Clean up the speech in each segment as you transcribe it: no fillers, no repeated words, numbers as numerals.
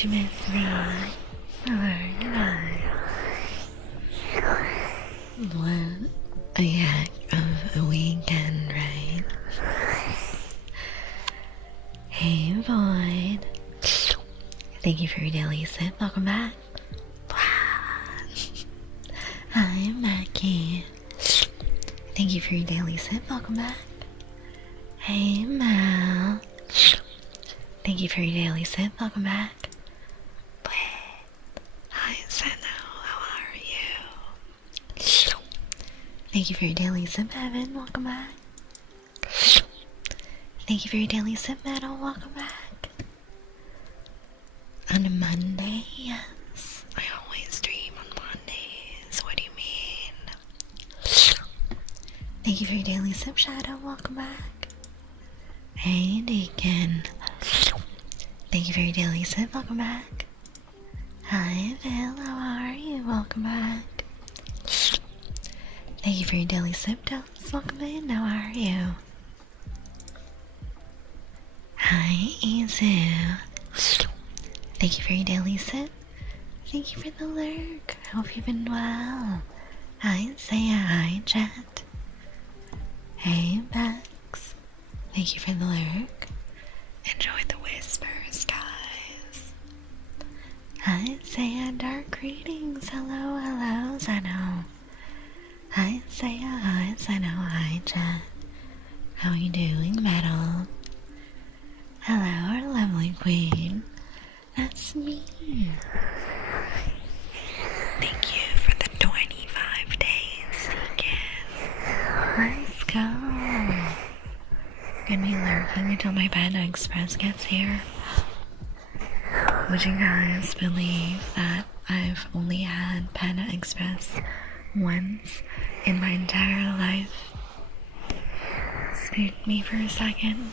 Did you miss me? What a heck of a weekend, right? Hey, Void. Thank you for your daily sip. Welcome back. Hi, Mackie. Thank you for your daily sip. Welcome back. Hey, Mal. Thank you for your daily sip. Welcome back. Hi, Senno. How are you? Thank you for your daily sip, Evan. Welcome back. Thank you for your daily sip, Metal. Welcome back. On a Monday, yes. I always stream on Mondays. What do you mean? Thank you for your daily sip, Shadow. Welcome back. Hey, Deacon. Thank you for your daily sip. Welcome back. Hi, Phil. How are you? Welcome back. Thank you for your daily sip, Dose. Welcome in. How are you? Hi, Izu. Thank you for your daily sip. Thank you for the lurk. I hope you've been well. Hi, Saya. Hi, Chat. Hey, Bex. Thank you for the lurk. Enjoy the whispers, guys. Hi, Saya. Dark greetings. Hello, hello, Zeno. Hi, Saya. Hi, Zeno. Hi, Chat. How are you doing, Metal? Hello, our lovely queen. That's me. Thank you for the 25 days, Deacon. Let's go. Gonna be lurking until my Panda Express gets here. Would you guys believe that I've only had Panda Express once in my entire life? Spooked me for a second.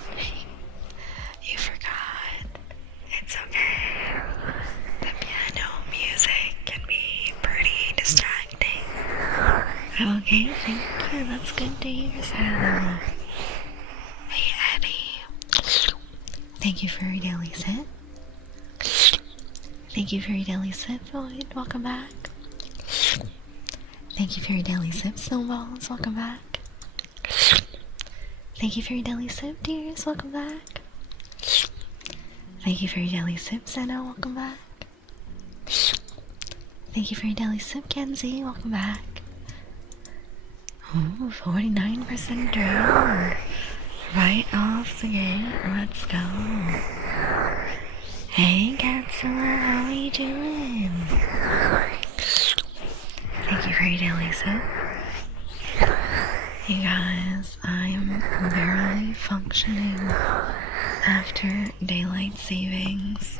You forgot. It's okay. The piano music can be pretty distracting. I'm okay, thank you. That's good to hear, Sarah. Hey, Eddie. Thank you for your daily sip. Thank you for your daily sip, Void. Welcome back. Thank you for your daily sip, Snowballs. Welcome back. Thank you for your daily sip, dears. Welcome back. Thank you for your daily sip, Senna. Welcome back. Thank you for your daily sip, Kenzie. Welcome back. Oh, 49% drain. Right off the gate. Let's go. Hey, Catzilla. How are you doing? Thank you for your daily sip. You guys, I'm barely functioning after daylight savings.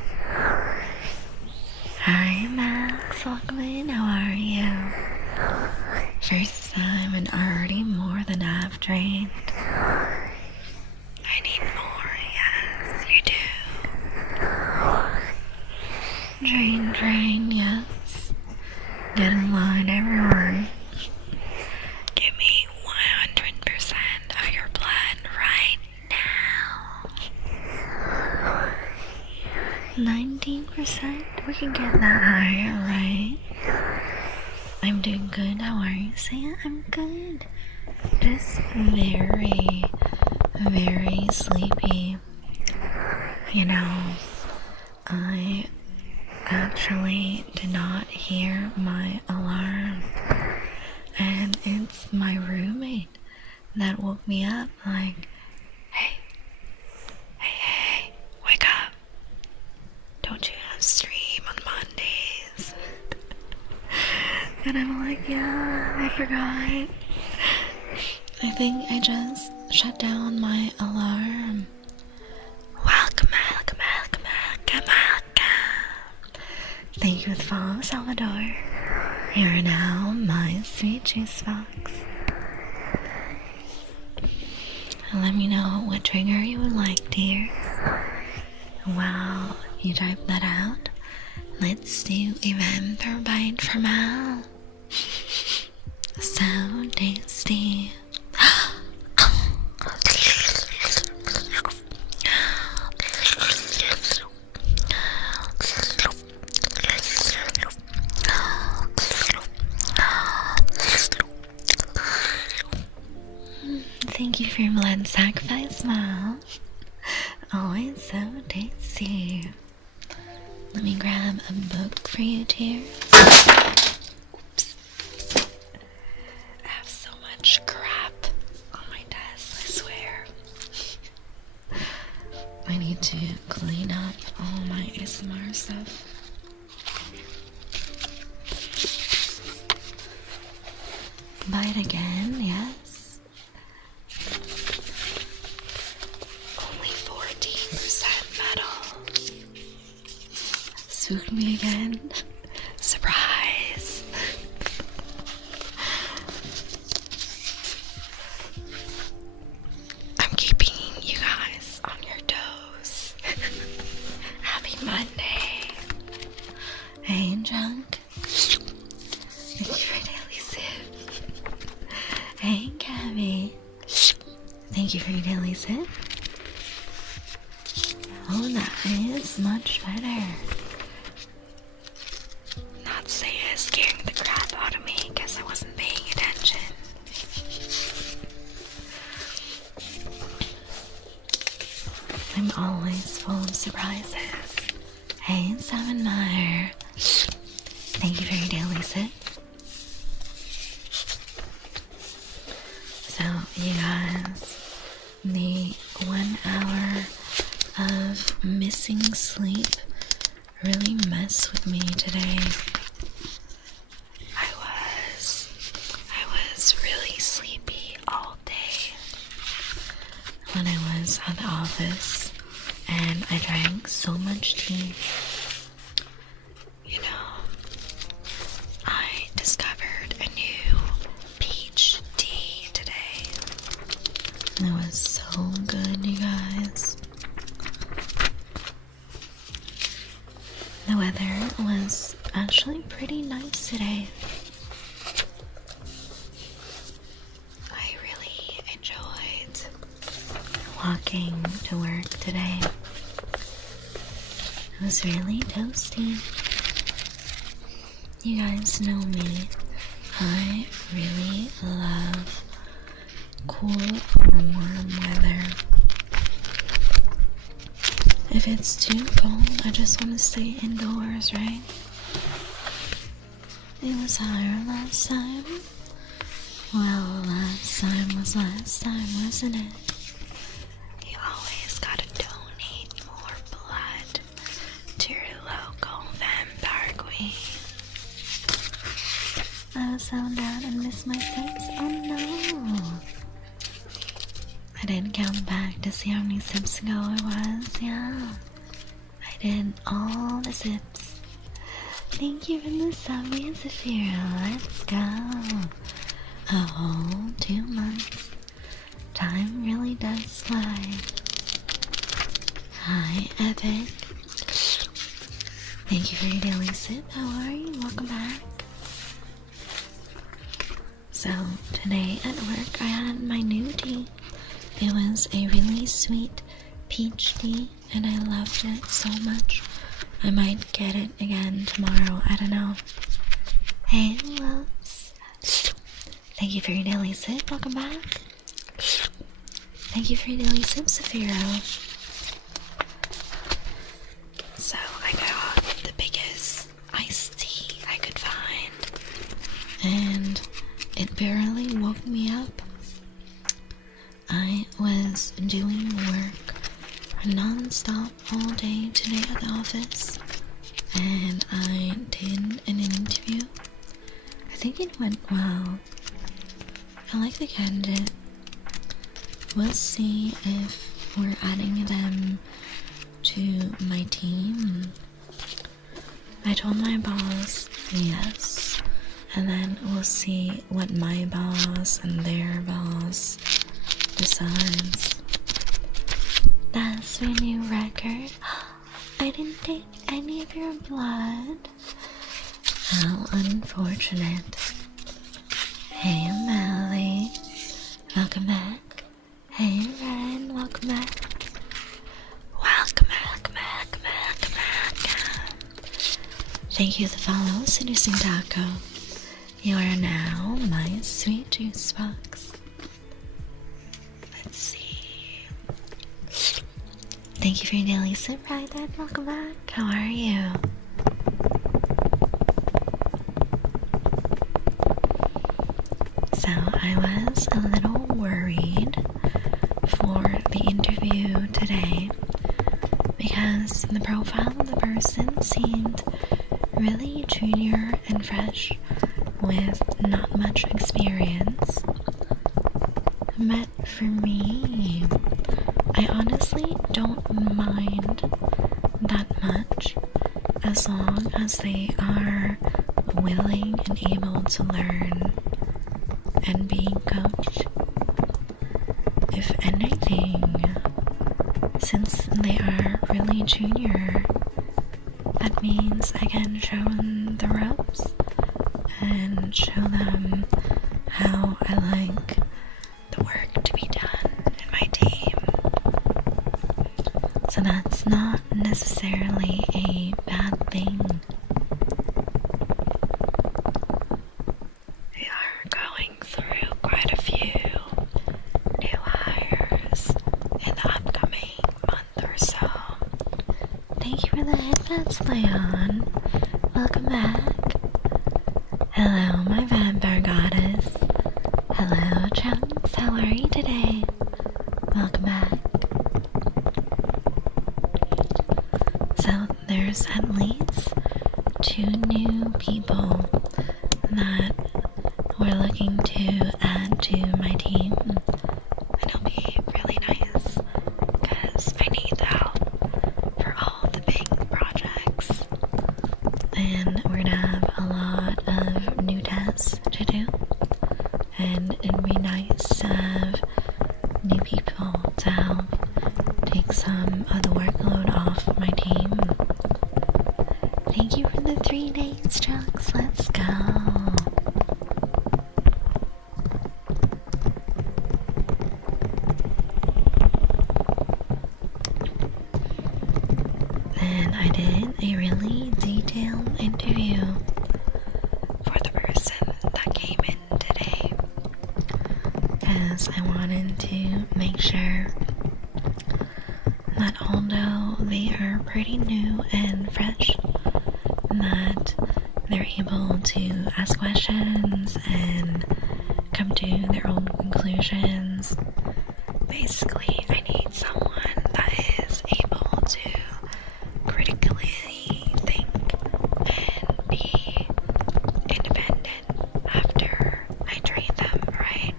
Hi, Max. Welcome in. How are you? First time and already more than half drained. I need more. Yes, you do. Drain, drain. Yes. Get in line, everyone. Give me 100% of your blood right now. 19%? We can get that higher, right? I'm doing good. How are you, Sam? I'm good. Just very, very sleepy. You know, I actually did not hear my alarm. And it's my roommate that woke me up like, hey, wake up. Don't you have stream on Mondays? And I'm like, yeah, I forgot. I think I just shut down my alarm. Welcome. Thank you for the follow, Salvador. You are now my sweet juice box. Let me know what trigger you would like, dear. While you type that out, let's do a vampire bite for Mal. So tasty. Thank you for your blood sacrifice, Mom. Always so tasty. Let me grab a book for you, dear. Oops. I have so much crap on my desk, I swear. I need to clean up all my ASMR stuff. Buy it again, yes. Only 14% metal. Spooked me again. Surprise. I'm keeping you guys on your toes. Happy Monday. Hey, Drunk. Thank you for daily sip. Hey, Gabby. Thank you for your daily sip. Oh, that is much better. Not say it's scaring the crap out of me because I wasn't paying attention. I'm always full of surprises. Hey, Simon Meyer. Thank you for your daily sip. So, you guys, the 1 hour of missing sleep really messed with me today. I was really sleepy all day when I was at the office, and I drank so much tea. You know, I discovered a new peach tea today. It was so good, you guys. The weather was actually pretty nice today. I really enjoyed walking to work today. It was really toasty. You guys know me. I really love cool, warm weather. If it's too cold, I just want to stay indoors, right? It was higher last time. Well, last time was last time, wasn't it? You always gotta donate more blood to your local vampire queen. I was so down and missed my sips. Oh no! I didn't count back to see how many sips ago it was. Yeah, I did all the sips. Thank you for the subway, Zafira. Let's go. A whole 2 months. Time really does fly. Hi, Epic. Thank you for your daily sip. How are you? Welcome back. So, today at work I had my new tea. It was a really sweet peach tea, and I loved it so much. I might get it again tomorrow. I don't know. Hey, loves. Thank you for your daily sip. Welcome back. Thank you for your daily sip, Saphiro. So, I got the biggest iced tea I could find, and it barely woke me up. I was doing work non-stop all day today at the office, and I did an interview. I think it went well. I like the candidate. We'll see if we're adding them to my team. I told my boss yes, and then we'll see what my boss and their boss decides. That's my new record. I didn't take any of your blood. How unfortunate. Hey, Melly. Welcome back. Hey, Ren. Welcome back. Welcome back. Thank you for the follow, Seducing Taco. You are now my sweet juice box. Thank you for your daily sip, Ryder. Welcome back. How are you? So, I was a little worried for the interview today because the profile of the person seemed really junior and fresh with not much experience. But for me, I honestly don't mind that much as long as they are willing and able to learn and be coached. If anything, since they are really junior, that means I can show them the ropes and show them how I like the work to be done in my team. So that's not necessarily a bad thing. We are going through quite a few new hires in the upcoming month or so. Thank you for the headbats, Leon. Welcome back. Hello, my vampire goddess. Hello, Chunks. How are you today? Welcome back. So, there's at least 2 new people that we're looking to add to my team. And it'll be really nice because I need the help for all the big projects. And we're gonna have a lot of new tests to do. And it'd be nice to have new people to help take some of the workload off my team. Thank you for the 3 days, Chucks. Let's go. And I did a really detailed interview for the person that came in today, because I wanted to make sure that although they are pretty new and fresh, that they're able to ask questions and come to their own conclusions. Basically, I need someone that is able to critically think and be independent after I train them, right?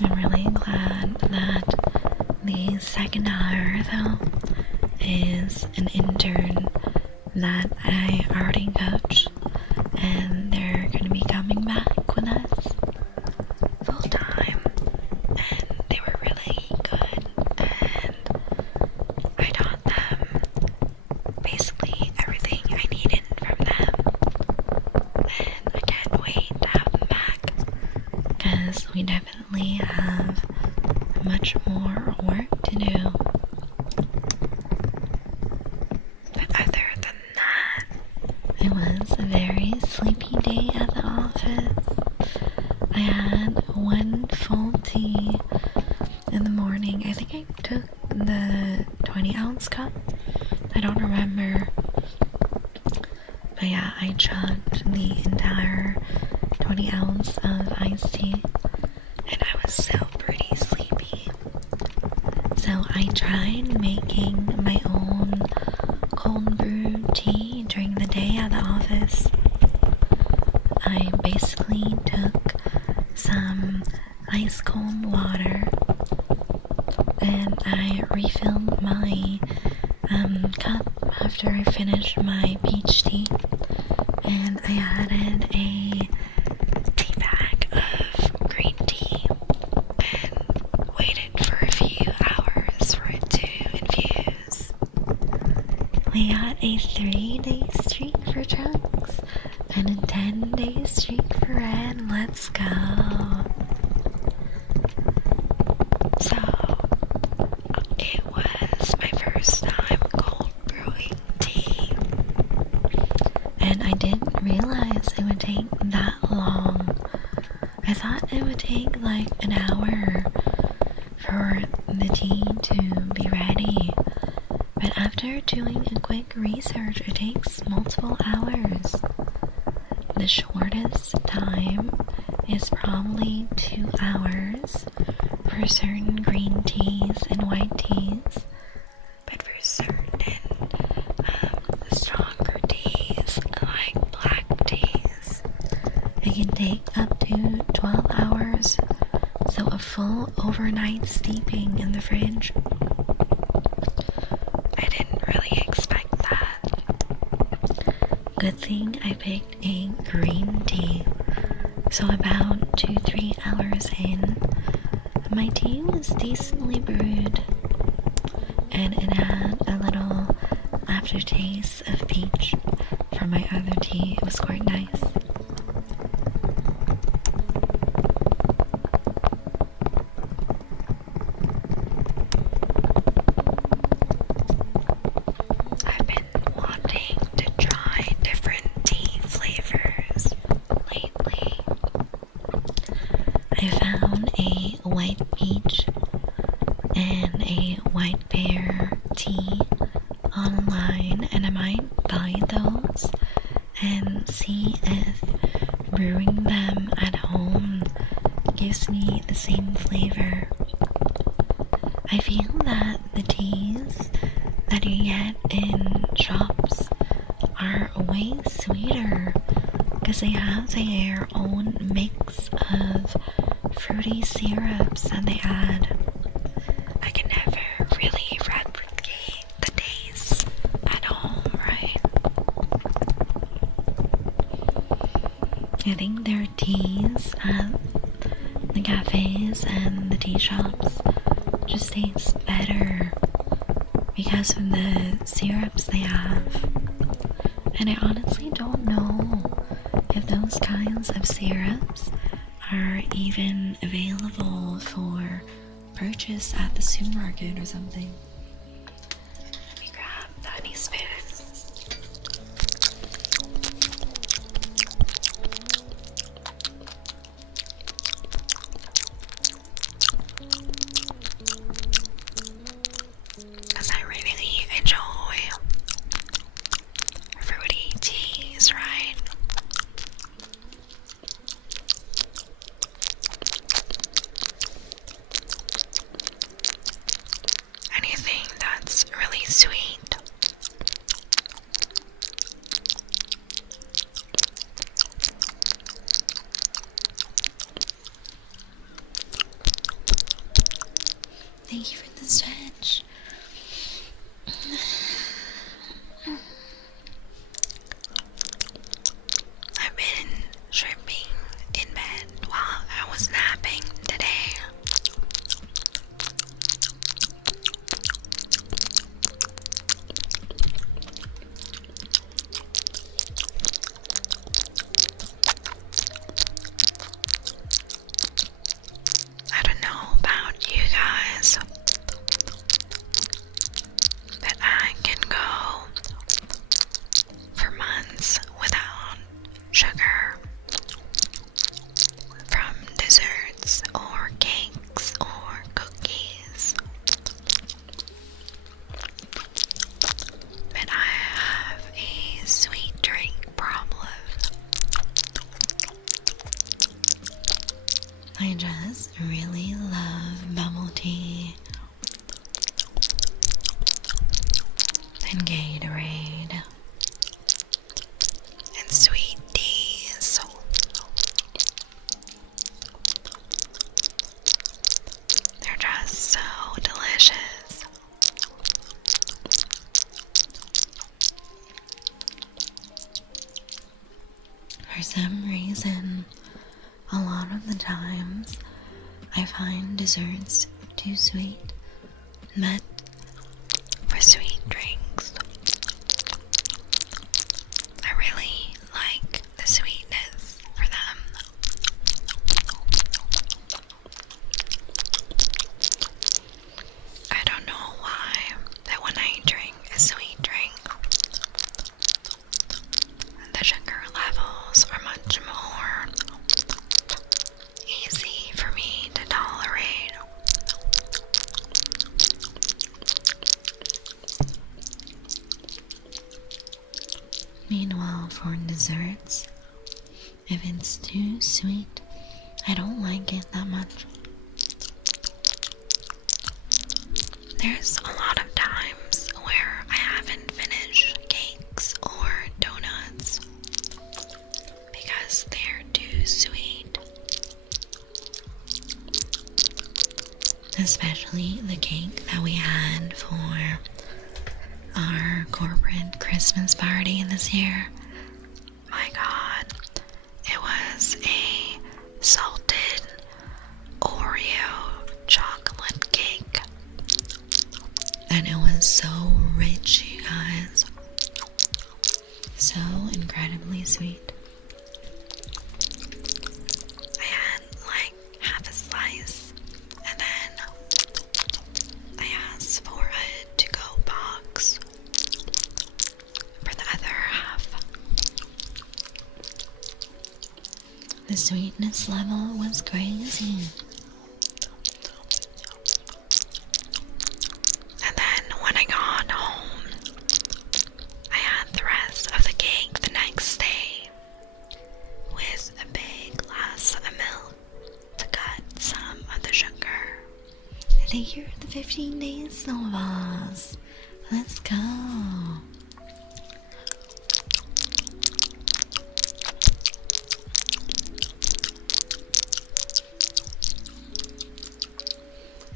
I'm really glad that the second hire, though, is an intern that I already coached, and they're going to be coming back with us full time, and they were really good, and I taught them basically everything I needed from them, and I can't wait to have them back, because we definitely have much more work to do. But other than that, it was a very sleepy day at the office. I had 1 full tea in the morning. I think I took the 20-ounce cup. I don't remember. But yeah, I chugged the entire 20 ounce of iced tea, and I was still pretty sleepy. So I tried making my own cold brew tea during the day at the office. I basically took some ice cold water and I refilled my cup after I finished my peach tea, and I added a tea bag of green tea and waited for a few hours for it to infuse. We got a 3-day streak for Chunks and a 10-day streak for Red. Let's go. So, it was my first time cold brewing tea, and I didn't realize it would take that long. I thought it would would take like an hour for the tea to be ready. But after doing a quick research, it takes multiple hours. The shortest time is probably 2 hours for certain green teas and white teas. But for certain stronger teas, like black teas, it can take up to 12 hours. So a full overnight steeping in the fridge. I didn't really expect that. Good thing I picked a green tea. So about 2-3 hours in, my tea was decently brewed. And it had a little aftertaste of peach from my other tea. It was quite nice. I've been wanting to try different tea flavors lately. I found a white peach and a white pear tea online, and I might buy those and see if brewing them at home gives me the same flavor. I feel that the teas that you get in shops are way sweeter because they have their own mix of fruity syrups that they add. I can never really replicate the taste at home, right? I think their teas at the cafes and the tea shops just taste better because of the syrups they have. And I honestly don't know if those kinds of syrups are even available for purchase at the supermarket or something. Let me grab the honey spoon. Because I really enjoy fruity teas, right? Anything that's really sweet. Thank you for the stretch. I've been tripping in bed while I was napping today. I don't know about you guys, but I can go for months without sugar from desserts or cakes or cookies. But I have a sweet drink problem. I just really love bubble tea and Gatorade and sweet teas. They're just so delicious. For some reason, a lot of the times I find desserts too sweet, but for sweet drinks, I really like the sweetness for them. I don't know why, but when I drink a sweet drink, the sugar levels are much more easy Meanwhile, for desserts, if it's too sweet, I don't like it that much. There's a lot of times where I haven't finished cakes or donuts because they're too sweet. Especially the cake that we had for our corporate Christmas party this year. My God, it was a salted Oreo chocolate cake. And it was so rich, you guys. So incredibly sweet. I had like half a slice, and then I asked for a to-go box for the other half. The sweetness level was crazy. And then when I got home, I had the rest of the cake the next day with a big glass of milk to cut some of the sugar. Thank you for the 15 days, Novas. Let's go.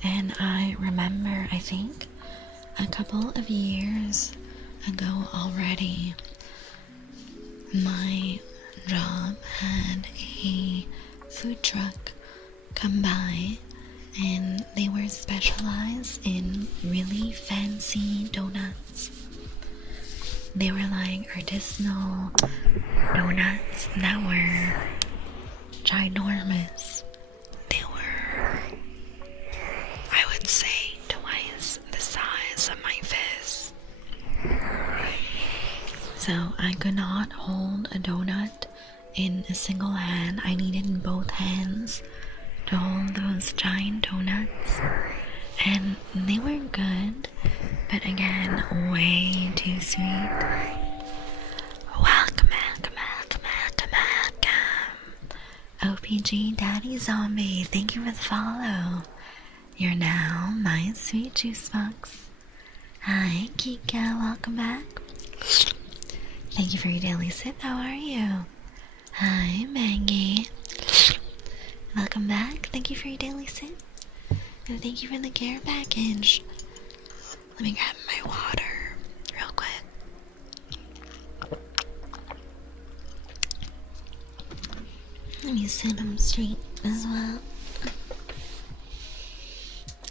And I remember, I think, a couple of years ago already, my job had a food truck come by, and they were specialized in really fancy donuts. They were like artisanal donuts that were ginormous. They were, I would say, twice the size of my fist. So I could not hold a donut in a single hand. I needed both hands to hold those giant donuts. And they were good, but again, way too sweet. Welcome. OPG Daddy Zombie, thank you for the follow. You're now my sweet juice box. Hi, Kika, welcome back. Thank you for your daily sip. How are you? Hi, Maggie. Welcome back. Thank you for your daily sip. And thank you for the care package. Let me grab my water real quick. Let me sit them straight as well.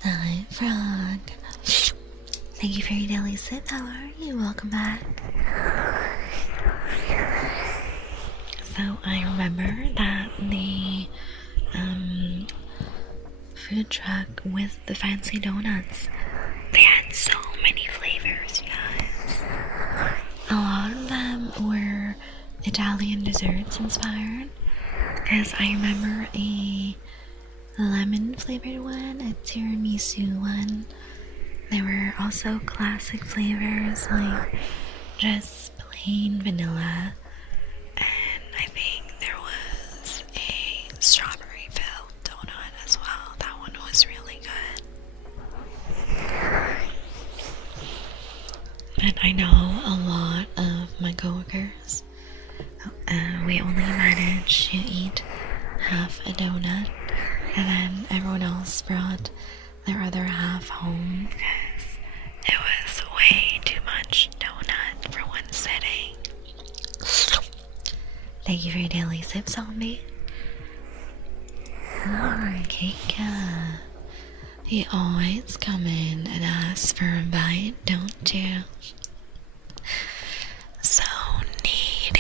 Hi, Frog. Thank you for your daily sip. How are you? Welcome back. So I remember that the food truck with the fancy donuts, they had so many flavors, you guys. A lot of them were Italian desserts inspired, because I remember a lemon flavored one, a tiramisu one. There were also classic flavors like just plain vanilla, and I think there was a strawberry filled donut as well. That one was really good. And I know a lot of my coworkers, we only managed to eat half a donut, and then everyone else brought their other half home because it was way too much donut for one sitting. Thank you for your daily sip, Zombie. Kika. You always come in and ask for a bite, don't you? So needy.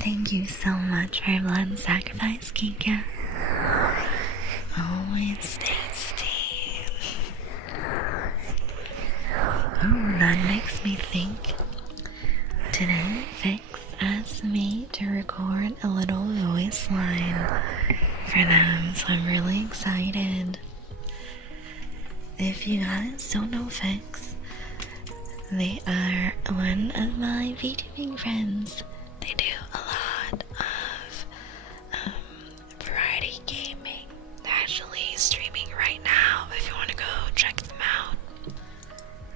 Thank you so much for your blood sacrifice, Kika. Always tasty. Oh, that makes me think. Today, Vix asked me to record a little voice line for them, so I'm really excited. If you guys don't know Vix, they are one of my VTubing friends. They do a lot of variety gaming. They're actually streaming right now if you want to go check them out.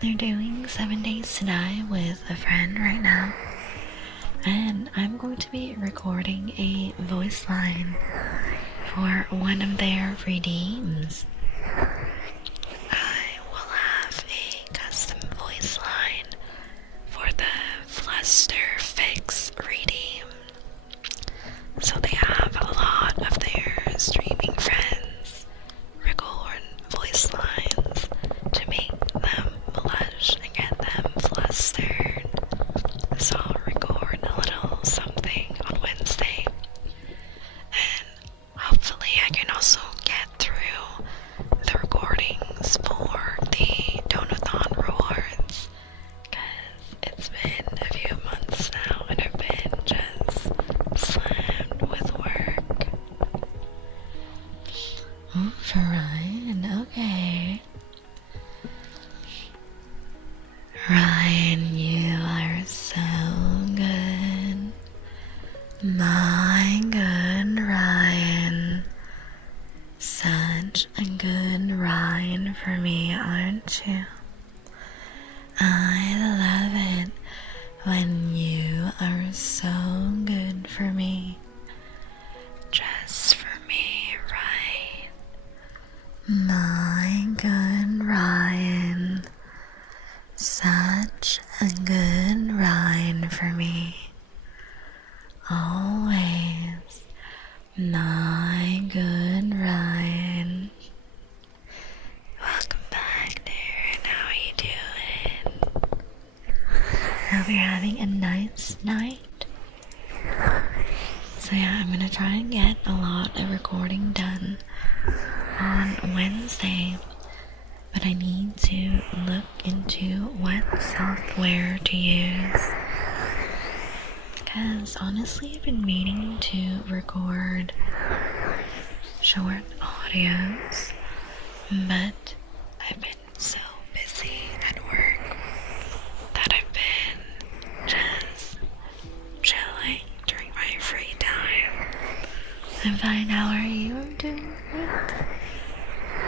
They're doing 7 Days to Die with a friend right now. And I'm going to be recording a voice line for one of their redeems. I will have a custom voice line for the Fluster Fix redeem. So they have a lot of their streaming friends record voice lines to make them blush and get them flustered. So I'll record a little something on Wednesday, and hopefully I can also get through the recordings for the Donathon rewards, because it's been a few months now and I've been just slammed with work. Oh, for Ryan, okay. Ryan, you are so good. My good Ryan. Such a good Ryan for me, aren't you? I love it when you are so good for me. Just for me, right? My good Ryan. Such a good Ryan for me. Always. My good Ryan. Welcome back, Darren. How are you doing? Hope you're having a nice night. So yeah, I'm gonna try and get a lot of recording done on Wednesday. But I need to look into what software to use. Because honestly, I've been meaning to record short audios, but I've been so busy at work that I've been just chilling during my free time. I'm fine, how are you? I'm doing good.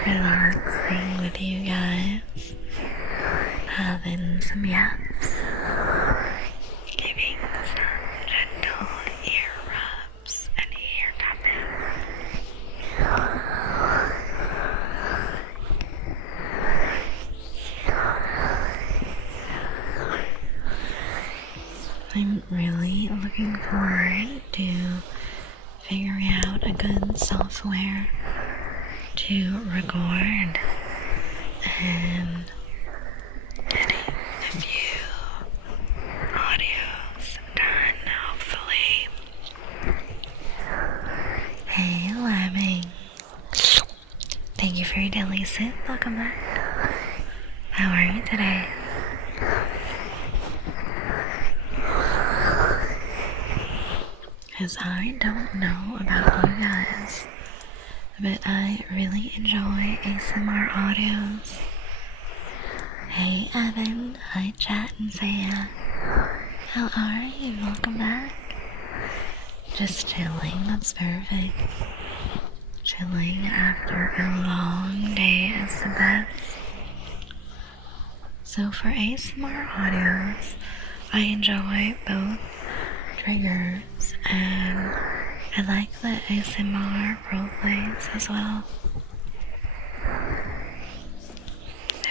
Relaxing with you guys, having some yaps, giving some gentle ear rubs and ear cupping. I'm really looking forward to figuring out a good software to record and getting a few audios done, hopefully. Hey, Lemming. Thank you for your daily sip. Welcome back. How are you today? Because I don't know about you guys, but I really enjoy ASMR audios. Hey Evan, hi Chat and Saya. How are you? Welcome back. Just chilling, that's perfect. Chilling after a long day is the best. So for ASMR audios, I enjoy both triggers and I like the ASMR roleplays as well. I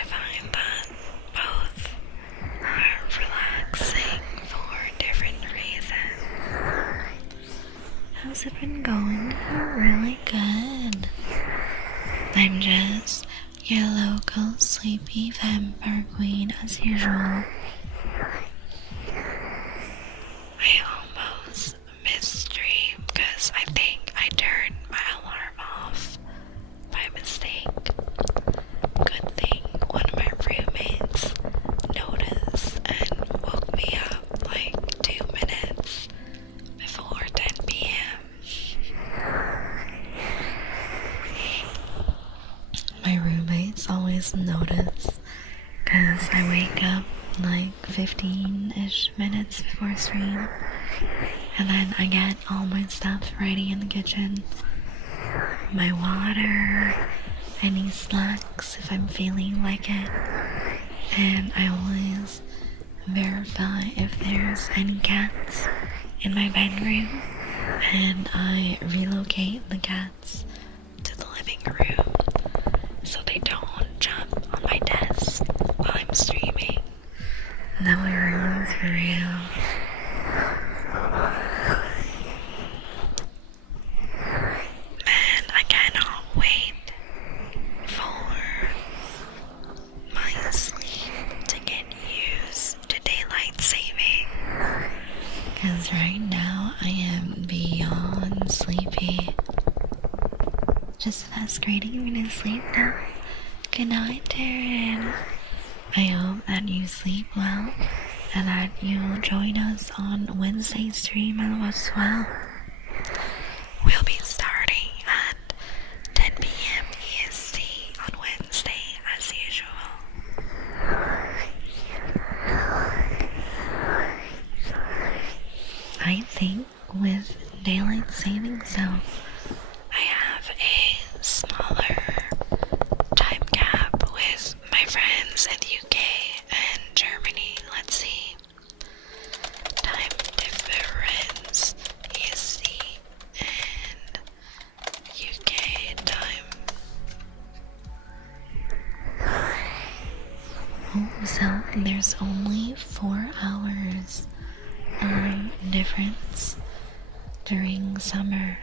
find that both are relaxing for different reasons. How's it been going? Really good. I'm just your local sleepy vampire queen as usual. I almost missed stream because I think I turned my alarm off by mistake. Good thing one of my roommates days. Cause I wake up like 15-ish minutes before stream. And then I get all my stuff ready in the kitchen. My water, any snacks if I'm feeling like it. And I always verify if there's any cats in my bedroom. And I relocate the cats to the living room so they don't jump on my desk while I'm streaming. No rules for real. Man, I cannot wait for my sleep to get used to daylight saving. Cause right now I am beyond sleepy. Just fast grading me to sleep now. Good night, Darren. I hope that you sleep well and that you'll join us on Wednesday stream as well. We'll be starting at 10 p.m. EST on Wednesday as usual. I think with daylight savings though, I have a smaller time gap with my friends in the UK and Germany. Let's see. Time difference EST and UK time. Oh, so there's only 4 hours difference during summer.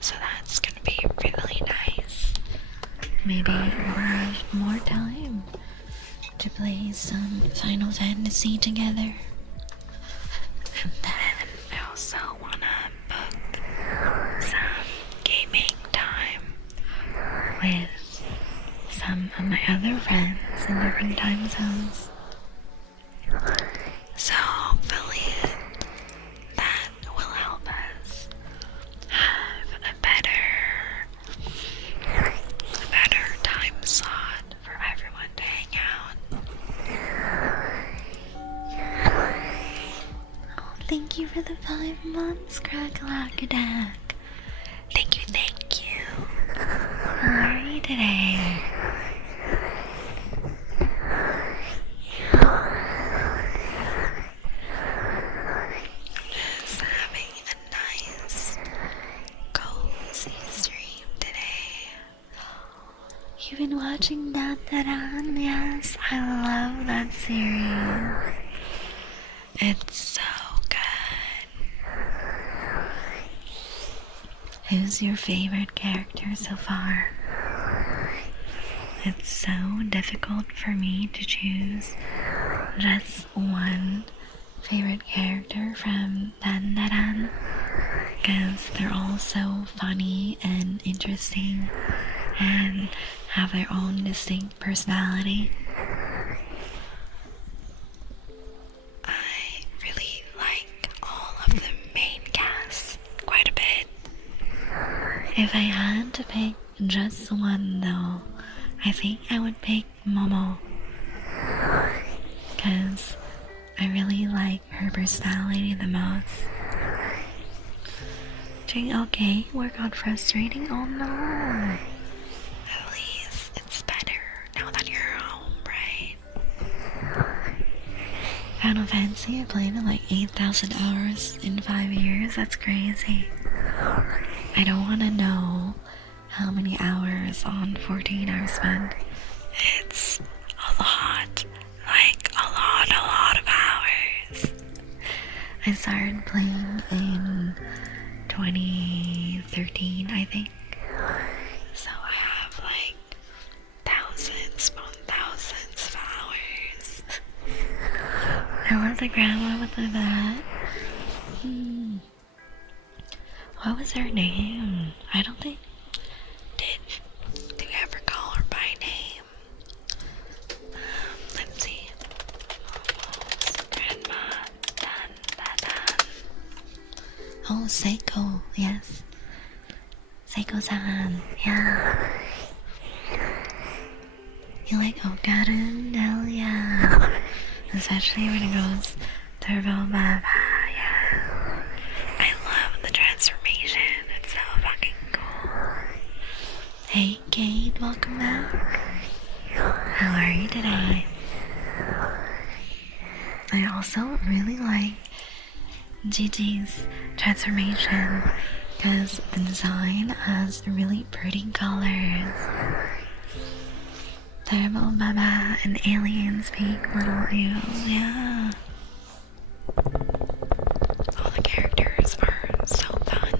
So that's gonna be really nice. Maybe we'll have more time to play some Final Fantasy together. And then I also wanna book some gaming time with some of my other friends in different time zones. So hopefully that will help us have a better time slot for everyone to hang out. Oh, thank you for the 5 months, Crackalacadac. Thank you. How are you today? Just having a nice, cozy stream today. You've been watching Dandadan? Yes, I love that series. It's so good. Who's your favorite character so far? It's so difficult for me to choose just one favorite character from Dandadan because they're all so funny and interesting and have their own distinct personality. I really like all of the main cast quite a bit. If I had to pick just one though, I think I would pick Momo because I really like her personality the most. Doing okay? Work on frustrating? Oh no! At least it's better now that you're home, right? Final Fantasy, I played it like 8,000 hours in 5 years. That's crazy. I don't want to know how many hours on 14 I've spent. It's a lot. Like a lot of hours. I started playing in 2013, I think. So I have like thousands upon thousands of hours. I was a grandma with that. What was her name? I don't think. Did you ever call her by name? Let's see. Grandma. Dun. Oh, Seiko. Yes. Seiko-san. Yeah. You like Okarun? Hell yeah. Especially when it goes turbo baba, yeah. I love the transformation. It's so fucking cool. Hey Kate, welcome back. How are you today? I also really like Gigi's transformation because the design has really pretty colors. Turbo Baba and Alien speak little eels, yeah. All the characters are so fun.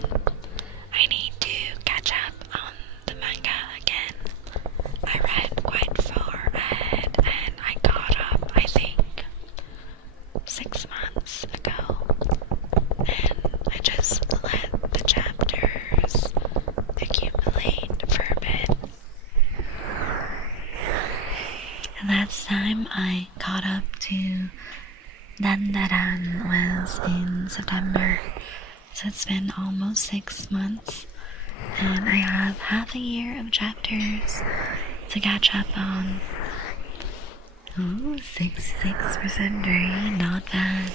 I need to catch up on the manga again. I read quite far ahead and I caught up, I think, 6 months ago. And I just let the chapters accumulate for a bit. And last time I caught up to Dandaran was in September, so it's been almost 6 months, and I have half a year of chapters to catch up on. Ooh, 66% green, not bad.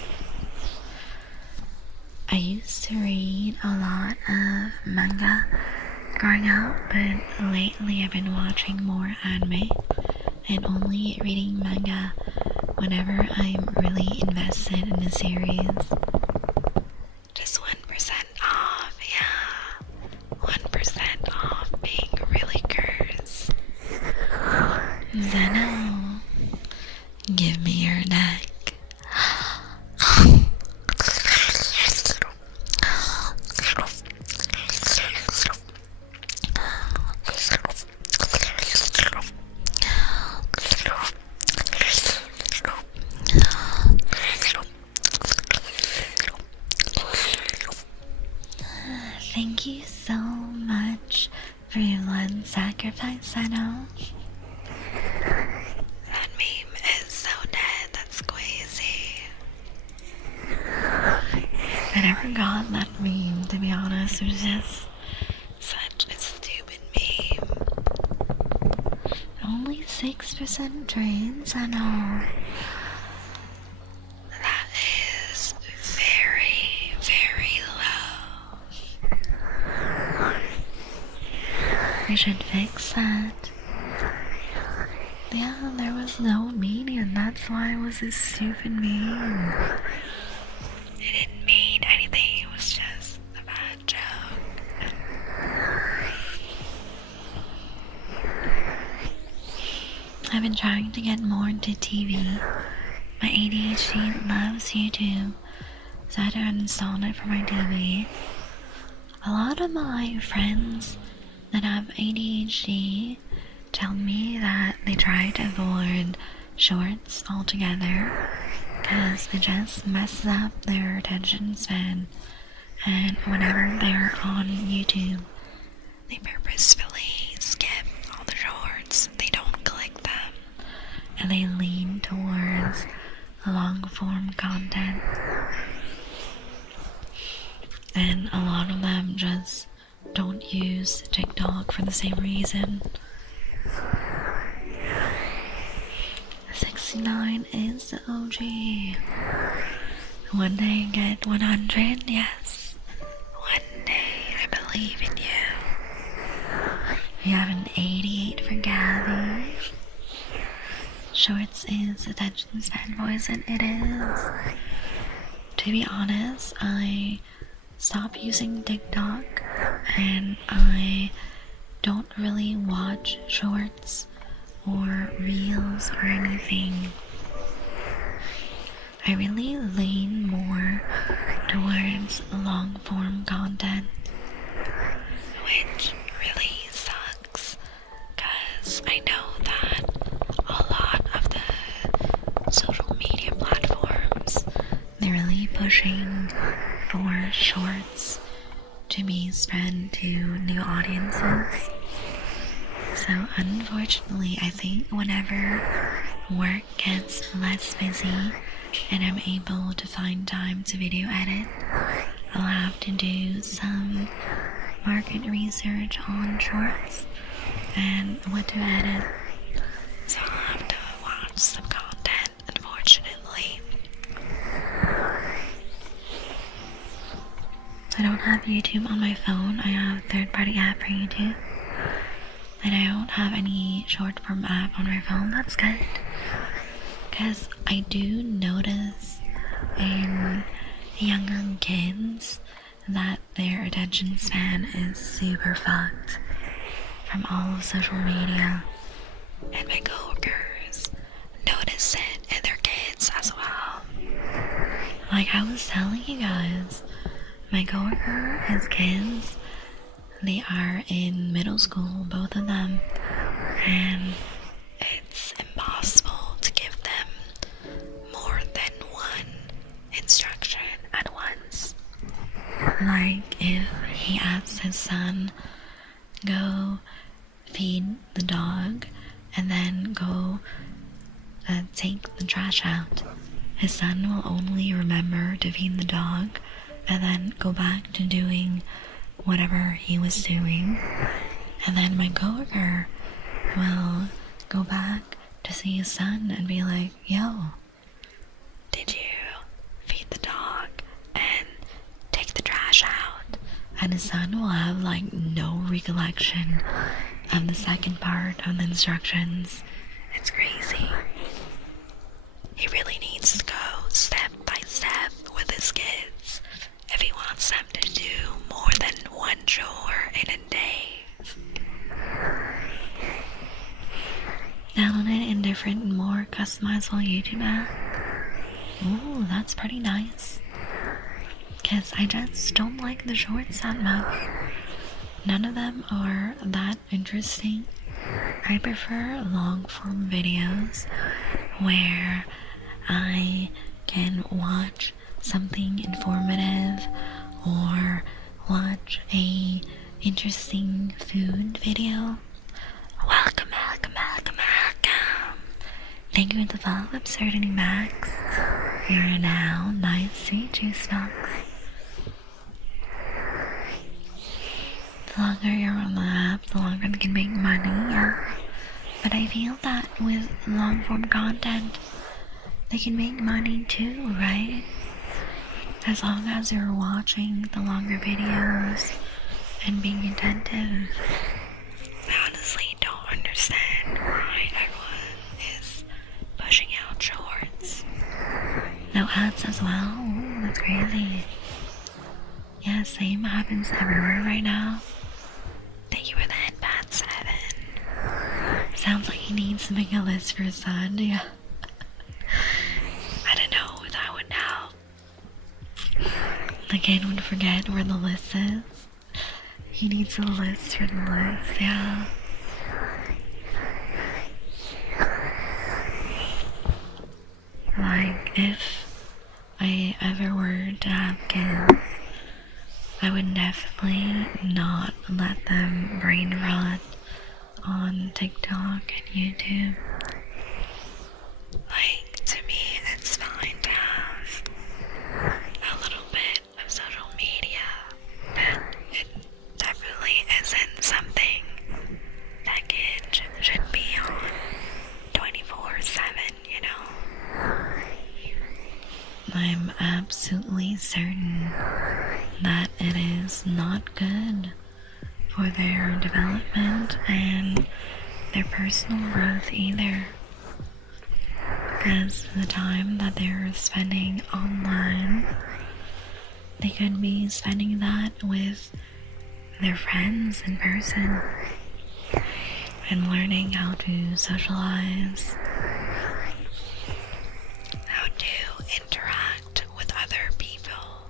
I used to read a lot of manga growing up, but lately I've been watching more anime and only reading manga whenever I'm really invested in a series. Just 1% off, yeah. 1% off being really cursed. Zeno, give me your neck. Thank you so much for your blood sacrifice, Zeno. That meme is so dead, that's crazy. I never got that meme, to be honest. It was just such a stupid meme. Only 6% trains, I know. That is very, very low. We should fix that. Yeah, there was no meaning, that's why it was a stupid meme. It didn't mean anything, it was just a bad joke. I've been trying to get more into TV. My ADHD loves YouTube, so I had to uninstall it for my TV. A lot of my friends that have ADHD tell me that they try to avoid shorts altogether because it just messes up their attention span, and whenever they're on YouTube they purposefully skip all the shorts, they don't click them, and they lean towards long form content. And a lot of them just don't use TikTok for the same reason. 69 is the OG. One day get 100, yes. One day I believe in you. We have an 88 for Gabby. Shorts is attention span poison, it is. To be honest, I stopped using TikTok and I don't really watch shorts or reels or anything. I really lean more towards long form content, which really sucks because I know that a lot of the social media platforms, they're really pushing for shorts to be spread to new audiences. So unfortunately, I think whenever work gets less busy and I'm able to find time to video edit, I'll have to do some market research on shorts and what to edit. So YouTube on my phone. I have a third-party app for YouTube. And I don't have any short-form app on my phone. That's good. Because I do notice in younger kids that their attention span is super fucked from all of social media. And my coworkers notice it in their kids as well. Like I was telling you guys, my coworker, his kids, they are in middle school, both of them, and it's impossible to give them more than one instruction at once. Like if he asks his son, go feed the dog and then go take the trash out, his son will only remember to feed the dog and then go back to doing whatever he was doing. And then my coworker will go back to see his son and be like, yo, did you feed the dog and take the trash out? And his son will have like no recollection of the second part of the instructions. It's crazy. He really needs to go step by step with his kids if he wants them to do more than one chore in a day. Download it in different, more customizable YouTube app. Ooh, that's pretty nice. Because I just don't like the shorts that much. None of them are that interesting. I prefer long form videos where I can watch something informative or watch a interesting food video. Welcome. Thank you for the follow, Absurdity Max. You're now nice sweet juice box. The longer you're on the app, the longer they can make money, yeah. But I feel that with long form content, they can make money too, right? As long as you're watching the longer videos and being attentive. I honestly don't understand why everyone is pushing out shorts. No ads as well. Ooh, that's crazy. Yeah, same happens everywhere right now. Thank you for the headband, 7. Sounds like he needs to make a list for his son. Yeah. I don't know if that would help. The kid would forget where the list is. He needs a list for the list, yeah. Like, if I ever were to have kids, I would definitely not let them brain rot on TikTok and YouTube. Like, to me, it's fine to have a little bit of social media, but it definitely isn't something that kids should be on 24/7, you know? I'm absolutely certain that it is not good for their development and their personal growth either. Because the time that they're spending online, they could be spending that with their friends in person and learning how to socialize, how to interact with other people,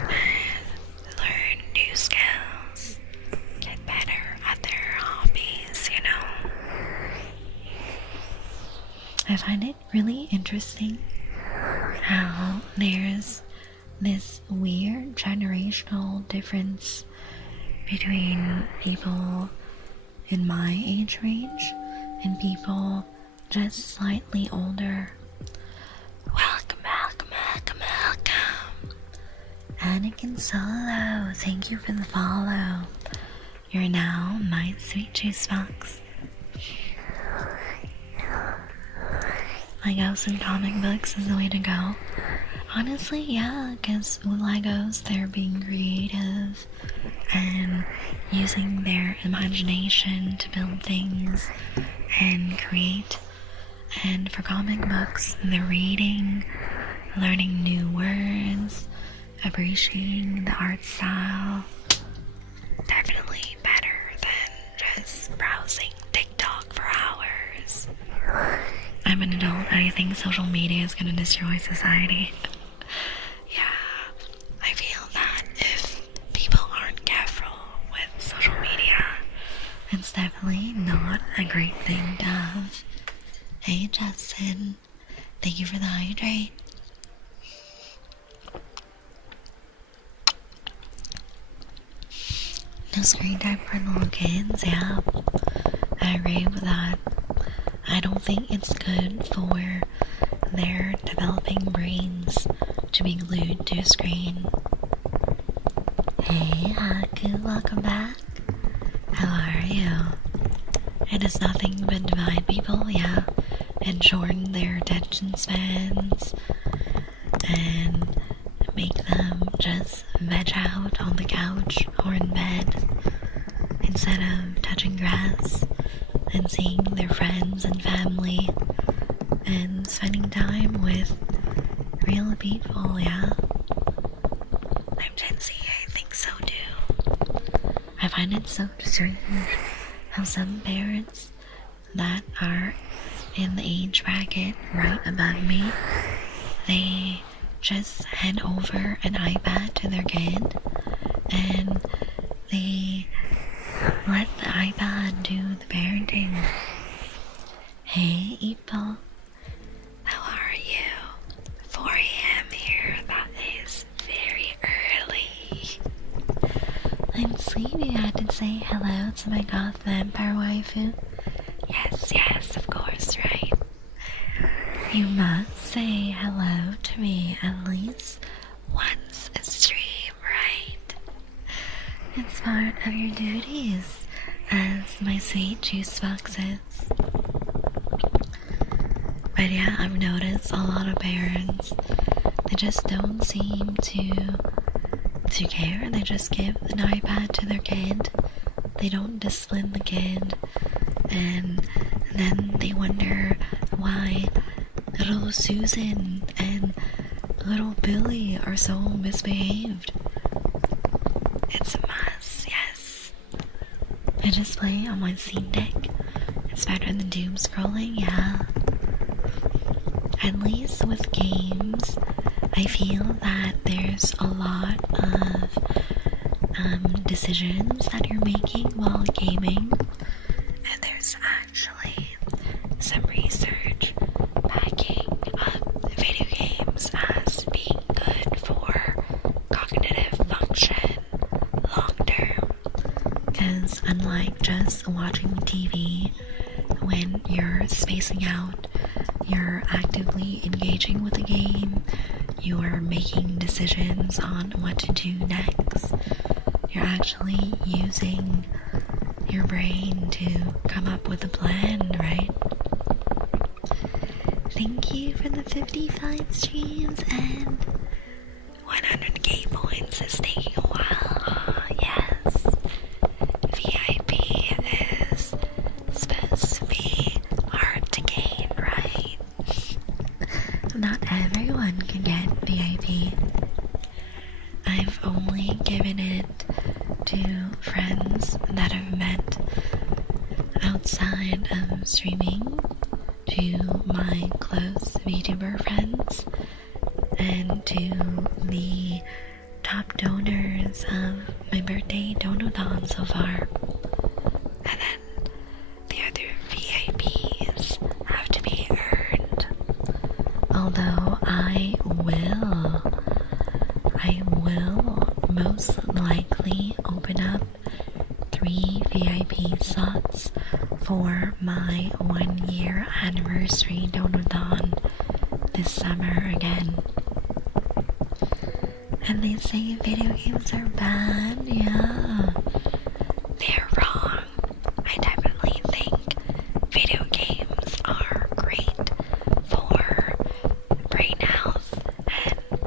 and learn new skills, get better at their hobbies, you know. I find it really interesting how there's this weird generational difference between people in my age range and people just slightly older. Welcome. Anakin Solo, thank you for the follow. You're now my sweet juice box. My Ghosts and Comic Books is the way to go. Honestly, yeah, because with Legos, they're being creative and using their imagination to build things and create. And for comic books, they're reading, learning new words, appreciating the art style. Definitely better than just browsing TikTok for hours. I'm an adult, I think social media is gonna destroy society. Yeah, I feel that if people aren't careful with social media, it's definitely not a great thing to have. Hey Justin, thank you for the hydrate. No screen time for little kids, yeah. I agree with that. I don't think it's good for their developing brains to be glued to a screen. Hey Haku, welcome back. How are you? It does nothing but divide people, yeah, and shorten their attention spans and make them just veg out on the couch or in bed instead of touching grass and seeing their friends and family and spending time with real people, yeah. I'm Gen Z, I think so too. I find it so strange how some parents that are in the age bracket right above me, they just hand over an iPad to their kid and they let the iPad do the parenting. Hey Ipo, how are you? 4 a.m. here, that is very early. I'm sleepy, I had to say hello to my goth vampire waifu. Yes, of course, right? You must say hello to me at least once a stream, right? It's part of your duties as my sweet juice boxes. But yeah, I've noticed a lot of parents, they just don't seem to care. They just give an iPad to their kid. They don't discipline the kid. And then they wonder why little Susan and little Billy are so misbehaved. It's a mess, yes. I just play on my Steam Deck. It's better than doom scrolling, yeah. At least with games, I feel that there's a lot of decisions that you're making while gaming. And there's actually some research backing up video games as being good for cognitive function long term. Because unlike just watching TV, when you're spacing out, you're actively engaging with the game, you are making decisions on what to do next. You're actually using your brain to come up with a plan, right? Thank you for the 55 streams and 100k points is taking a while. Yes. VIP is supposed to be hard to gain, right? Not everyone can get VIP. I've only given it to friends that I've met outside of streaming, to my close VTuber friends, and to the top donors of my birthday donathon so far. And then the other VIPs have to be earned. Although I will most likely open up 3 VIP slots for my 1-year anniversary donathon this summer again. And they say video games are bad, yeah. They're wrong. I definitely think video games are great for brain health and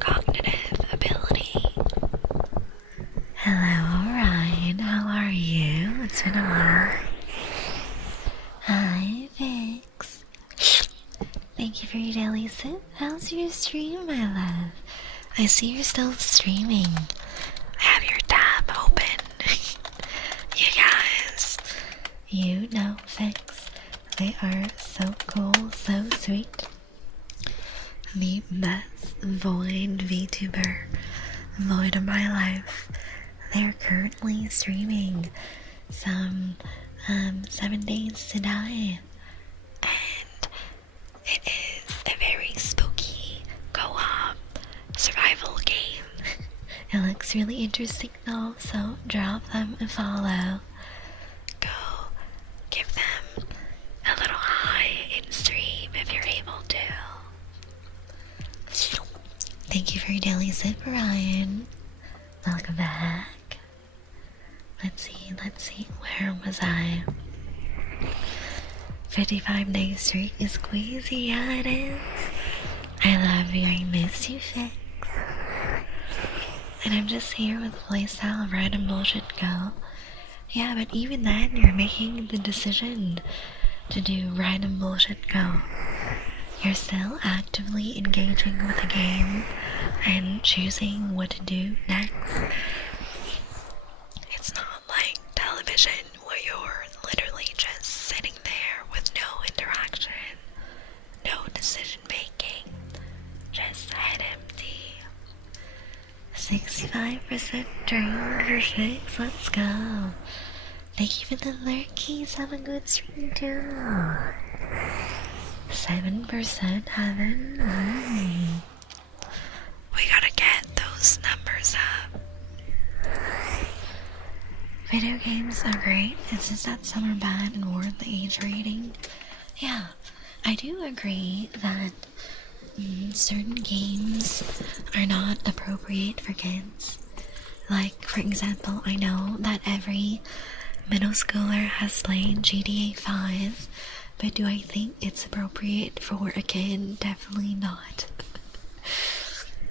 Thank you for your daily sip. How's your stream, my love? I see you're still streaming. I have your tab open. You guys, you know Fix. They are so cool, so sweet. The best Void VTuber, Void of my life. They're currently streaming some 7 Days to Die, and it is a very spooky co-op survival game. It looks really interesting though, so drop them a follow. Go give them a little hi in stream if you're able to. Thank you for your daily sip, Ryan. Welcome back. Let's see, where was I? 55 day streak is squeezy, yeah it is. I love you, I miss you, Fix. And I'm just here with playstyle of random bullshit go. Yeah, but even then, you're making the decision to do random bullshit go. You're still actively engaging with the game and choosing what to do next. It's not like television where you're literally just sitting there with no interaction, no decision making, just head empty. 65% drained for 6, let's go. Thank you for the lurkies, have a good stream too. 7% heaven. We gotta get those numbers up. Video games are great, it's just that some are bad and warrant the age rating. Yeah, I do agree that certain games are not appropriate for kids. Like, for example, I know that every middle schooler has played GTA 5, but do I think it's appropriate for a kid? Definitely not.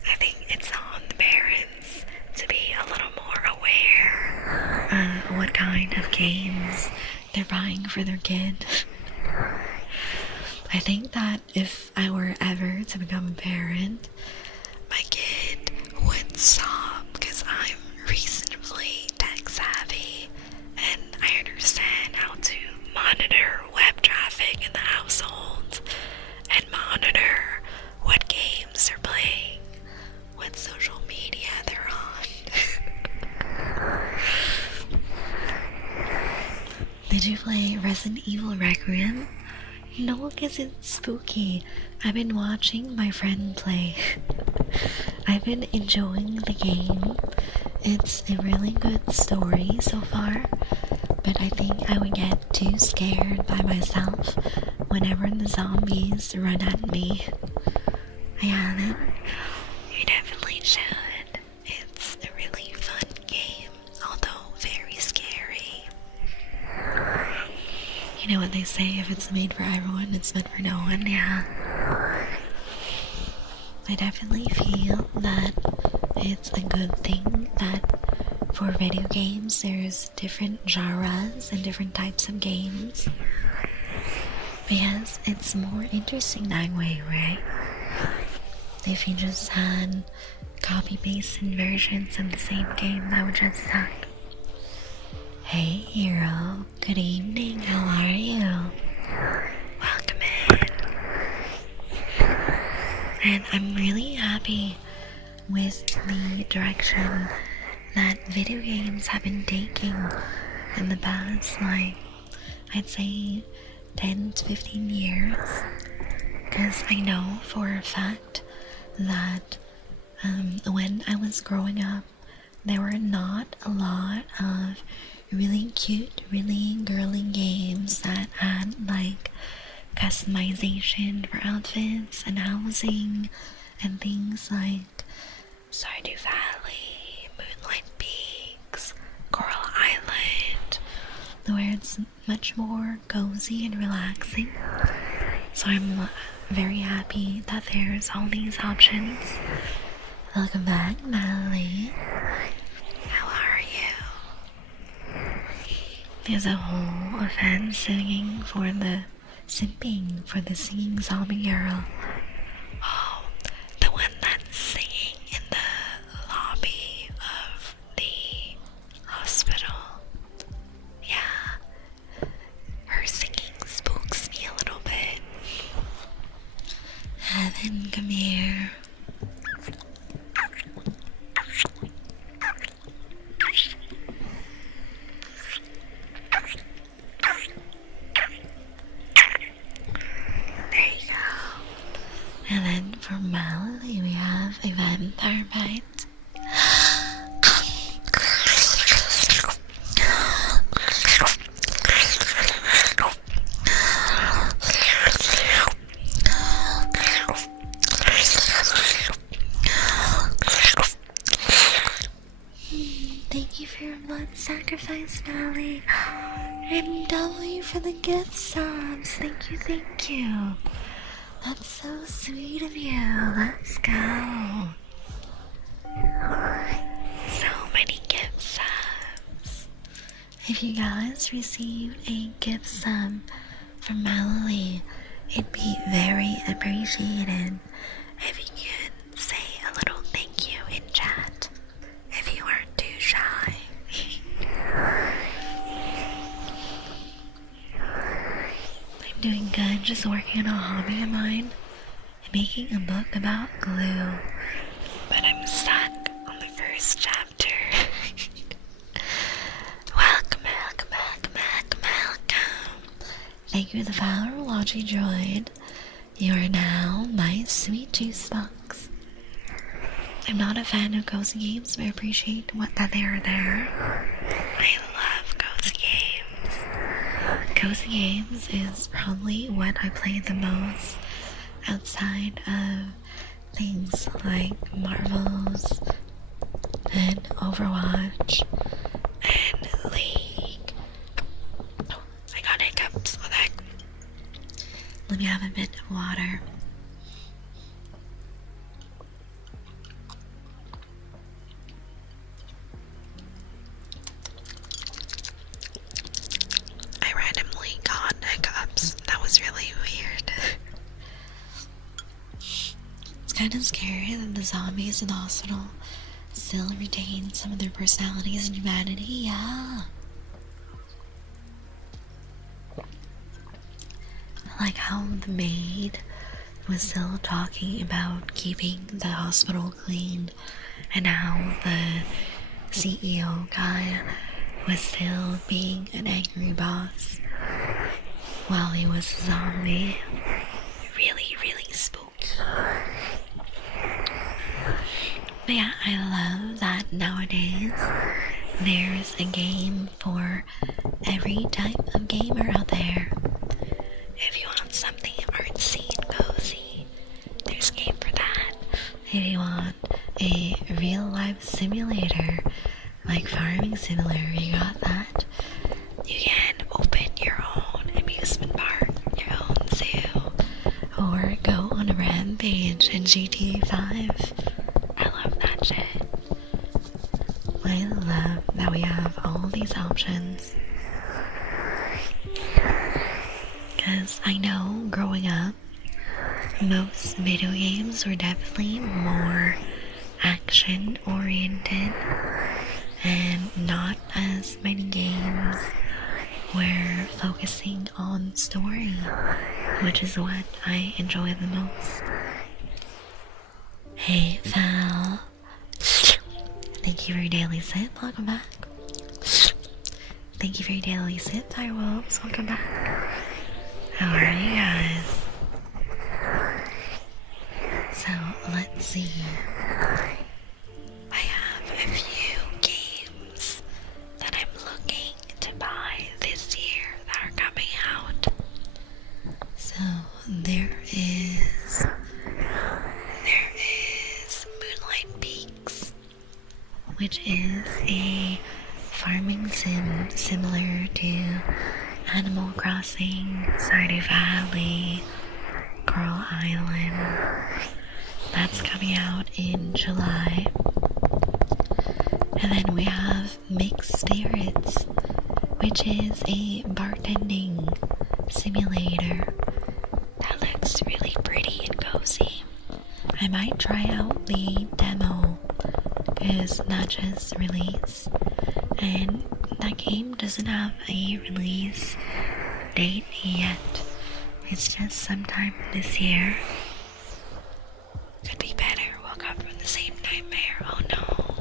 I think it's on the parents to be a little more aware of what kind of games they're buying for their kid. I think that if I were ever to become a parent, my kid would sob because I'm reasonably tech savvy and I understand how to monitor web traffic in the household and monitor what games they're playing, what social media they're on. Did you play Resident Evil Requiem? No, because it's spooky. I've been watching my friend play. I've been enjoying the game. It's a really good story so far, but I think I would get too scared by myself whenever the zombies run at me. I haven't. You definitely should. It's a really fun game, although very scary. You know what they say, if it's made for everyone, it's meant for no one, yeah. I definitely feel that it's a good thing that for video games there's different genres and different types of games. Because it's more interesting that way, right? If you just had copy-pasted versions of the same game, that would just suck. Hey Hero, good evening, how are you? Welcome in. And I'm really happy with the direction that video games have been taking in the past, like, I'd say 10 to 15 years. Because I know for a fact that when I was growing up, there were not a lot of really cute, really girly games that had like customization for outfits and housing and things like Stardew Valley, Moonlight Peaks, Coral Island, where it's much more cozy and relaxing. So I'm very happy that there's all these options. Welcome back, Natalie. How are you? There's a whole event singing for the simping for the singing zombie girl. Oh, the one that's singing in the lobby of the hospital. Yeah, her singing spooks me a little bit. Heaven, come here. There you go. And then for Melody, we have a vampire bite. Thank you for your blood sacrifice, Valley. And W for the gift subs. Thank you, thank you. That's so sweet of you. Let's go. So many gift subs. If you guys received a gift sub from Mallory, it'd be very appreciated if you could say a little thank you in chat. If you aren't too shy. I'm doing good, just working on a hobby of mine and making a book about glue. But I'm stuck on the first chapter. Welcome. Thank you to the follower, Logi Droid. You are now my sweet juice box. I'm not a fan of cozy games, but I appreciate that they are there. I love cozy games. Cozy games is probably what I play the most outside of things like Marvels and Overwatch and League. I got hiccups with that. Let me have a bit of water. I randomly got hiccups. That was really weird. It's kind of scary that the zombies in the hospital still retain some of their personalities and humanity. Yeah. Like how the maid was still talking about keeping the hospital clean, and how the CEO guy was still being an angry boss while he was a zombie. Really, really spooky. But yeah, I love that nowadays there's a game for every type of gamer out there. If you want something artsy and cozy, there's a game for that. If you want a real life simulator like Farming Simulator, you got that. You can open your own amusement park, your own zoo, or go on a rampage in GTA 5. I love that shit. I love that we have all these options. Because I know growing up, most video games were definitely more action oriented, and not as many games were focusing on story, which is what I enjoy the most. Hey Val, thank you for your daily sip, welcome back. Thank you for your daily sip, Firewolves, welcome back. How are you guys? So, let's see. I have a few games that I'm looking to buy this year that are coming out. So, there is Moonlight Peaks, which is a farming sim similar to Animal Crossing, Stardew Valley, Coral Island. That's coming out in July. And then we have Mixed Spirits, which is a bartending simulator. I might try out the demo because that just released, and that game doesn't have a release date yet. It's just sometime this year. Could be better. Woke up from the same nightmare. Oh no.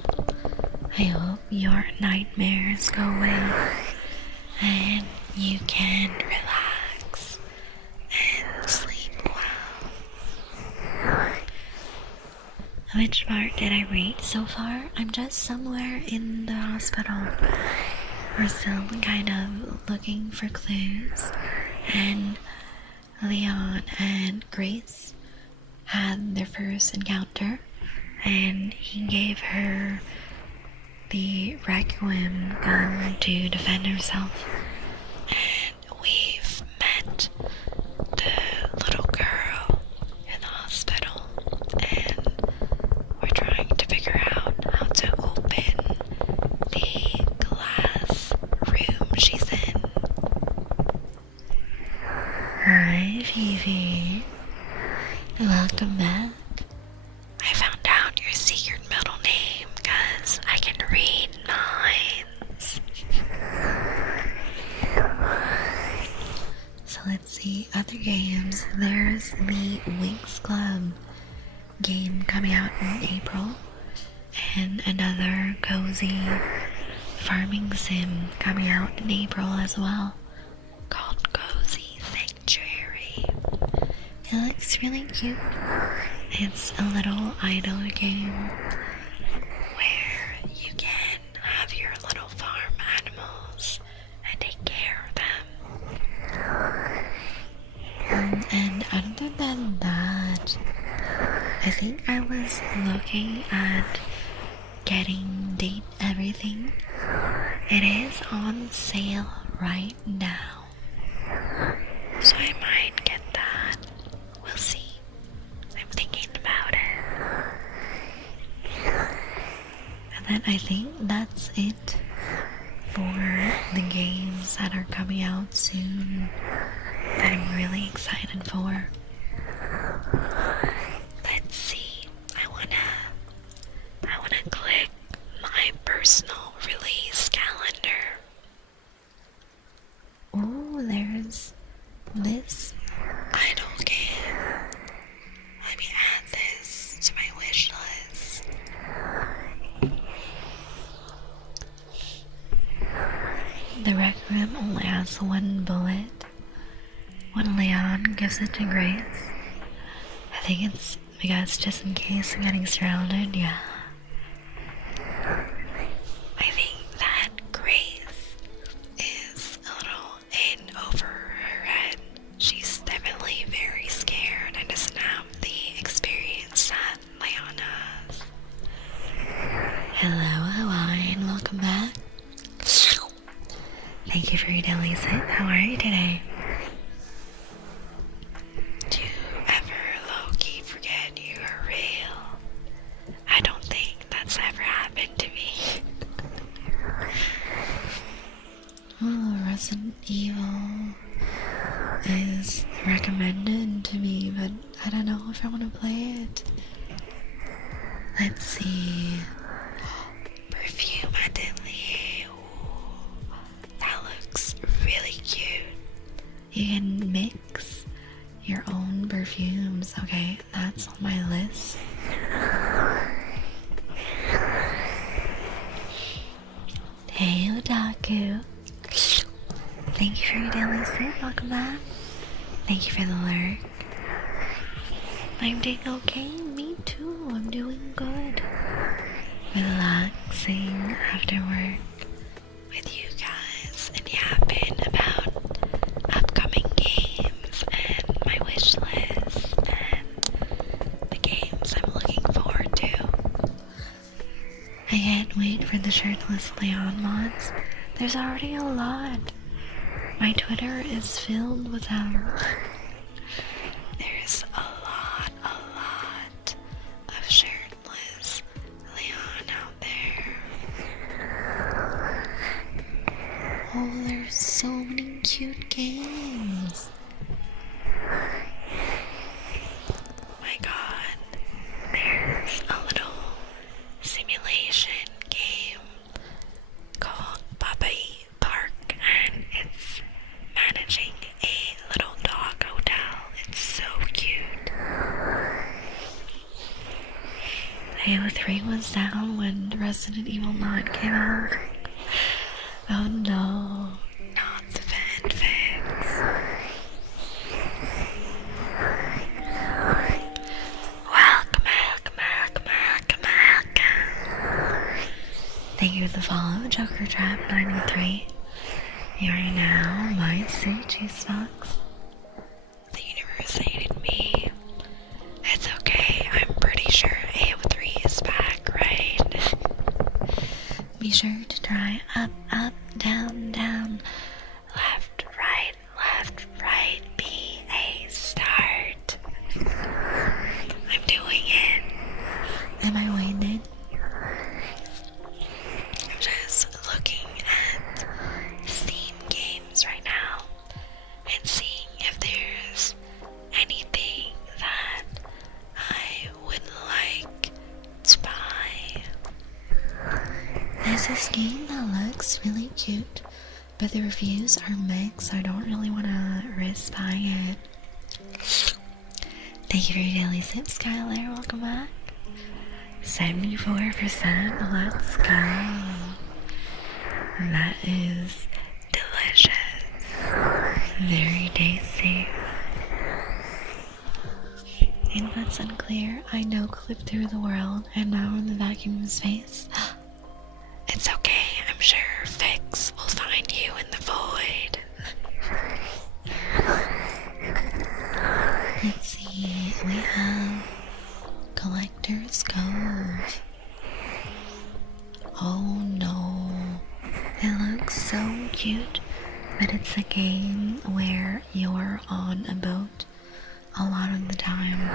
I hope your nightmares go well and you can relax and sleep well. Which part did I read so far? I'm just somewhere in the hospital. We're still kind of looking for clues, and Leon and Grace had their first encounter, and he gave her the Requiem gun to defend herself. And we've met the little girl in the hospital, and we're trying to figure out how to open the glass room she's in. Hi, Fifi. Welcome back. I found out your secret middle name because I can read minds. So let's see other games. There's the Winx Club game coming out in April, and another cozy farming sim coming out in April as well, called Cozy Sanctuary. It looks really cute. It's a little idle game where you can have your little farm animals and take care of them. And other than that, I think I was looking at getting Date Everything. It is on sale right now, so I might get that. We'll see. I'm thinking about it. And then I think that's it for the games that are coming out soon that I'm really excited for. Let's see. I wanna click my personal release calendar. Oh, there's this idol game. Let me add this to my wish list. The Rec Room only has one bullet. When Leon gives it to Grace, I think it's because just in case I'm getting surrounded, yeah. I think that Grace is a little in over her head. She's definitely very scared and doesn't have the experience that Leon has. Hello, Hawaiian. Welcome back. Thank you for your daily sit. How are you today? Do you ever low-key forget you are real? I don't think that's ever happened to me. Oh, Resident Evil is recommended to me, but I don't know if I want to play it. Let's see. Perfume Atelier. Ooh, that looks really cute. You can mix your own perfumes. Okay, that's on my list. Hey, Otaku. Thank you for your daily sit. Welcome back. Thank you for the lurk. I'm doing okay. Me too. I'm doing good. Relaxing after work with you guys and yapping about upcoming games and my wish list and the games I'm looking forward to. I can't wait for the shirtless Leon mods. There's already a lot. My Twitter is filled with them. There's a lot of shirtless Leon out there. Oh, there's so many cute games. My god, Halo 3 was down when Resident Evil 9 came out. Oh no, not the fanfics. Welcome. Thank you for the follow, Joker Trap 93. You are now my sweet juice box. The universe hated me. It's okay, I'm pretty sure AO3 is back, right? Be sure to try up, down, left, right, be a start. I'm doing it. Am I winded? I'm just looking at Steam games right now and seeing if there's anything that I would like to buy. There's this game that looks really cute, but the reviews are mixed, so I don't really want to risk buying it. Thank you for your daily sip, Skylar. Welcome back. 74%. Let's go. That is delicious. Very tasty. Inputs unclear. I no clip through the world, and now in the vacuum of space. It's okay. I'm sure Fix will find you in the void. Let's see. We have Collector's Cove. Oh no. It looks so cute, but it's a game where you're on a boat a lot of the time.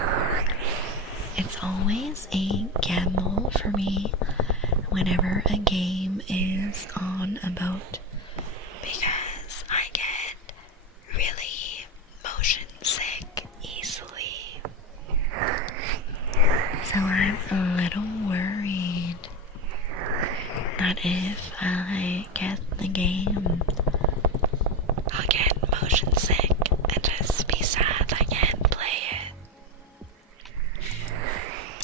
It's always a gamble for me whenever a game is on a boat, because I get really motion sick easily. So I'm a little worried that if I get the game, I'll get motion sick and just be sad I can't play it.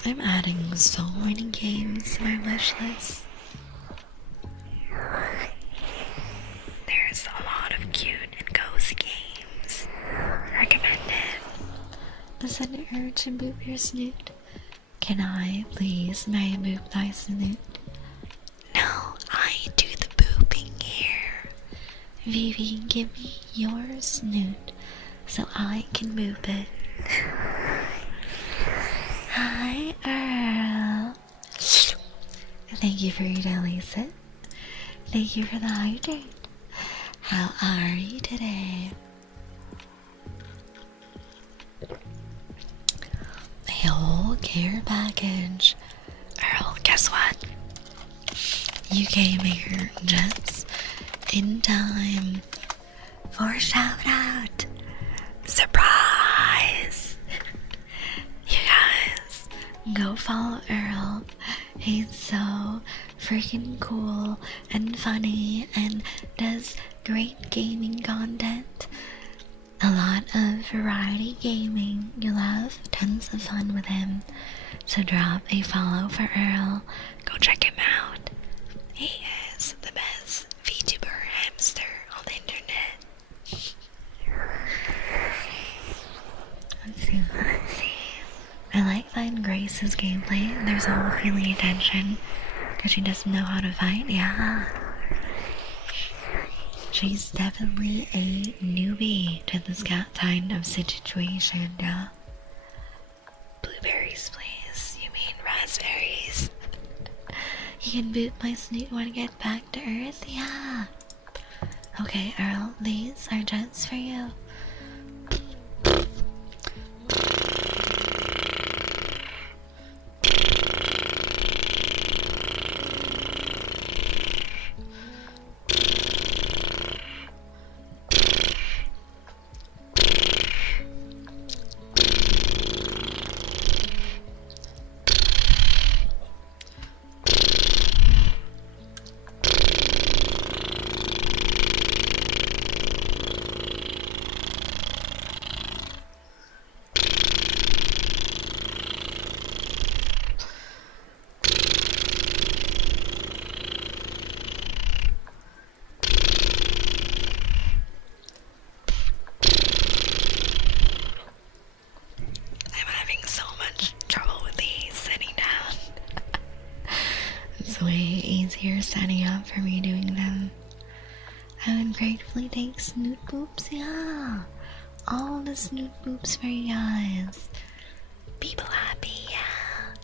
I'm adding so many games to my wish list. There's a lot of cute and cozy games. Recommended. The Senate urge to boop your snoot. Can I please may I boop thy snoot? No, I do the booping here. Vivi, give me your snoot so I can boop it. Hi, Earl. Thank you for your daily sip. Thank you for the hydrate. How are you today? A whole care package. Earl, guess what? You came here just in time for a shout out. Surprise! You guys, go follow Earl. He's so freaking cool and funny and does great gaming content. A lot of variety gaming. You'll have tons of fun with him. So drop a follow for Earl. Go check him out. He is the best VTuber hamster on the internet. Let's see. I like Fine Grace's gameplay. There's all feeling attention because she doesn't know how to fight. Yeah. She's definitely a newbie to this kind of situation, yeah. Blueberries, please. You mean raspberries? You can boot my snoot when I get back to Earth? Yeah. Okay, Earl, these are just for you. here signing up for me doing them. I would gratefully take snoot boops, yeah. All the snoot boops for you guys. People happy, yeah.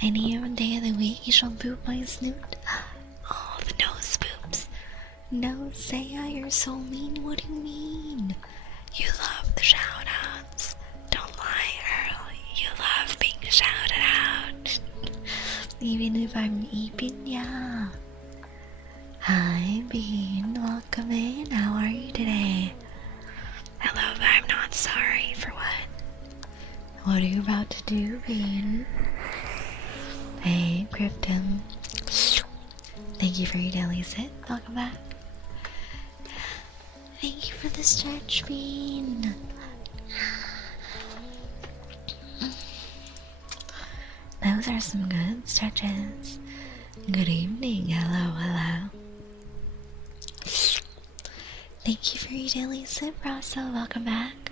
Any day of the week you shall boop my snoot. All the nose boops. No, Saya, you're so mean. What do you mean? You love the shout outs. Don't lie, Earl. You love being shouted out. Even if I'm eeping, yeah. Hi, Bean. Welcome in. How are you today? Hello, but I'm not sorry. For what? What are you about to do, Bean? Hey, Cryptum. Thank you for your daily sit. Welcome back. Thank you for the stretch, Bean. Those are some good stretches. Good evening. Hello, hello. Thank you for your daily sip, Russell. Welcome back.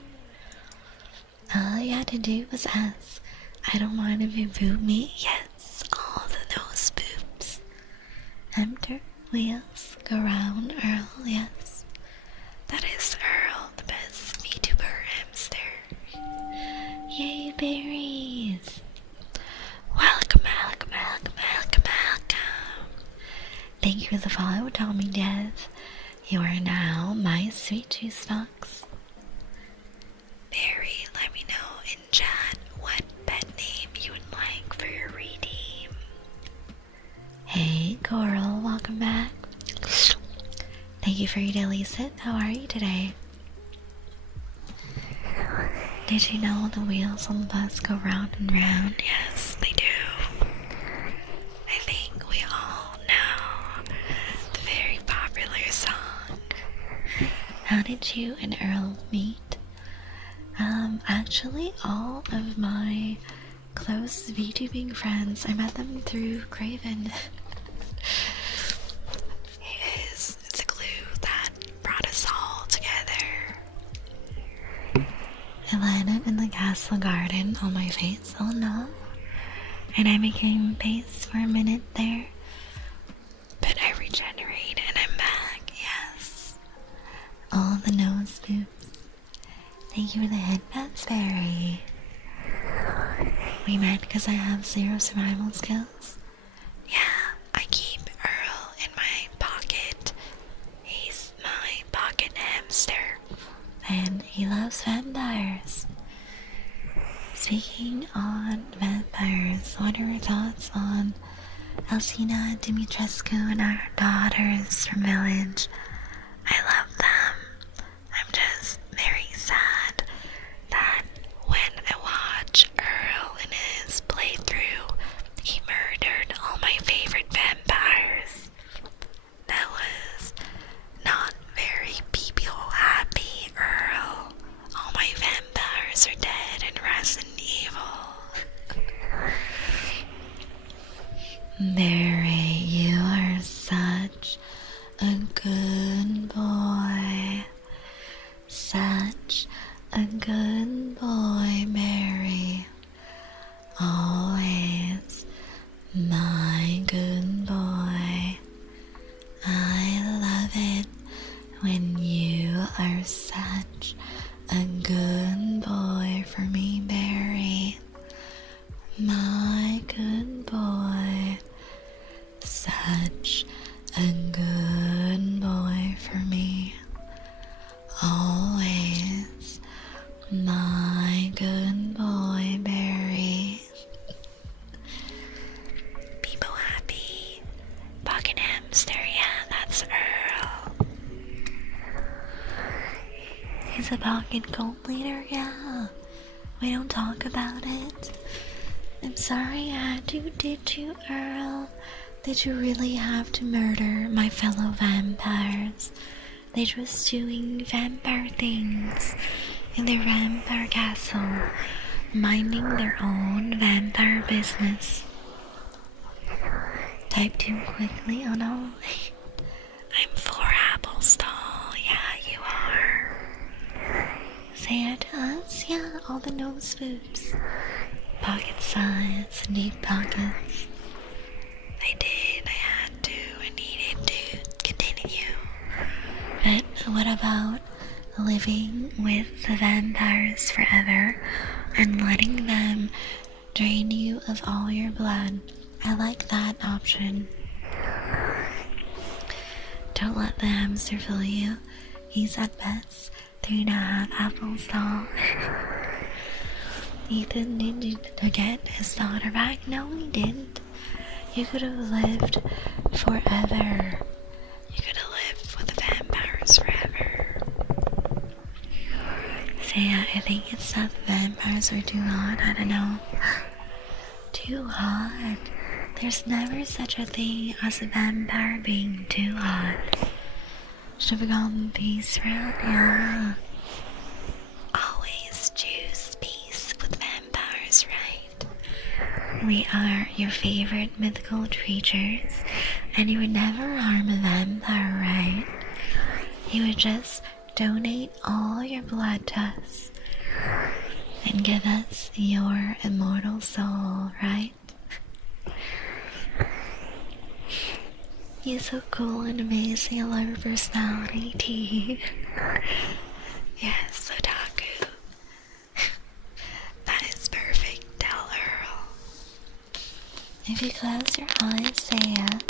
All you had to do was ask. I don't mind if you boop me. Yes, all the nose boops. Hamster wheels go round, Earl. Yes, that is Earl, the best VTuber hamster. Yay, berries! Welcome, welcome, welcome, welcome, welcome. Thank you for the follow, Tommy Dev. You are now my sweet juice box. Barry, let me know in chat what pet name you would like for your redeem. Hey, Coral, welcome back. Thank you for your daily sit. How are you today? Did you know the wheels on the bus go round and round? Yes, they do. I think we all know the very popular song. How did you and Earl meet? Actually, all of my close VTubing friends, I met them through Craven. He is the glue that brought us all together. I landed in the castle garden on my face, oh no. And I became base for a minute there. But I regenerated and I'm back, yes. All the nose boops. Thank you for the headbands, Barry. We met because I have 0 survival skills. Yeah, I keep Earl in my pocket. He's my pocket hamster. And he loves vampires. Speaking on vampires, what are your thoughts on Alcina Dimitrescu and our daughters from Village? I love them. I'm just very sad that when I watch Earl in his playthrough, he murdered all my favorite vampires. That was not very people happy, Earl. All my vampires are dead in Resident Evil. Barry, you are such a good boy. Such a good boy, Barry. Always my good boy. I love it when you are such a good boy for me, Barry. My good boy. Such a good boy for me. Always my good boy, Barry. People happy. Pocket hamster, yeah, that's Earl. He's a pocket gold leader, yeah. We don't talk about it. I'm sorry I had to, did you, Earl? Did you really have to murder my fellow vampires? They're just doing vampire things in their vampire castle, minding their own vampire business. Type too quickly, oh no. I'm 4 apples tall, yeah, you are. Say it to us, yeah, all the nose boobs. Pocket size, deep pockets. I did, I had to. What about living with the vampires forever and letting them drain you of all your blood? I like that option. Don't let the hamster fool you. He's at best 3.5 apples tall. Ethan didn't get his daughter back. No, he didn't. You could have lived forever. You could have lived with the vampires forever. So yeah, I think it's that the vampires are too hot. I don't know. Too hot. There's never such a thing as a vampire being too hot. Should have gone peace route, yeah. Always choose peace with vampires, right? We are your favorite mythical creatures, and you would never harm a vampire, right? You would just donate all your blood to us and give us your immortal soul, right? You're so cool and amazing. I love your personality, T. Yes, otaku. That is perfect. Tell Earl. If you close your eyes, Seiya,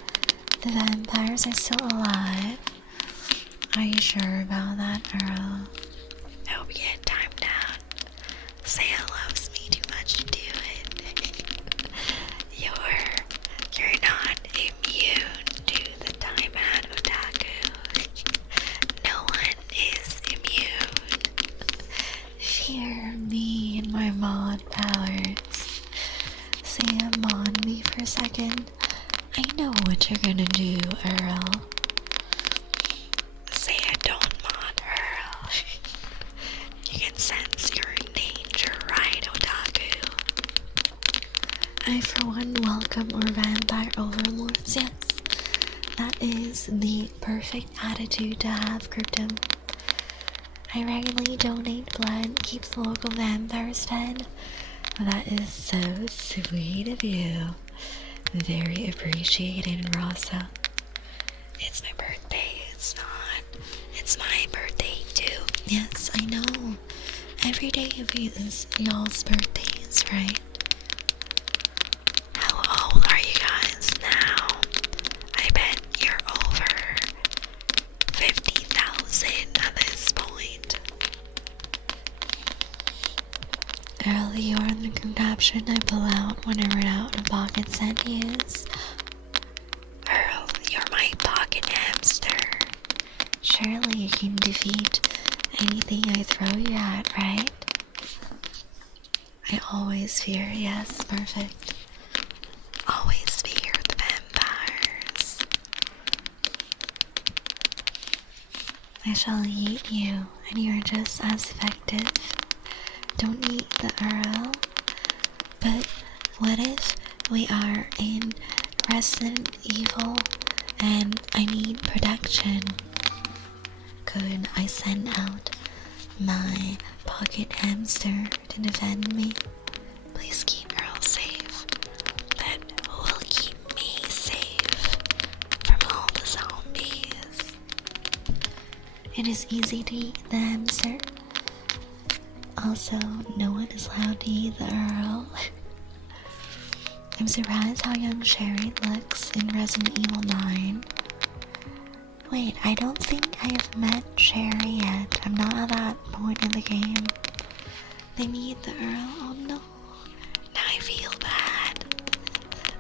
the vampires are still alive. Are you sure about that, Earl? I hope you get time down. Seiya loves me too much to do it. You're not immune to the time out, otaku. No one is immune. Fear me and my mod powers. Seiya, mod me for a second. I know what you're gonna do, Earl. Seiya, don't mod Earl. You can sense you're in danger, right, otaku? I, for one, welcome our vampire overlords, yes. That is the perfect attitude to have, Krypton. I regularly donate blood, keep the local vampires fed. That is so sweet of you. Very appreciated, Rasa. It's my birthday, it's not. It's my birthday too. Yes, I know. Every day of it is y'all's birthdays, right? How old are you guys now? I bet you're over 50,000 at this point. Early on the contraption I pull out whenever out of pocket set use. Earl, you're my pocket hamster. Surely you can defeat anything I throw you at, right? I always fear, yes, perfect. Always fear the vampires. I shall eat you, and you are just as effective. Don't eat the Earl. But what if we are in Resident Evil and I need protection? Could I send out my pocket hamster to defend me? Please keep Earl safe. That will keep me safe from all the zombies. It is easy to eat the hamster. Also, no one is allowed to eat the Earl. I'm surprised how young Sherry looks in Resident Evil 9. Wait, I don't think I have met Sherry yet. I'm not at that point in the game. They need the Earl. Oh no. Now I feel bad.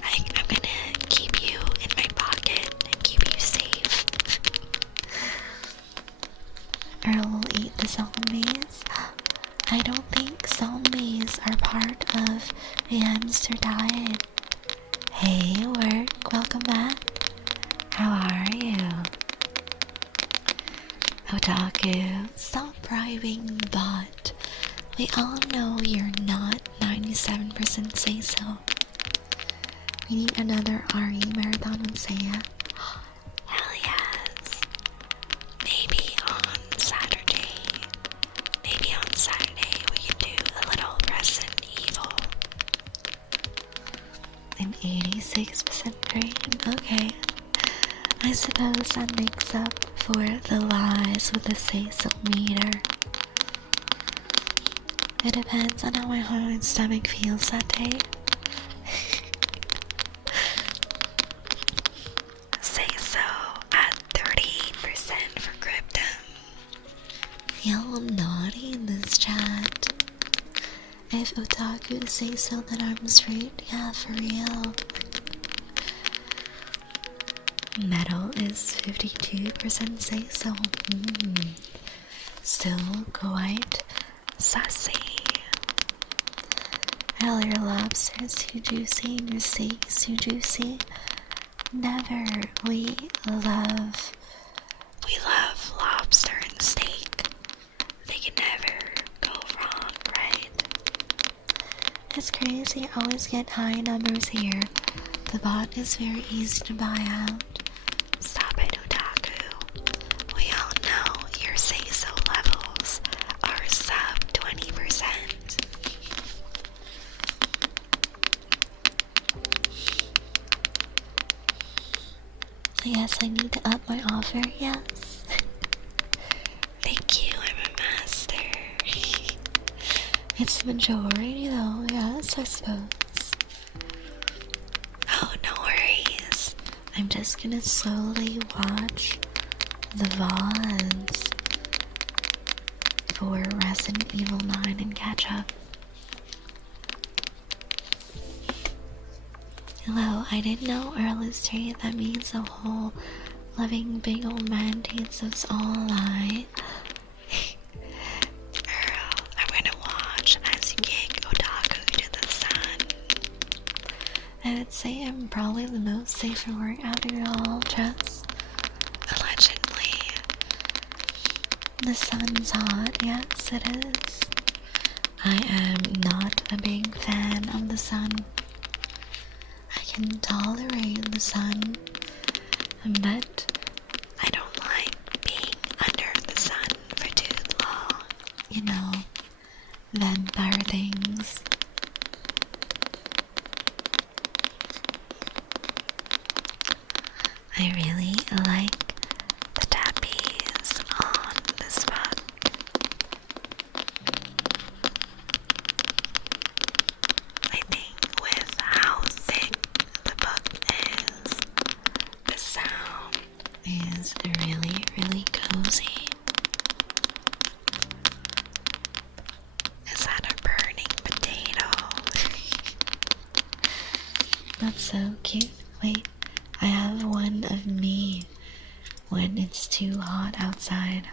I'm gonna keep you in my pocket and keep you safe. Earl will eat the zombies. I don't think zombies are part of a hamster diet. Hey, Work, welcome back. How are you? Otaku, stop bribing the bot. We all know you're not 97% say so. We need another RE marathon with Seiya. Hell yes. Maybe on Saturday. Maybe on Saturday we can do a little Resident Evil. I'm 86% green. Okay. I suppose that makes up for the lies with the say-so meter. It depends on how my heart and stomach feels that day. Say so at 38% for crypto. Y'all naughty in this chat. If otaku say so, then I'm straight. Yeah, for real. Metal is 52% say so. Still quite sassy. Earlier lobsters too juicy and your steaks too juicy. Never. We love lobster and steak. They can never go wrong, right? It's crazy. I always get high numbers here. The bot is very easy to buy out. Stop it, otaku. We all know your say-so levels are sub 20%. Yes, I need to up my offer, yes. Thank you, I'm a master. It's the majority though, yes, I suppose. Oh, no worries. I'm just gonna slowly watch the VODs for Resident Evil 9 and catch up. Hello, I didn't know Earl is straight. That means the whole loving big old man dates us all lie. Earl, I'm gonna watch as you kick otaku to the sun. I would say I'm probably the most safe for work out of you all, just allegedly. The sun's hot, yes it is. I am not a big fan of the sun. I can tolerate the sun, but I don't like being under the sun for too long. You know, vampire things. I really like the tappies on this book. I think with how thick the book is, the sound is really, really cozy. Is that a burning potato? That's so cute. Wait, I have one of me when it's too hot outside.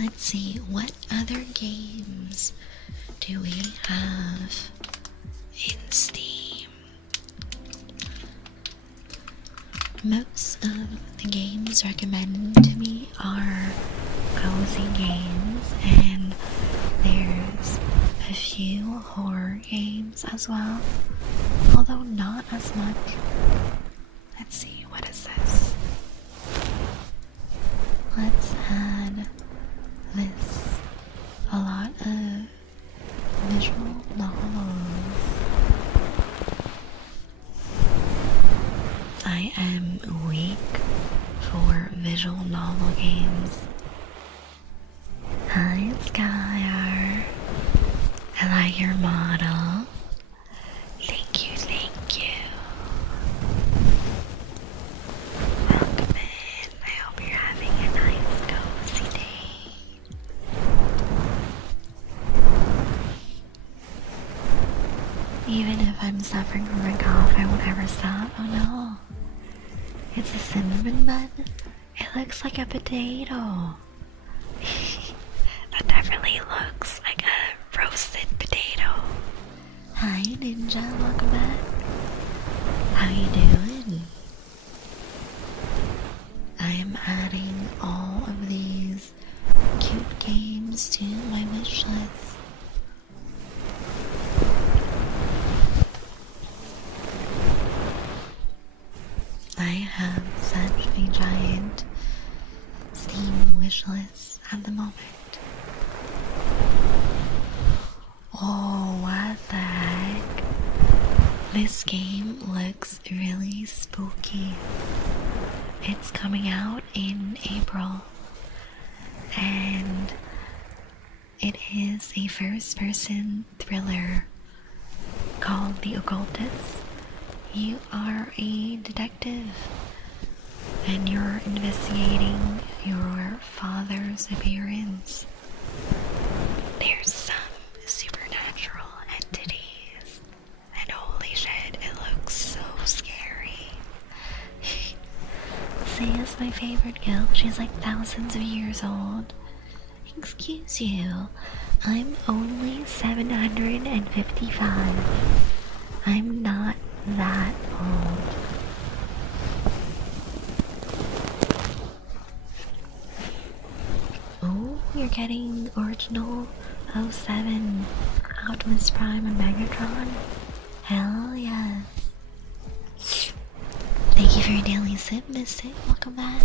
Let's see, what other games do we have in Steam? Most of the games recommended to me are cozy games, and there's a few horror games as well, although not as much. Let's see, what is this? Let's add this. A lot of visual novels. I am weak for visual novel games. Hi, Skyar. I like your model. Thank you, thank you. Welcome in. I hope you're having a nice, cozy day. Even if I'm suffering from a cough, I won't ever stop. Oh no. It's a cinnamon bun? It looks like a potato. That definitely looks like a roasted potato. Hi Ninja, welcome back. How you doing? I am adding all of these cute games to my wish list. I have such a giant Steam wish list at the moment. Oh, what the heck? This game looks really spooky. It's coming out in April, and it is a first-person thriller called The Occultist. You are a detective, and you're investigating your father's appearance. There's some supernatural entities, and holy shit, it looks so scary. Saya's my favorite girl. She's like thousands of years old. Excuse you, I'm only 755. I'm not that old. Oh, you're getting original 07 Optimus Prime and Megatron? Hell yes. Thank you for your daily sip, Mystic. Welcome back.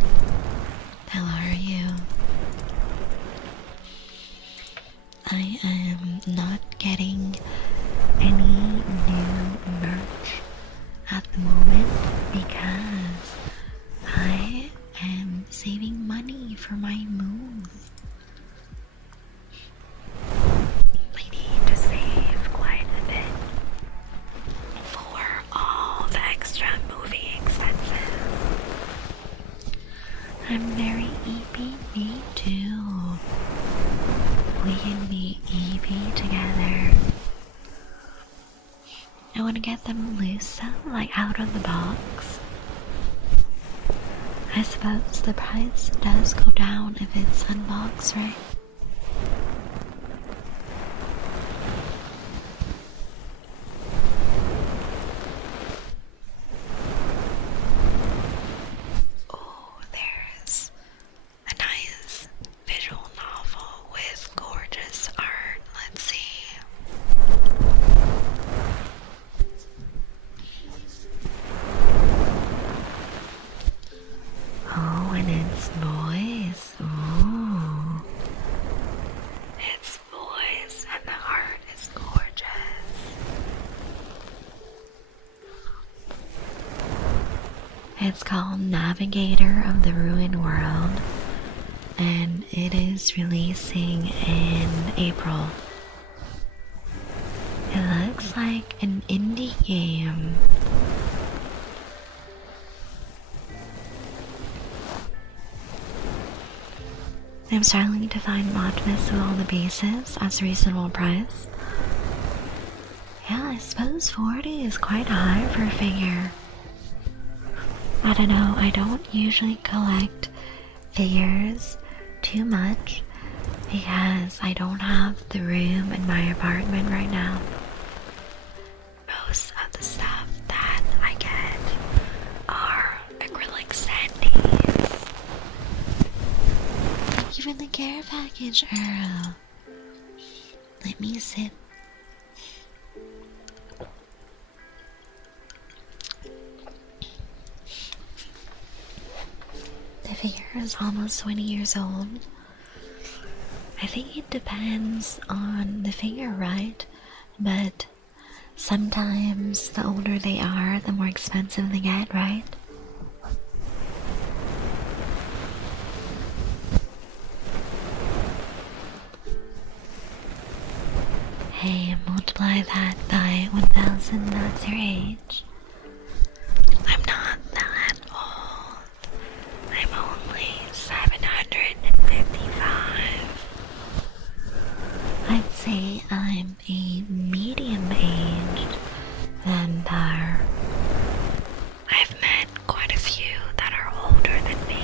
How are you? I am not getting any new merch at the moment because I am saving money for my move. I need to save quite a bit for all the extra moving expenses. I'm very EP, me too. We can be EP together. I want to get them loose though, like out of the box. I suppose the price does go down if it's unboxed, right? Oh, there's a nice visual novel with gorgeous art. Let's see. Oh, and it's boys. Ooh. It's boys, and the art is gorgeous. It's called Navigator of the Ruined World, and it is releasing in April. It looks like an indie game. I'm struggling to find Optimus with all the bases at a reasonable price. Yeah, I suppose 40 is quite high for a figure. I don't know, I don't usually collect figures too much because I don't have the room in my apartment right now. Most of the stuff that I get are acrylic sandies. Thank you for the care package, Earl. Let me sip. The figure is almost 20 years old. I think it depends on the figure, right? But sometimes the older they are, the more expensive they get, right? Hey, multiply that by 1000, that's your age. I'm not that old. I'm only 755. I'd say I'm a medium-aged vampire. I've met quite a few that are older than me,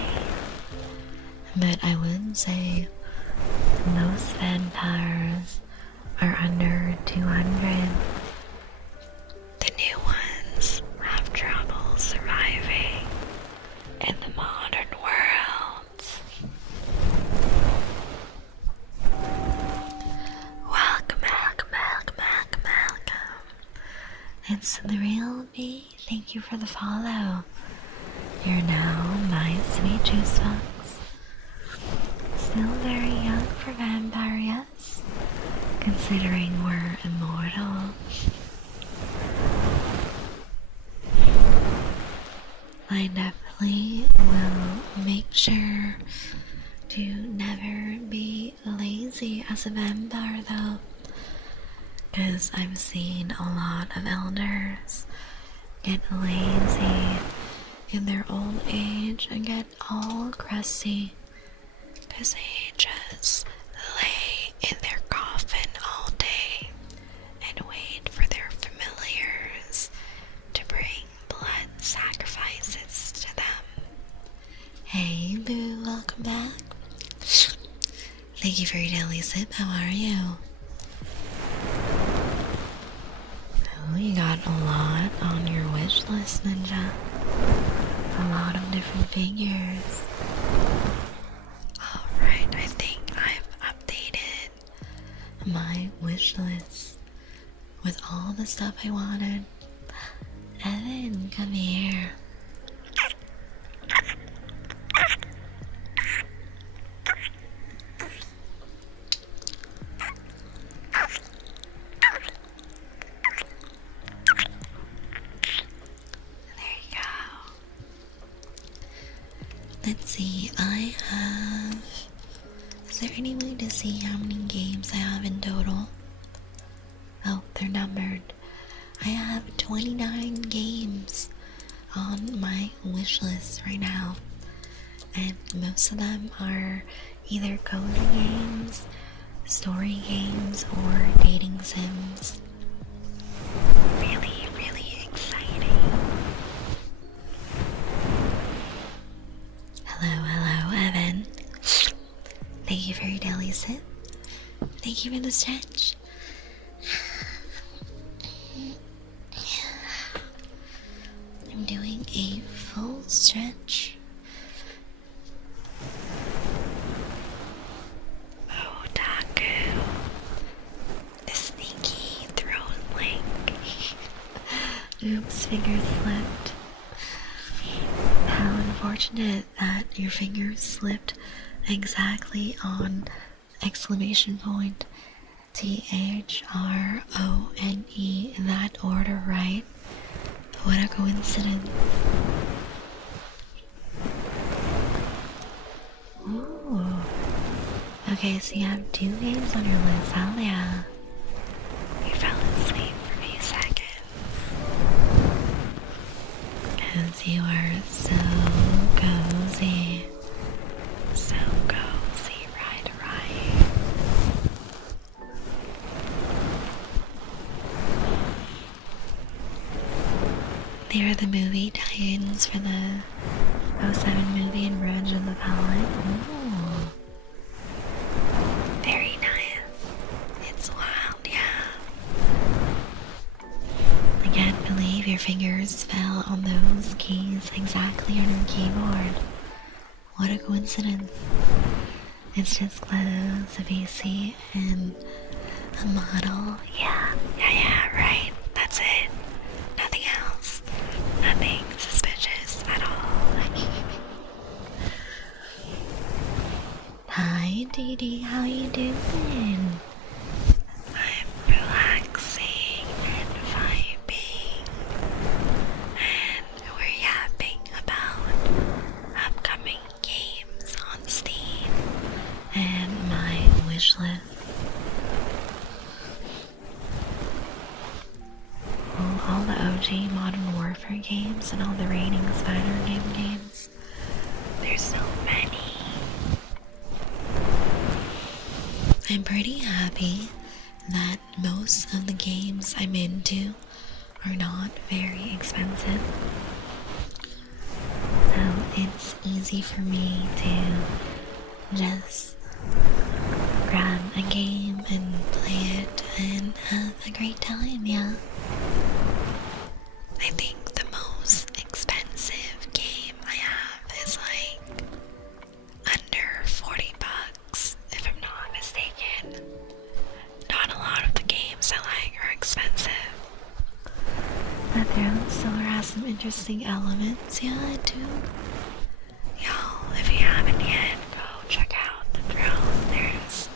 but I would say most vampires are under 200. The new ones have trouble surviving in the modern world. Welcome. It's the real me. Thank you for the follow. You're now my sweet juice box. Still very young for vampire, yes? Considering we're immortal. I definitely will make sure to never be lazy as a vampire though, because I've seen a lot of elders get lazy in their old age and get all crusty because they just lay in their coffin all day and wait for their familiars to bring blood sacrifices to them. Hey boo, welcome back. Thank you for your daily sip. How are you? Oh, you got a lot on your wish list, Ninja. A lot of different figures. Alright, I think I've updated my wish list with all the stuff I wanted. Evan, come here. Let's see, I have... Is there any way to see how many games I have in total? Oh, they're numbered. I have 29 games on my wish list right now. And most of them are either cozy games, story games, or dating sims. Really, really exciting. Hello, Evan. Thank you for your daily sip. Thank you for the stretch. I'm doing a full stretch. Oh, Taku. The sneaky throat link. Oops, finger slipped. How unfortunate that your finger slipped exactly on exclamation point THRONE in that order, right? What a coincidence. Ooh. Okay, so you have 2 games on your list, hell yeah. You fell asleep for a few seconds. Because you are so cozy. So cozy, right? They are the movie tie-ins for the '07 movie and Revenge of the Palette. Ooh. Very nice. It's wild, yeah. I can't believe your fingers fell on those keys exactly on your keyboard. What a coincidence. It's just close a PC and a model. Yeah, right. That's it. Nothing else. Nothing suspicious at all. Hi, Dee Dee. How you doing? I'm relaxing and vibing. And we're yapping about upcoming games on Steam and my wish list. All the OG Modern Warfare games and all the Raining Spider games. There's so many. I'm pretty happy that most of the games I'm into are not very expensive. So it's easy for me to just grab a game and play it and have a great time, yeah. I think the most expensive game I have is like under $40, if I'm not mistaken. Not a lot of the games I like are expensive. But Throne Solar has some interesting elements, yeah, I do. Y'all, if you haven't yet, go check out the Throne. There's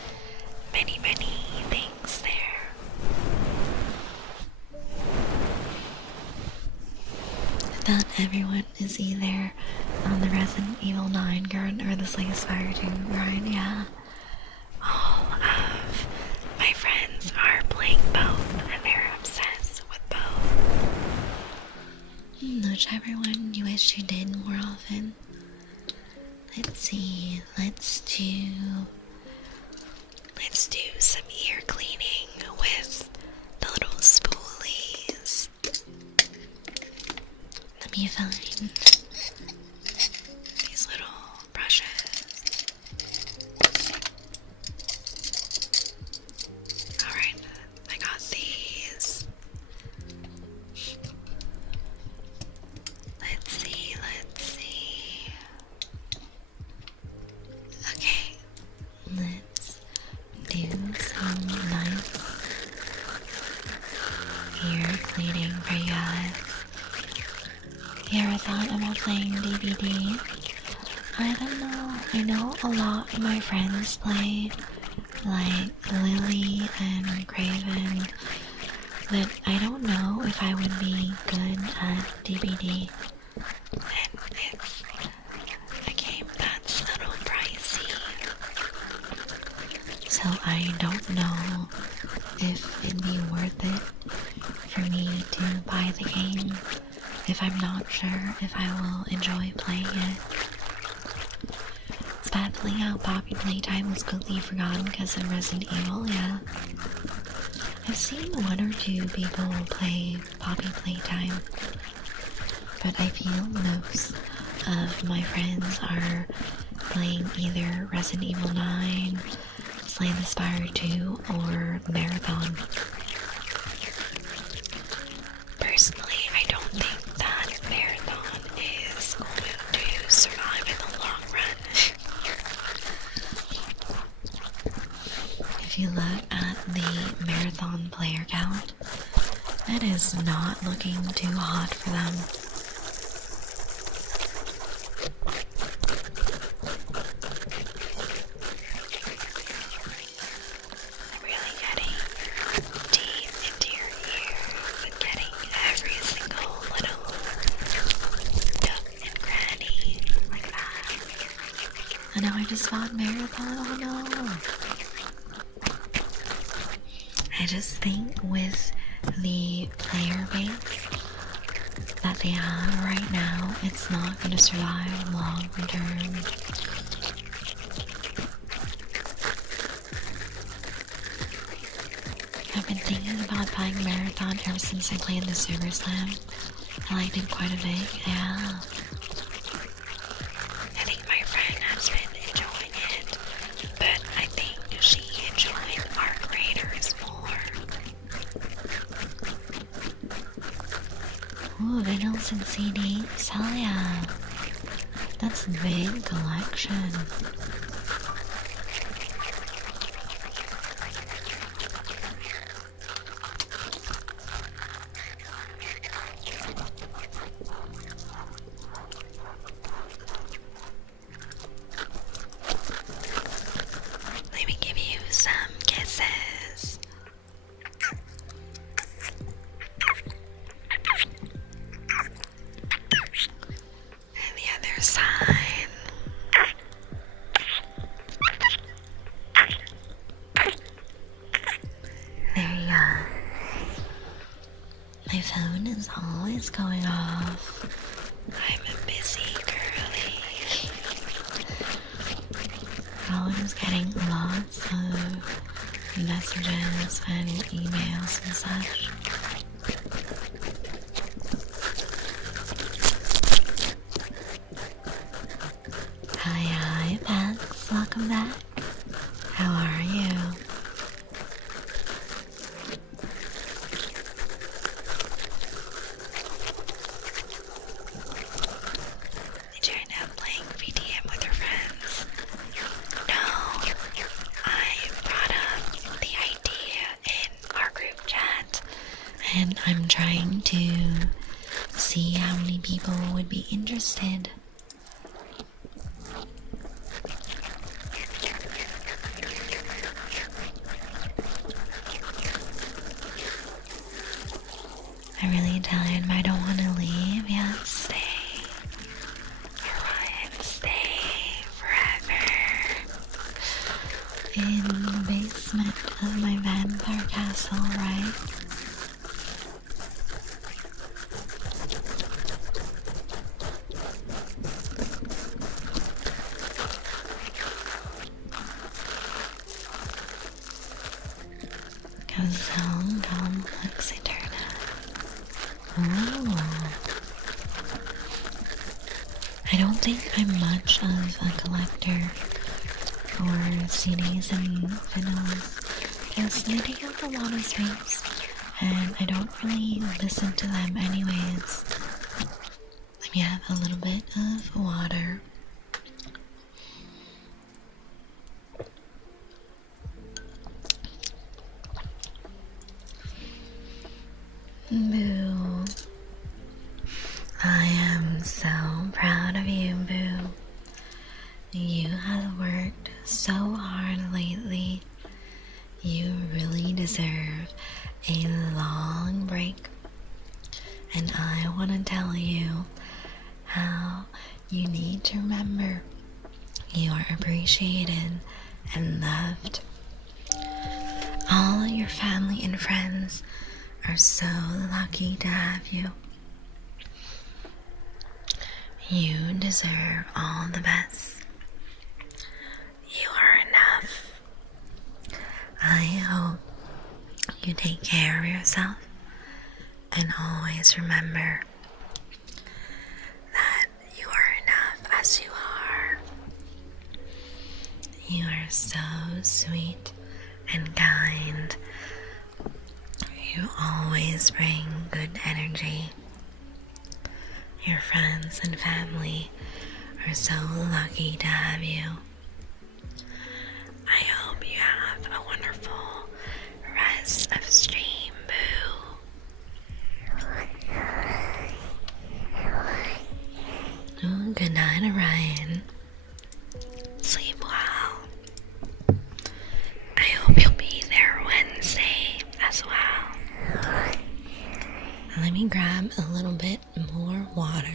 many things there. that everyone is either on the Resident Evil 9 grind or the Slay the Spire 2 grind, yeah. All of my friends are playing both and they're obsessed with both. Whichever one you wish you did more often. Let's see, let's do some ear cleaning with the little spoolies. Let me find these little brushes. Alright, I got these. Let's see. Okay, let's do some nice ear cleaning for you guys. You ever thought about playing DBD? I don't know. I know a lot of my friends play, like Lily and Craven, but I don't know if I would be good at DBD. And it's a game that's a little pricey, so I don't know if it'd be worth it for me to buy the game if I'm not sure if I will enjoy playing it. It's baffling how Poppy Playtime was quickly forgotten because of Resident Evil, yeah. I've seen one or two people play Poppy Playtime, but I feel most of my friends are playing either Resident Evil 9, Slay the Spire 2, or Marathon. Personally, I don't think that Marathon is going to survive in the long run. If you look at the Marathon player count, it is not looking too hot for them. I'm really getting deep into your ears and getting every single little nook and cranny like that. I know I just fought Marathon, oh no. I just think with the player base that they have right now, it's not going to survive long term. I've been thinking about buying Marathon ever since I played the Super Slam. I liked it quite a bit, yeah. I think my friend has been enjoying it, but I think she enjoyed Arc Raiders more. Ooh, vinyls and CDs, hell yeah. That's a big collection. Let me give you some kisses. And the other side. There you go. My phone is always going off. I'm a busy girly. Always getting lots of messages and emails and such. Hi, Pets. Welcome back. How are you? Did you end up playing VTM with your friends? No, I brought up the idea in our group chat, and I'm trying to see how many people would be interested. I really tired, but I don't want to leave, yes. alright? Kazong Complex Eterna. Ooh. I don't think I'm much of a collector for CDs and vinyls because they take up a lot of space and I don't really listen to them anyways. Let me have a little bit of water. Boo. I am so proud of you, Boo. You have worked so hard lately. You really deserve a long break. And I want to tell you how you need to remember you are appreciated and loved. All your family and friends are so lucky to have you. You deserve all the best. You are enough. I hope you take care of yourself and always remember that you are enough as you are. You are so sweet and kind. You always bring good energy. Your friends and family are so lucky to have you. I hope you have a wonderful rest of stream, Boo. Oh, good night, Orion. Sleep well. I hope you'll be there Wednesday as well. Let me grab a little bit more water.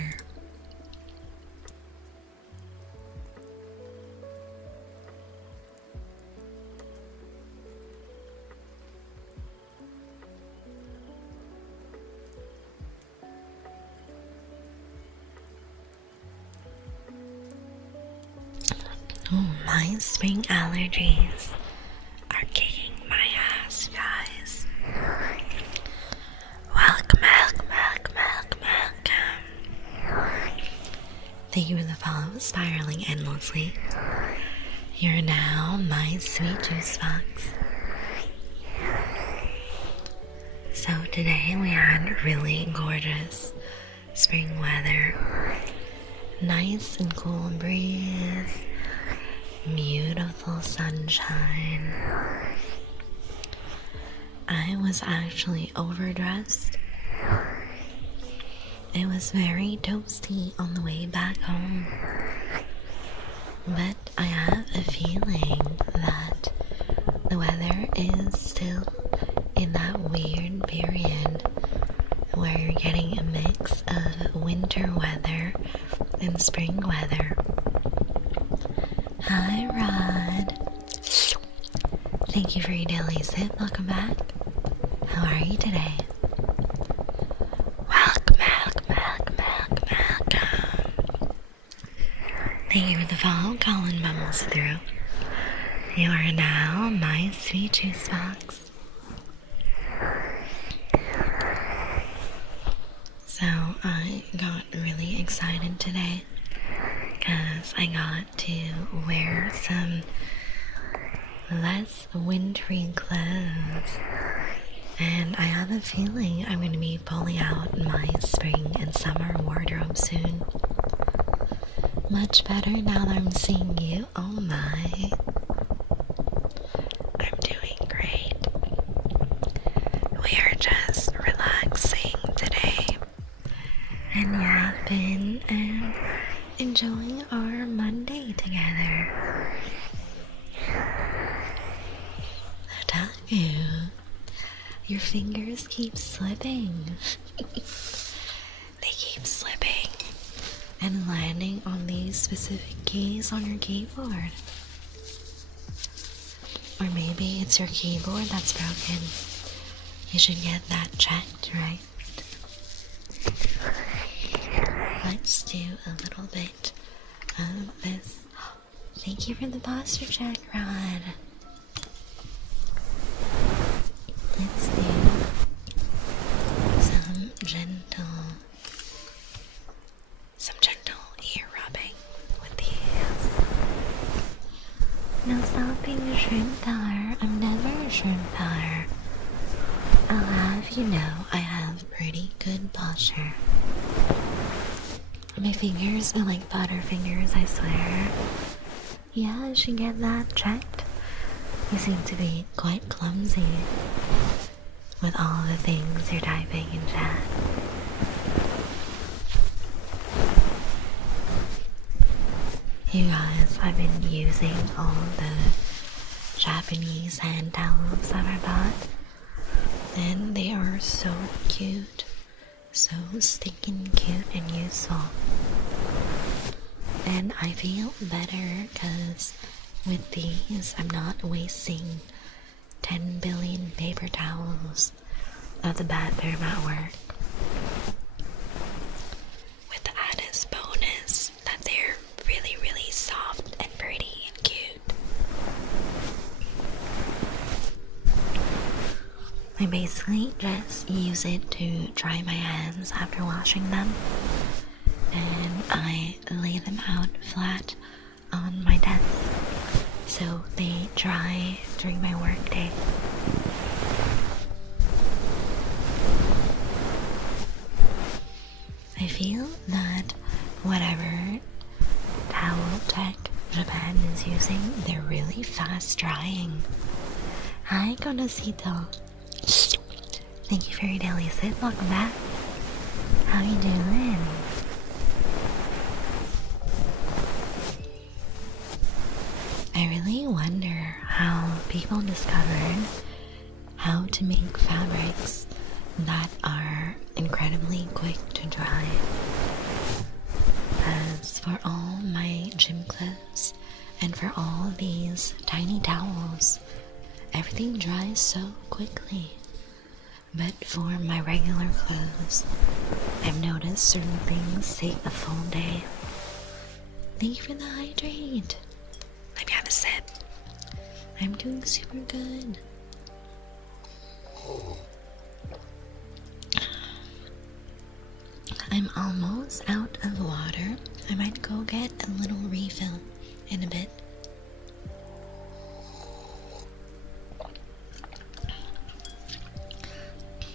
Oh, my spring allergies are kicking my ass, guys. Welcome. Thank you for the follow, spiraling endlessly. You're now my sweet juice box. So today we had really gorgeous spring weather. Nice and cool breeze. Beautiful sunshine. I was actually overdressed. It was very toasty on the way back home. But I have a feeling that the weather is still in that weird period where you're getting a mix of winter weather and spring weather. Hi, Rod. Thank you for your daily sip. Welcome back. How are you today? Welcome. Thank you for the follow. Colin bumbles through. You are now my sweet juice box. So I got really excited today because I got to wear some less wintry clothes, and I have a feeling I'm going to be pulling out my spring and summer wardrobe soon. Much better now that I'm seeing you. Oh my. I'm doing great. We are just relaxing today and yapping and enjoying our Monday together. Otaku, your fingers keep slipping. They keep slipping and landing on these specific keys on your keyboard. Or maybe it's your keyboard that's broken. You should get that checked, right? Let's do a little bit of this. Thank you for the posture check, Rod. Let's do some gentle ear rubbing with these. No, stop being a shrimp color. I'm never a shrimp color. I'll have you know I have pretty good posture. My fingers are like butter fingers, I swear. Yeah, I should get that checked. You seem to be quite clumsy with all the things you're typing in chat. You guys, I've been using all the Japanese hand towels that I bought, and they are so cute, so stinking cute and useful. And I feel better because with these I'm not wasting 10 billion paper towels of the bathroom at work. With the added bonus that they're really, really soft and pretty and cute. I basically just use it to dry my hands after washing them, and I lay them out flat on my desk so they dry during my work day. I feel that whatever towel tech Japan is using, they're really fast drying. Hi, Conocito. Thank you for your daily sit. Welcome back. How you doing? I really wonder how people discovered how to make fabrics that are incredibly quick to dry. As for all my gym clothes and for all these tiny towels, everything dries so quickly. But for my regular clothes, I've noticed certain things take a full day. Thank you for the hydrate. Let me have a sip. I'm doing super good. I'm almost out of water. I might go get a little refill in a bit.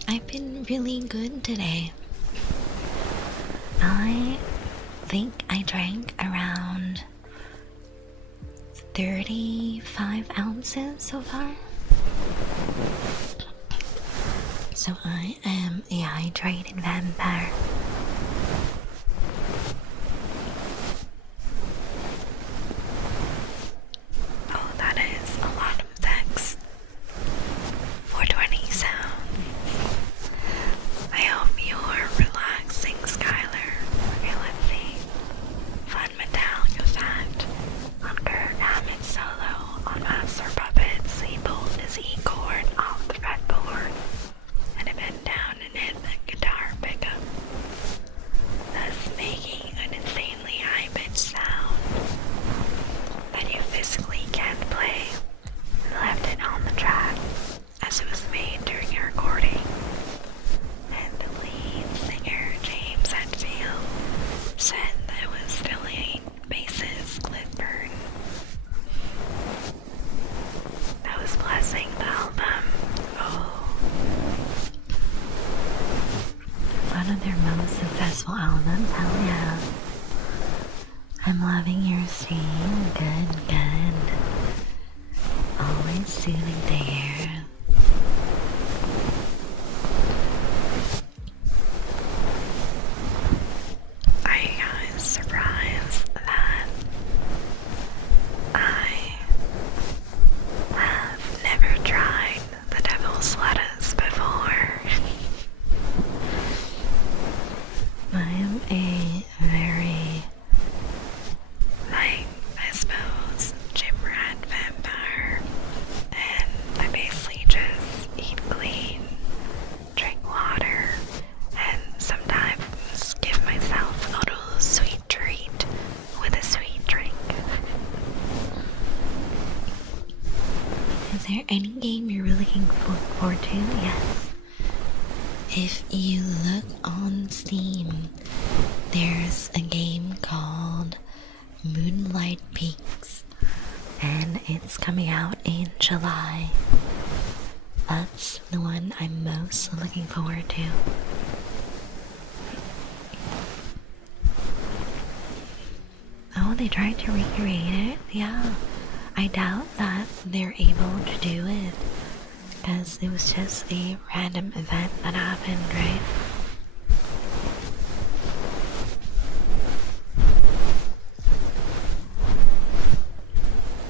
I've been really good today. I think I drank around 35 ounces so far. So I am a hydrated vampire. Oh, that is a lot of text. 420 sounds. I hope you're relaxing, Skylar. Okay, let's see. Fun Metallica fact. On Kurt Hammett solo on Master Puppets, he pulled his E chord off the fretboard and it bent down and hit the guitar pickup, thus making an insanely high-pitched sound that you physically can't play, and left it on the track as it was made during a recording. And the lead singer, James Hetfield, said that it was Philly bassist Clifford that was blessing the album. Oh. One of their most successful albums, hell yeah. I'm loving your stream. Good, good. Always soothing to hear. Are you guys surprised that I have never tried the devil's lettuce before? I am a very, I suppose, gym rat vampire, and I any game you're really looking forward to, yes. If you look on Steam, there's a game called Moonlight Peaks, and it's coming out in July. That's the one I'm most looking forward to. Oh, they tried to recreate it? Yeah. I doubt that they're able to do it because it was just a random event that happened, right?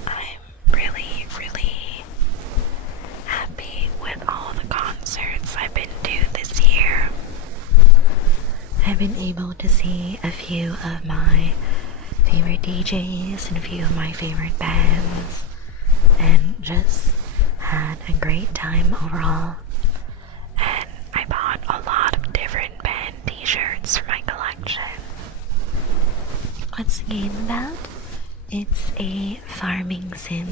I'm really, really happy with all the concerts I've been to this year. I've been able to see a few of my favorite DJs and a few of my favorite bands, and just had a great time overall. And I bought a lot of different band t-shirts for my collection. What's the game about? It's a farming sim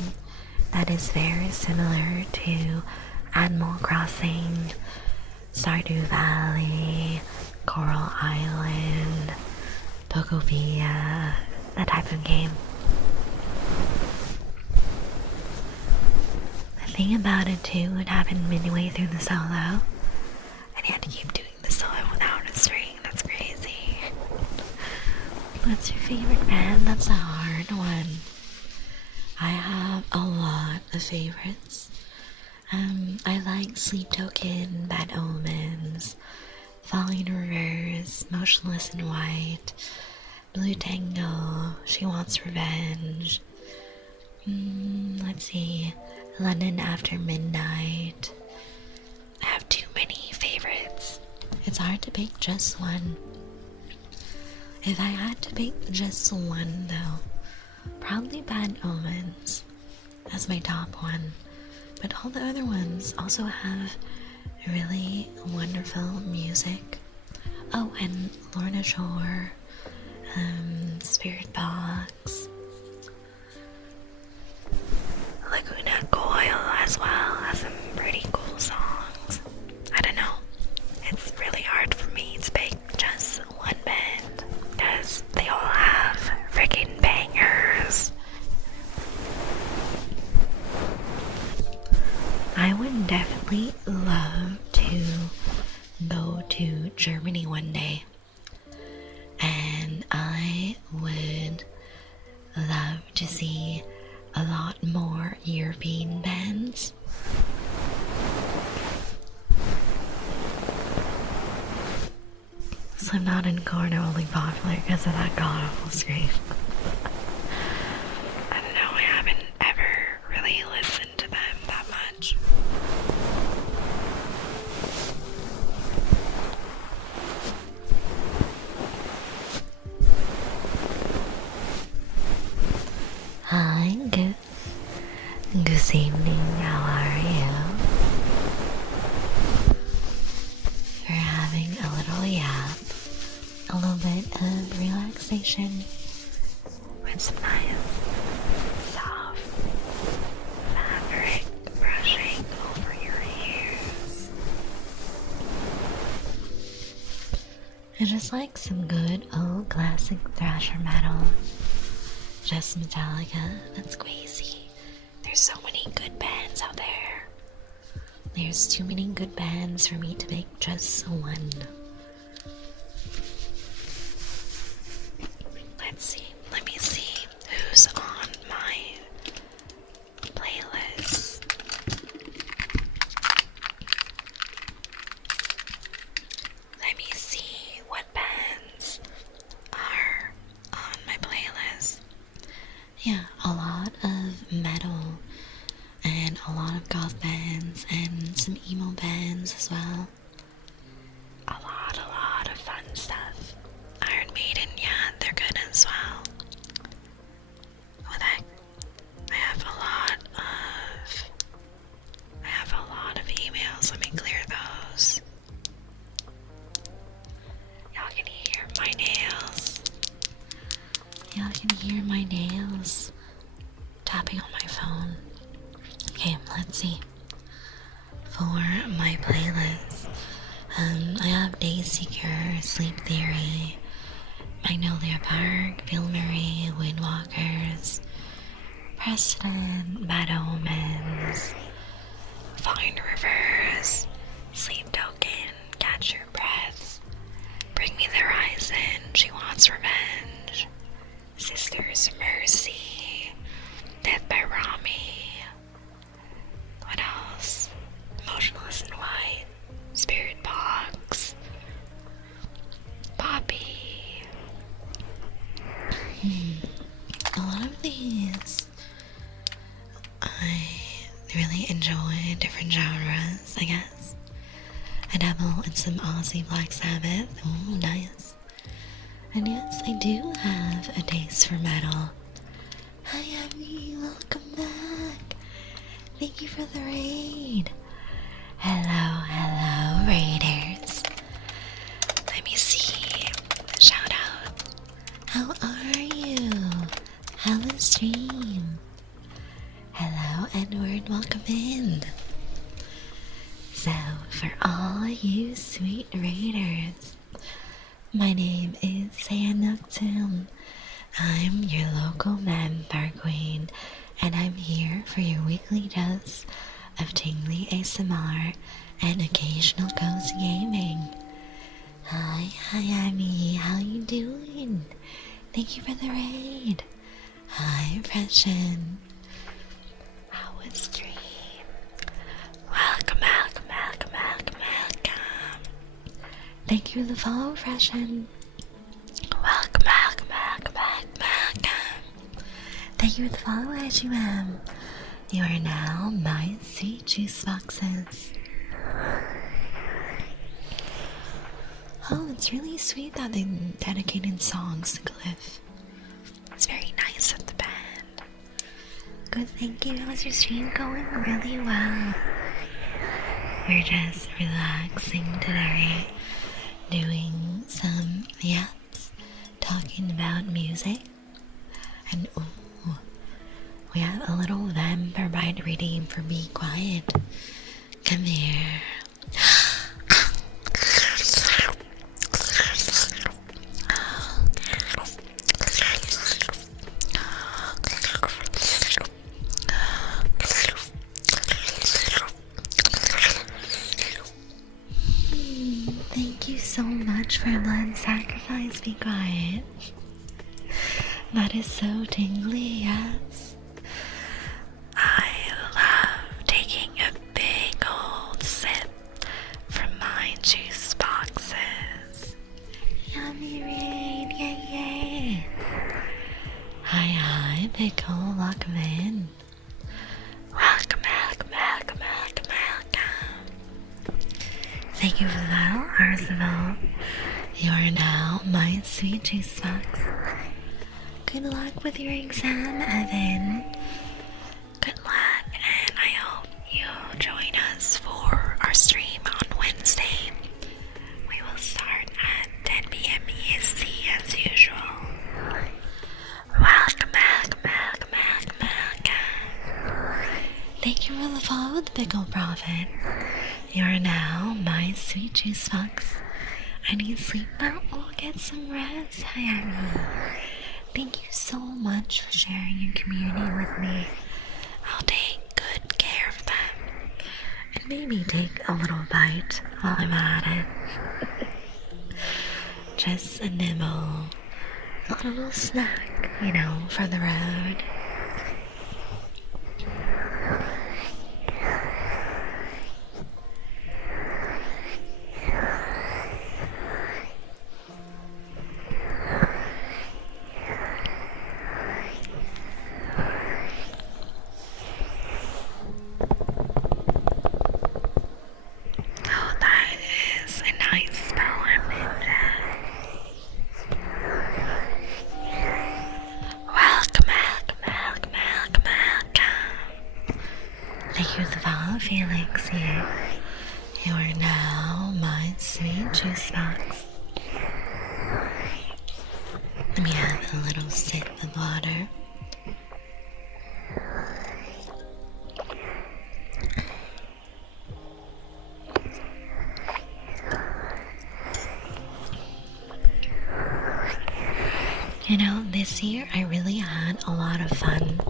that is very similar to Animal Crossing, Stardew Valley, Coral Island, Pokopia, that type of game. The thing about it too, it happened midway through the solo, and you had to keep doing the solo without a string. That's crazy. What's your favorite band? That's a hard one. I have a lot of favorites. I like Sleep Token, Bad Omens, Falling in Reverse, Motionless in White, Blue Tango, She Wants Revenge. Let's see, London After Midnight. I have too many favorites. It's hard to pick just one. If I had to pick just one though, probably Bad Omens as my top one. But all the other ones also have really wonderful music. Oh, and Lorna Shore, Spirit Box, Laguna Coil as well has some pretty cool songs. I don't know, it's really hard for me to pick just one band because they all have freaking bangers. I would definitely love to go to Germany one day, and I would love to see a lot more European bands. Slipknot and Korn are only popular because of that god-awful scream. I don't know, I haven't ever really listened to them that much. Hi, Goose. Good evening, how are you? We're having a little yap, a little bit of relaxation with some nice, soft fabric brushing over your ears. And just like some good old classic thrasher metal. Just Metallica, that's crazy. There's so many good bands out there. There's too many good bands for me to make just one. Let's see, let me see who's on my playlist. Let me see what bands are on my playlist. Yeah, a lot of metal and a lot of goth bands and some emo bands as well. A lot Adele and some Aussie Black Sabbath. Oh, nice. And yes, I do have a taste for metal. Hi, Abby. Welcome back. Thank you for the raid. Hello, hello, raiders. Let me see. Shout out. How are you? How was stream? Hello, Edward. Welcome in. So, for all you sweet raiders, my name is Sand Nocturne. I'm your local vampire queen, and I'm here for your weekly dose of tingly ASMR and occasional cozy gaming. Hi, Abby. How you doing? Thank you for the raid. Hi, Freshen. How was stream? Welcome. Thank you for the follow, Freshen. Welcome. Thank you for the follow, IGM. You are now my sweet juice boxes. Oh, it's really sweet that they dedicated songs to Cliff. It's very nice of the band. Good, thank you. How's your stream going? Really well. We're just relaxing today, doing some yaps, talking about music, and ooh, we have a little vampire bite reading for Be Quiet. Come here. Thank you so much for blood sacrifice, Be Quiet. That is so tingly, yes. I love taking a big old sip from my juice boxes. Yummy raid, yay. Hi, Pickle, welcome in. Welcome. Thank you for that, Arsenal. You are now my sweet juice box. Good luck with your exam, Evan. Good luck, and I hope you'll join us for our stream on Wednesday. We will start at 10 p.m. EST as usual. Welcome. Thank you for the follow, the Pickle Prophet. You are now my sweet juice box. I need sleep now. I'll get some rest. Hi, Abby. Thank you so much for sharing your community with me. I'll take good care of them. And maybe take a little bite while I'm at it. Just a nibble. A little snack, for the road. Oh, that is a nice poem, Ninja. Welcome. Thank you for the follow, Felix. You are now my sweet juice box. Let me have a little sip of water. This year I really had a lot of fun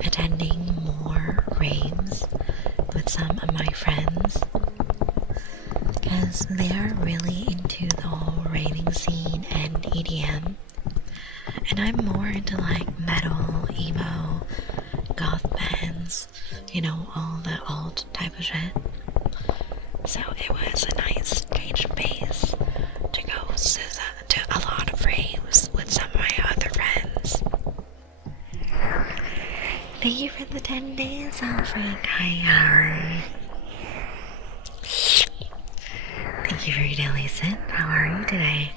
attending more raves with some of my friends because they are really into the whole raving scene and EDM, and I'm more into like metal, emo, goth bands, all the alt type of shit. So it was a nice change of pace to go to a lot of raves with some of my other friends. Thank you for the 10 days, Alfred. Hi. Thank you for your daily sit. How are you today?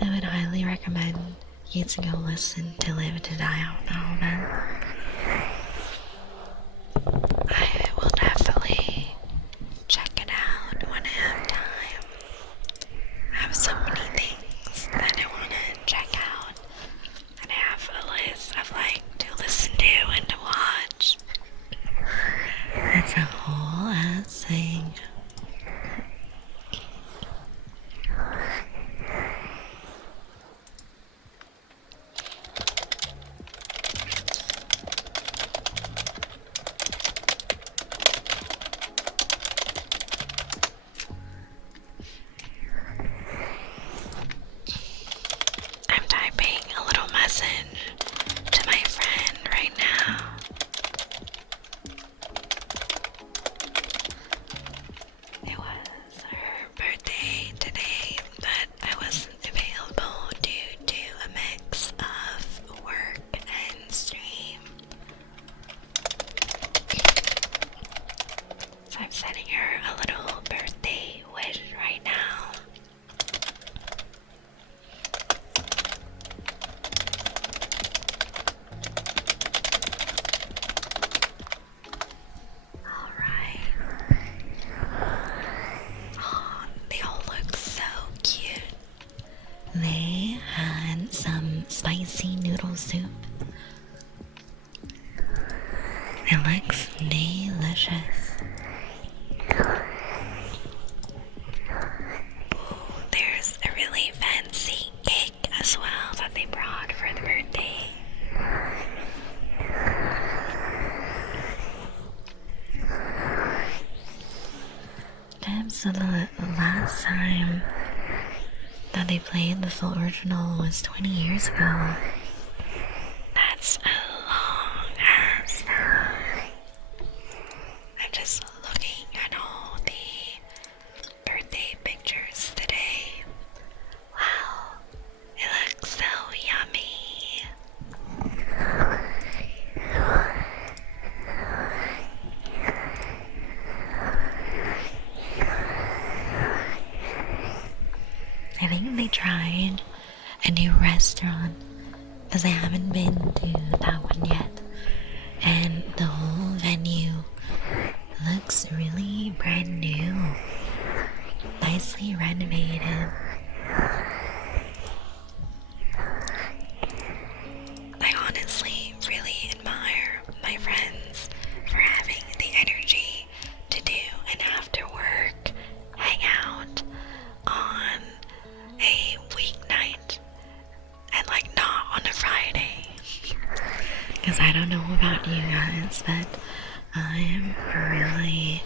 I would highly recommend you to go listen to Live to Die Out the Omen. I will definitely check it out when I have time. I have so many things that I want to check out, and I have a list of like to listen to and to watch. It's a whole ass thing. I'm typing a little message to my friend right now. It was her birthday today, but I wasn't available due to a mix of work and stream. So I'm sending her a little birthday wish right now. Alright. Oh, they all look so cute. They had some spicy noodle soup. It looks delicious. Ooh, there's a really fancy cake as well that they brought for the birthday. Damn, so the last time that they played the full original was 20 years ago. That's a long ass time. I'm just looking at all the birthday pictures today. Wow, it looks so yummy. I think they tried a new restaurant because I haven't been to that one yet, and the whole venue looks really brand new, nicely renovated. I honestly really admire my friends for having the energy to do an after work hangout on a weeknight and like not on a Friday. Because I don't know about you guys, but I am really,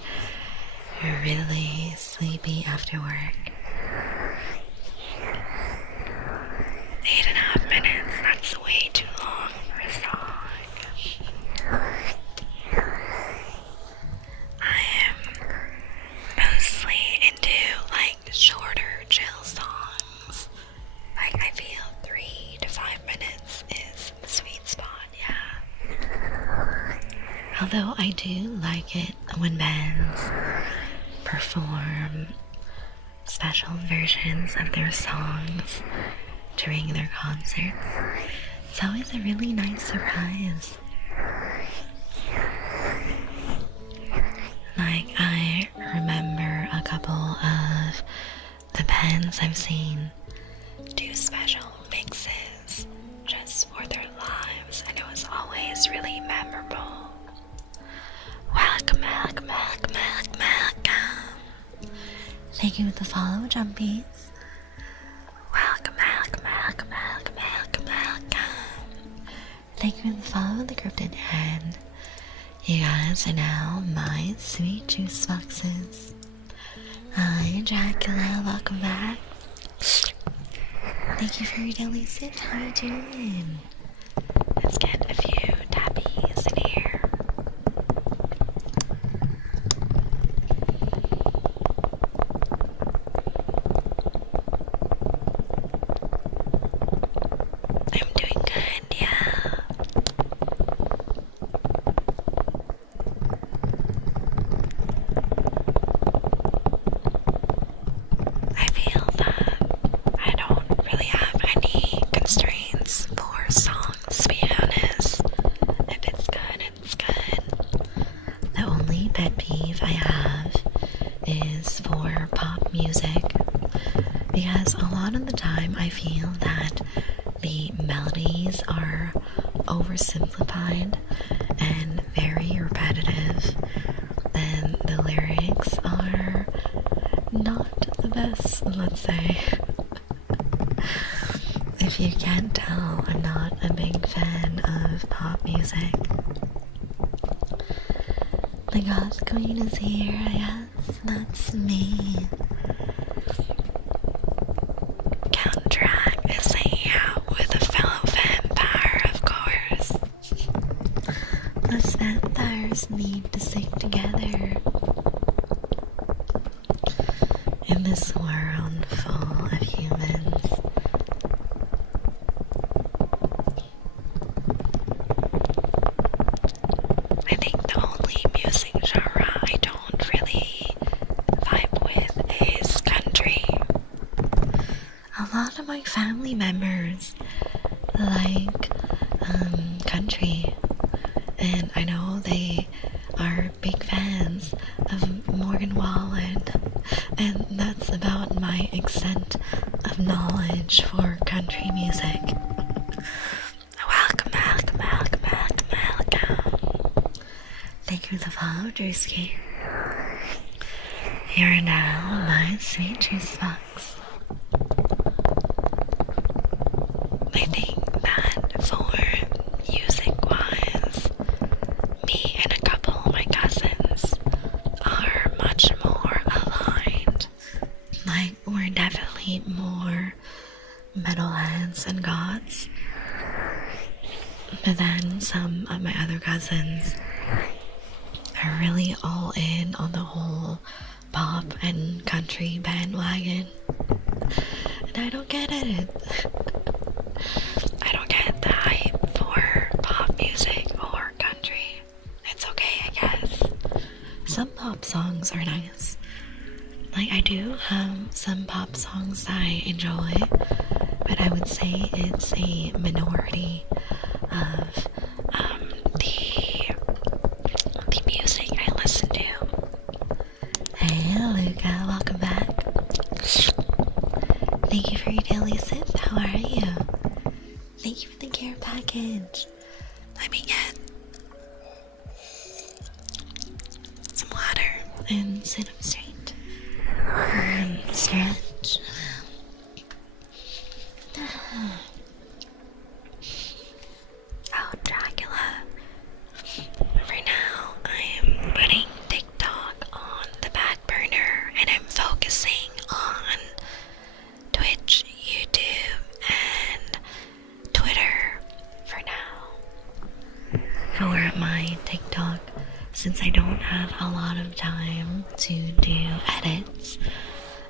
really sleepy after work. 8.5 minutes, that's way too long for a song. I am mostly into like shorter chill songs. Like I feel 3 to 5 minutes is the sweet spot, yeah. Although I do like it when bands perform special versions of their songs during their concerts. It's always a really nice surprise. Like, I remember a couple of the bands I've seen do special mixes just for their lives, and it was always really memorable. Welcome. Thank you for the follow, Jumpies. Welcome. Thank you for the follow, the Cryptid Head. You guys are now my sweet juice boxes. Hi, Dracula. Welcome back. Thank you for your daily sit. How you doing? Let's get a few tappies in here. I'm doing good, yeah. only pet peeve I have is for pop music, because a lot of the time I feel that the melodies are oversimplified and very repetitive, and the lyrics are not the best, let's say. If you can't tell, I'm not a big fan of pop music. The Goth Queen is here, yes, that's me. Counteract is hanging out with a fellow vampire, of course. Us vampires need to stick together. In this world full of humans. I think the only music genre I don't really vibe with is country. A lot of my family members like country, and I know they are big fans of Morgan Wallen, and that's about my extent of knowledge for country music. Welcome. Thank you for the follow, Drewski. You are now my sweet juice box. I think that for music-wise, me and a couple of my cousins are much more aligned. Like, we're definitely more metalheads and goths. But then some of my other cousins are really all in on the whole pop and country bandwagon. And I don't get it. I don't get the hype for pop music or country. It's okay, I guess. Some pop songs are nice. Like, I do have some pop songs that I enjoy, but I would say it's a minority of the music I listen to. Hey Luca, welcome back. Thank you for your daily sip. How are you? Thank you for the care package. Let me get some water and sit up straight and stretch. Oh, Dracula. For now, I am putting TikTok on the back burner and I'm focusing on Twitch, YouTube, and Twitter for now. For my TikTok, since I don't have a lot of time to do edits,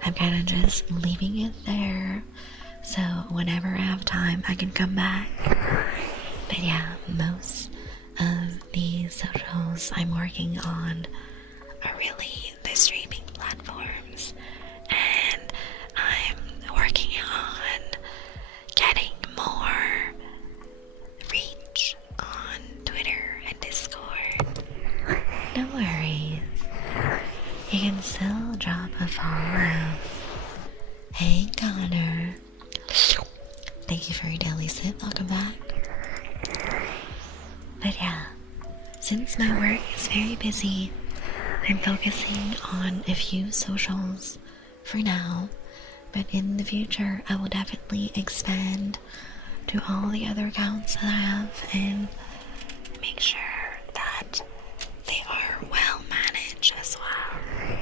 I'm kind of just leaving it there. So whenever I have time, I can come back. But yeah, most of the socials I'm working on are really the streaming platforms. And I'm working on getting more reach on Twitter and Discord. No worries. You can still drop a follow. Hey Connor. Thank you for your daily sip. Welcome back. But yeah, since my work is very busy, I'm focusing on a few socials for now. But in the future, I will definitely expand to all the other accounts that I have and make sure that they are well managed as well.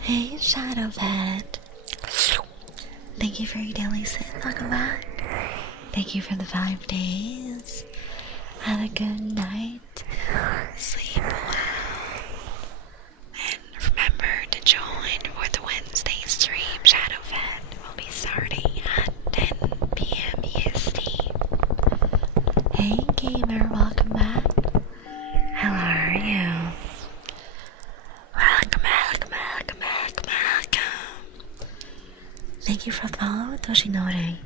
Hey Shadowpet. Thank you for your daily sit. Welcome back. Thank you for the 5 days. Have a good night. Sleep well. And remember to join for the Wednesday stream. Shadowfed will be starting at 10 p.m. EST. Hey gamer, welcome back. How are you? Welcome. Thank you for the follow, Toshinori.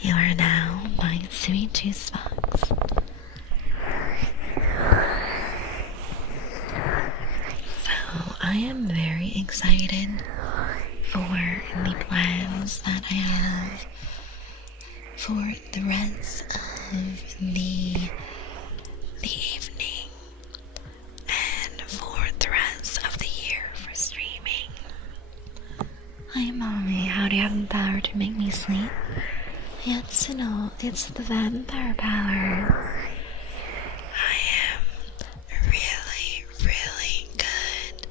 You are now my sweet juice box. I am very excited for the plans that I have for the rest of the evening and for the rest of the year for streaming. Hi, Mommy. How do you have the power to make me sleep? It's, it's the vampire power. I am really, really good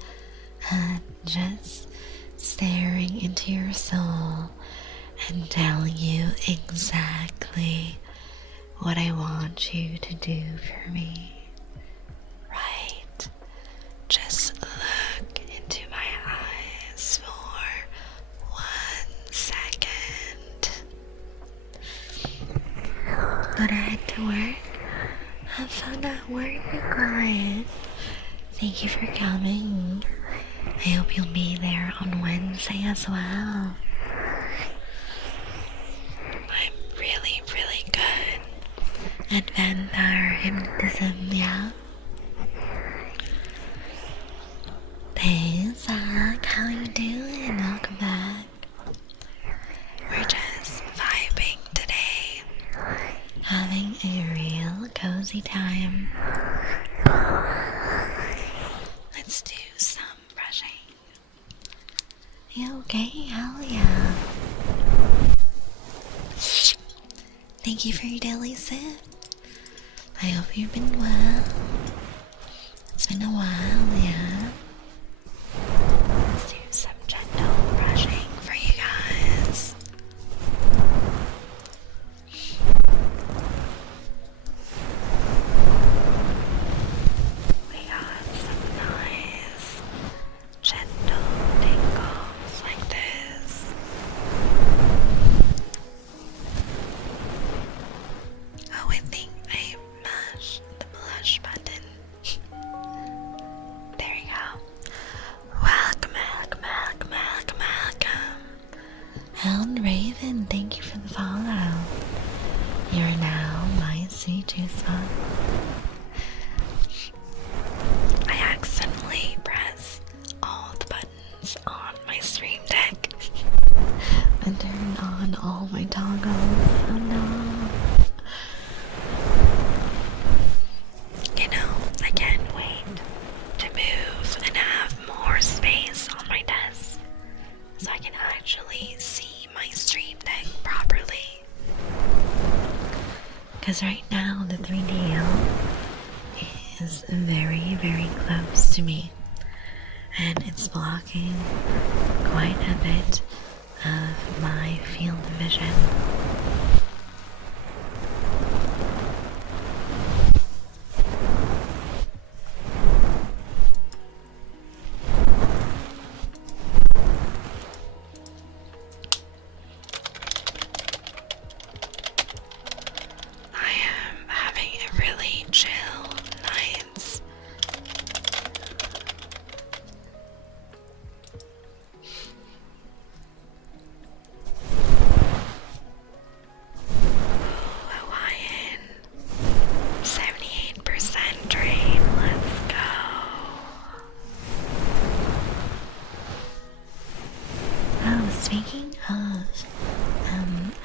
at just staring into your soul and telling you exactly what I want you to do for me. Right? Just look into my eyes for 1 second. Gotta head to work. Have fun at work, guys. Thank you for coming. I hope you'll be there on Wednesday as well. I'm really, really good at vampire hypnotism, yeah? Hey, Zach, how you doing? Welcome back. We're just vibing today, having a real cozy time. Let's do some brushing. You okay? Hell yeah. Thank you for your daily sip. I hope you've been well. It's been a while, yeah. Let's do some gentle brushing for you guys. We got some nice gentle tingles like this. Oh, I think I mashed the blush button. There you go. Welcome, welcome, welcome, welcome, welcome. Hound Raven, thank you for the follow. You're now my sweet juice box. I accidentally pressed all the buttons on my stream deck and turned on all my toggles. Oh no. You know, I can't wait to move and have more space on my desk so I can actually see my stream deck properly. Because right now the 3DO is very, very close to me and it's blocking quite a bit of my field of vision. I am having a really chill night. Hawaiian 78% drain. Let's go. Oh, speaking of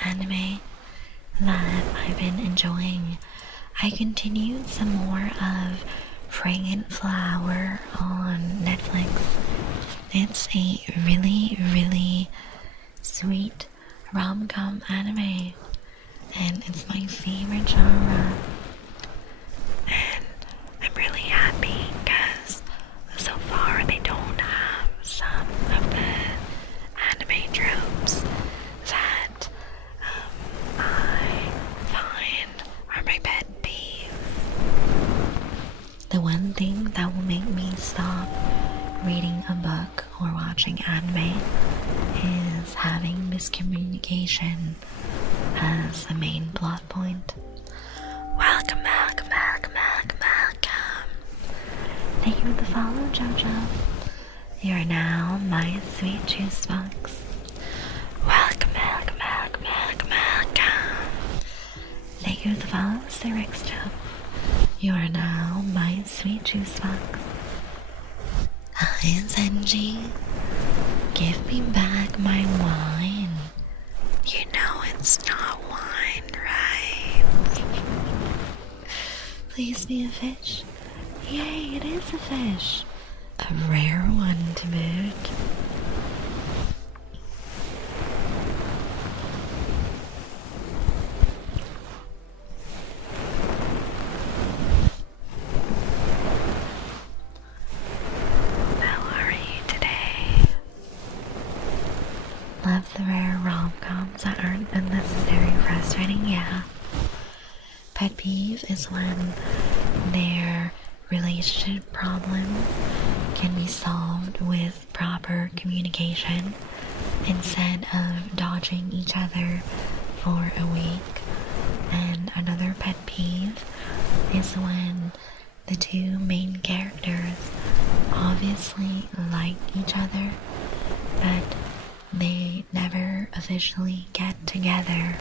anime that I've been enjoying, I continued some more of Fragrant Flower on Netflix. It's a really, really sweet rom-com anime, and it's my favorite genre. And I'm really happy because so far they don't have some of the anime tropes that I find are my pet peeves. The one thing that will make me stop reading a book or watching anime is having miscommunication as a main plot point. Welcome, welcome, welcome, welcome, welcome. Thank you for the follow, Jojo. You are now my sweet juice box. Welcome, welcome, welcome, welcome, welcome. Thank you for the follow, Sir Rexto. You are now my sweet juice box. I Please, Angie, give me back my wine. You know it's not wine, right? Please be a fish. Yay, it is a fish. A rare one to boot. How are you today? Love the rare rom-coms that aren't unnecessary frustrating, yeah. Pet peeve is when their relationship problems can be solved with proper communication instead of dodging each other for a week. And another pet peeve is when the two main characters obviously like each other, but they never officially get together.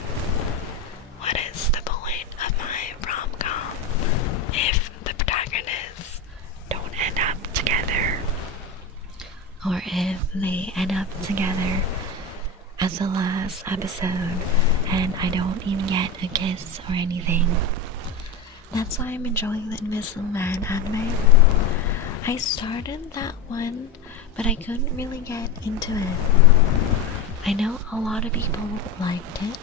What is the point of my rom-com if the protagonists don't end up together? Or if they end up together at the last episode and I don't even get a kiss or anything. That's why I'm enjoying the Invisible Man anime. I started that one, but I couldn't really get into it. I know a lot of people liked it,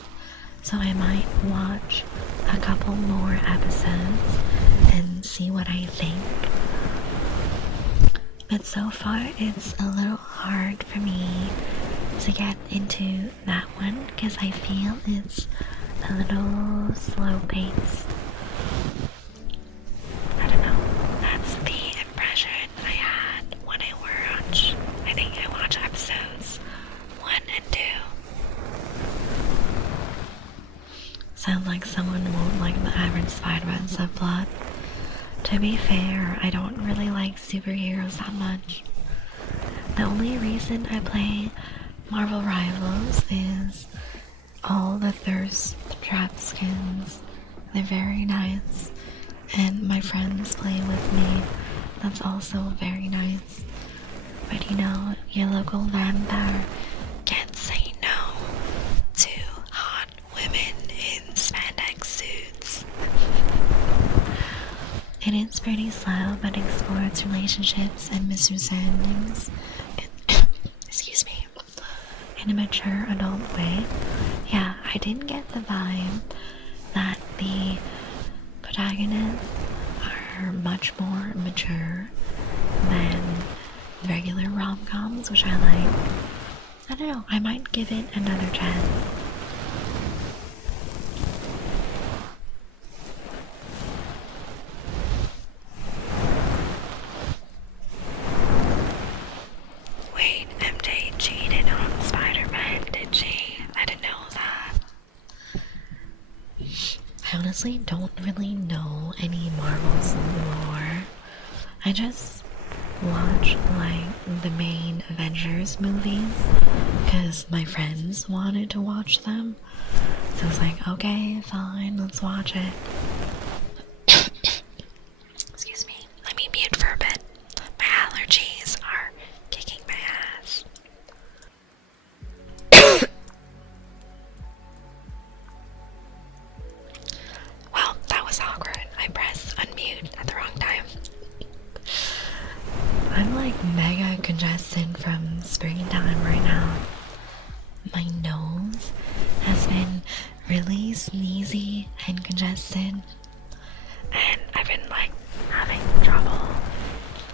so I might watch a couple more episodes and see what I think. But so far it's a little hard for me to get into that one because I feel it's a little slow paced. I don't know, that's the impression I had when I watched. I think I watched episodes 1 and 2. Sounds like someone won't like the average Spider-Man subplot. To be fair, I don't really like superheroes that much. The only reason I play Marvel Rivals is all the thirst trap skins. They're very nice. And my friends play with me. That's also very nice. But you know, your local vampire can't say no to hot women in spandex suits. It is pretty slow, but explores relationships and misunderstandings. Excuse me. In a mature adult way. Yeah, I didn't get the vibe that the protagonists are much more mature than regular rom-coms, which I like. I don't know, I might give it another chance. Wait, MJ cheated on Spider-Man, did she? I didn't know that. I honestly don't really know any Marvel's lore. I just watch like the main Avengers movies because my friends wanted to watch them. So I was like, okay, fine, let's watch it. Excuse me, let me mute for a bit. My allergies are kicking my ass. Well, that was awkward. I pressed unmute at the wrong time. I'm like mega congested from springtime right now. My nose has been really sneezy and congested, and I've been like having trouble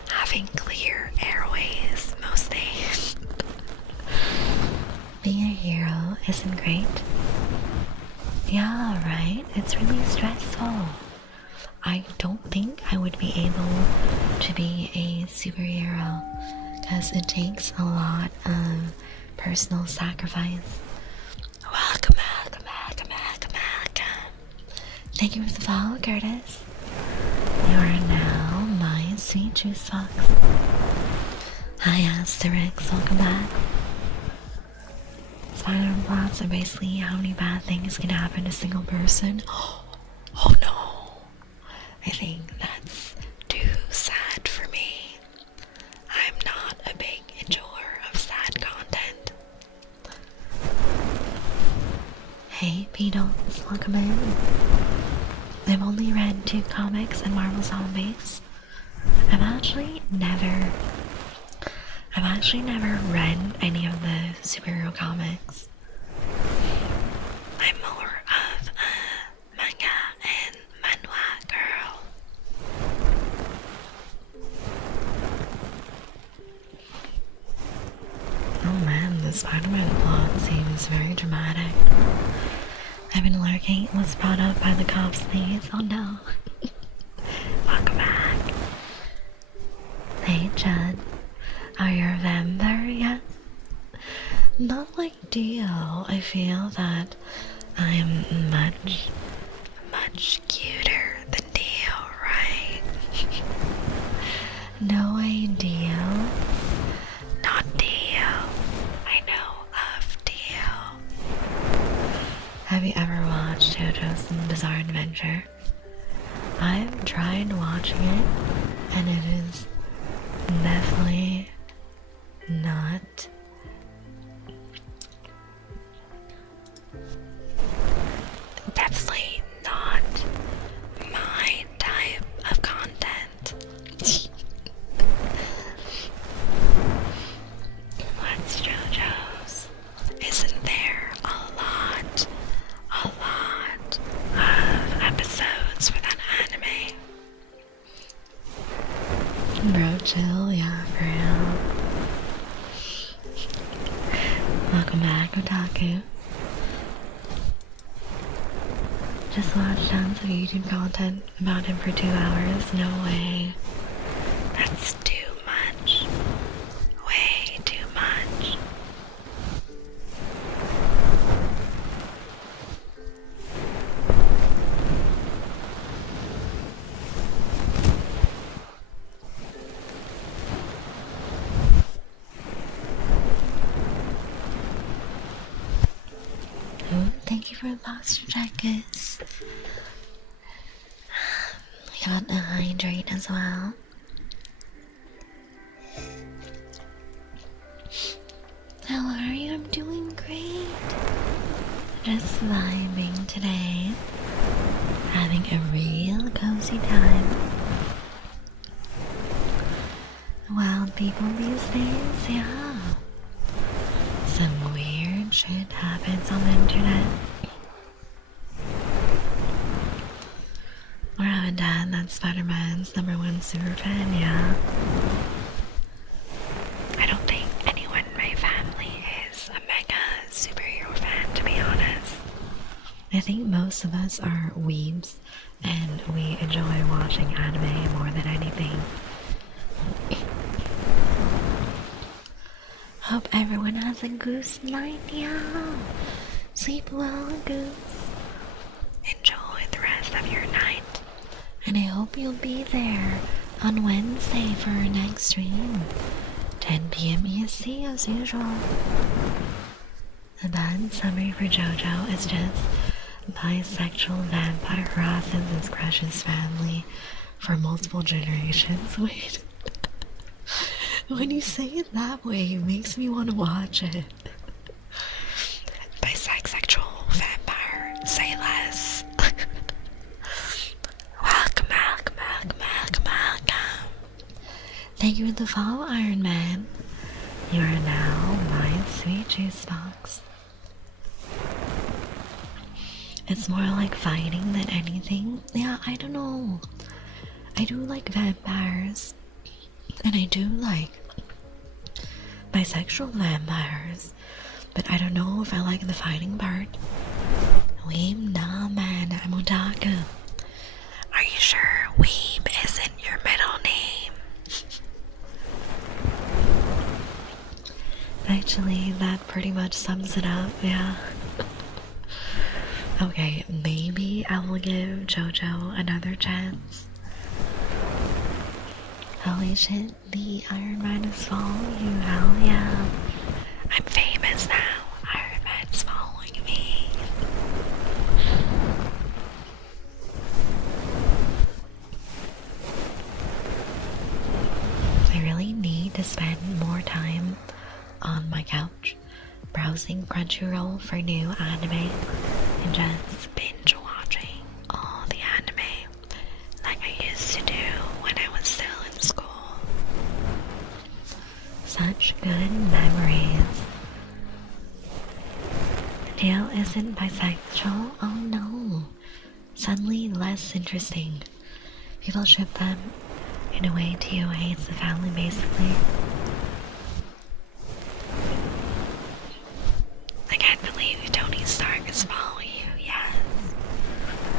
having clear airways most days. Being a hero isn't great. Yeah, right? It's really stressful. I don't think I would be able to be a superhero because it takes a lot of personal sacrifice. Welcome back, welcome back, welcome. Thank you for the follow, Curtis. You are now my sweet juice box. Hi, Asterix, welcome back. Spider-Man plots are basically how many bad things can happen to a single person. Oh no, I think that's too sad for me. I'm not don't look 'em in. I've only read 2 comics and Marvel Zombies. I've actually never read any of the superhero comics. I'm more of a manga and manhwa girl. Oh man, the Spider-Man plot seems very dramatic. I've been lurking. It was brought up by the cops, please. Oh no. Welcome back. Hey, Judd. Are you a vampire yet? Not like Dio. I feel that I'm much cuter than Dio, right? No idea. Not Dio. I know of Dio. Have you ever watched JoJo's Bizarre Adventure? I've tried watching it, and it is definitely not my type of content. What's JoJo's? Isn't there a lot of episodes for that anime? Bro, chill, yeah, for real. Welcome back, Otaku. Just watched tons of YouTube content about him for 2 hours. No way. That's too much. Way too much. Ooh, thank you for the posture checkers. We got to hydrate as well. How are you? I'm doing great. Just vibing today. Having a real cozy time. Wild people these days, yeah. Some weird shit happens on the internet. Or have a dad that's Spider-Man's #1 super fan, yeah. I don't think anyone in my family is a mega superhero fan, to be honest. I think most of us are weebs, and we enjoy watching anime more than anything. Hope everyone has a goose night, yeah. Sleep well, goose. Enjoy the rest of your night. And I hope you'll be there on Wednesday for our next stream. 10 p.m. EST as usual. The bad summary for JoJo is just bisexual vampire harasses his crush's family for multiple generations. Wait. When you say it that way, it makes me want to watch it. Bisexual vampire, say less. Welcome. Thank you for the follow, Iron Man. You are now my sweet juice box. It's more like fighting than anything. Yeah, I don't know. I do like vampires. And I do like bisexual vampires. But I don't know if I like the fighting part. Weeb, nah man, I'm otaku. Are you sure Weeb isn't your middle name? Actually, that pretty much sums it up, yeah. Okay, maybe I will give JoJo another chance. Holy shit, the Iron Man is following you, hell yeah. I'm famous now, Iron Man's following me. I really need to spend more time on my couch browsing Crunchyroll for new anime and just binge watching all the anime like I used to do when I was still in school. Such good memories. Dale isn't bisexual? Oh no. Suddenly less interesting. People ship them in a way Tio hates the family basically. I can't believe Tony Stark is following you, yes.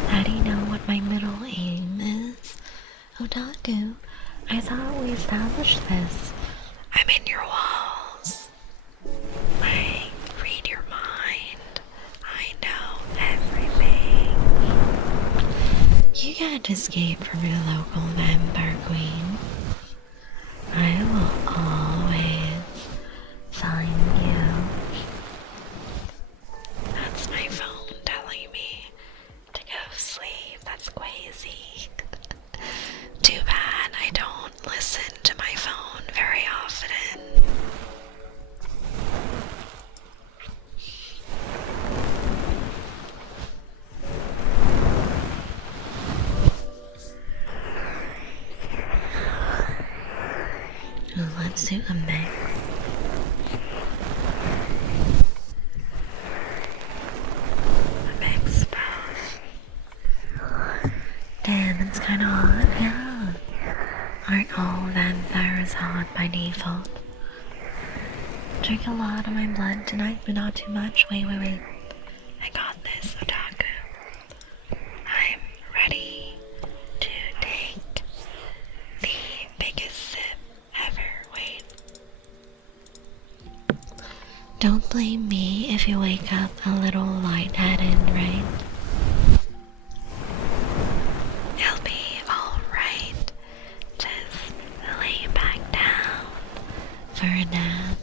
How do you know what my middle aim is? Otaku, I thought we established this. I'm in your walls. I read your mind. I know everything. You can't escape from your local vampire queen. I will always find you. That's my phone telling me to go sleep. That's crazy. Too bad I don't listen to my phone very often. Let's do a mix. A mix both. Damn, it's kinda hot, yeah. Aren't all vampires hot by default? Drink a lot of my blood tonight, but not too much. Wait. I got this, Otaku. I'm ready to take the biggest sip ever. Wait. Don't blame me if you wake up a little lightheaded, right? It'll be alright. Just lay back down for a nap.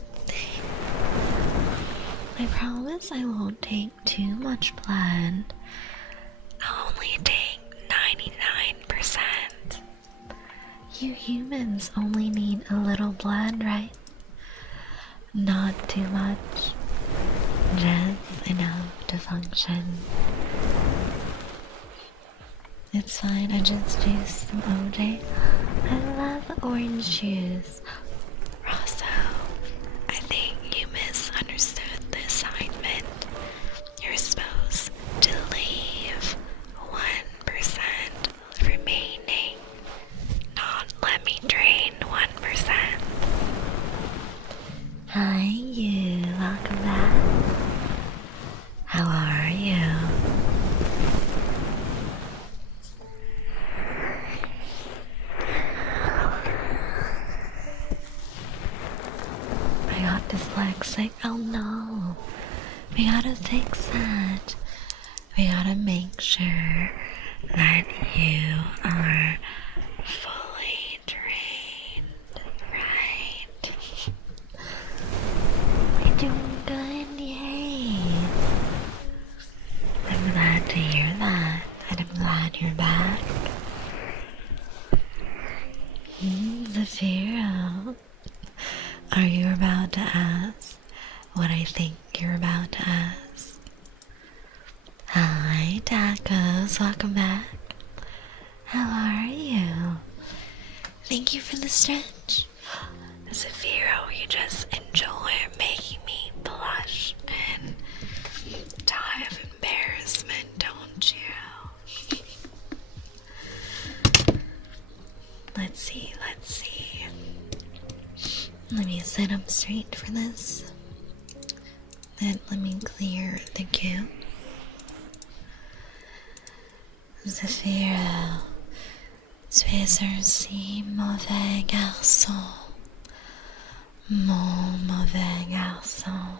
I promise I won't take too much blood. I'll only take 99%. You humans only need a little blood, right? Not too much. Just enough to function. It's fine, I just juiced some OJ. I love orange juice. Rosso, I think you misunderstood the assignment. You're supposed to leave 1% remaining, not let me drain 1%. Hi, you. Welcome back. How are you? I got dyslexic. Oh no. We gotta fix that. We gotta make sure that you are fully drained, right? You're doing good, yay! I'm glad to hear that, and I'm glad you're back. Zafiro, are you about to ask what I think you're about to ask? Hi, tacos, welcome back. How are you? Thank you for the stretch. Zafiro, you just enjoy making me blush and die of embarrassment, don't you? Let's see. Let me sit up straight for this. Then let me clear the queue. Zafiro, tu es un si mauvais garçon. Mon mauvais garçon.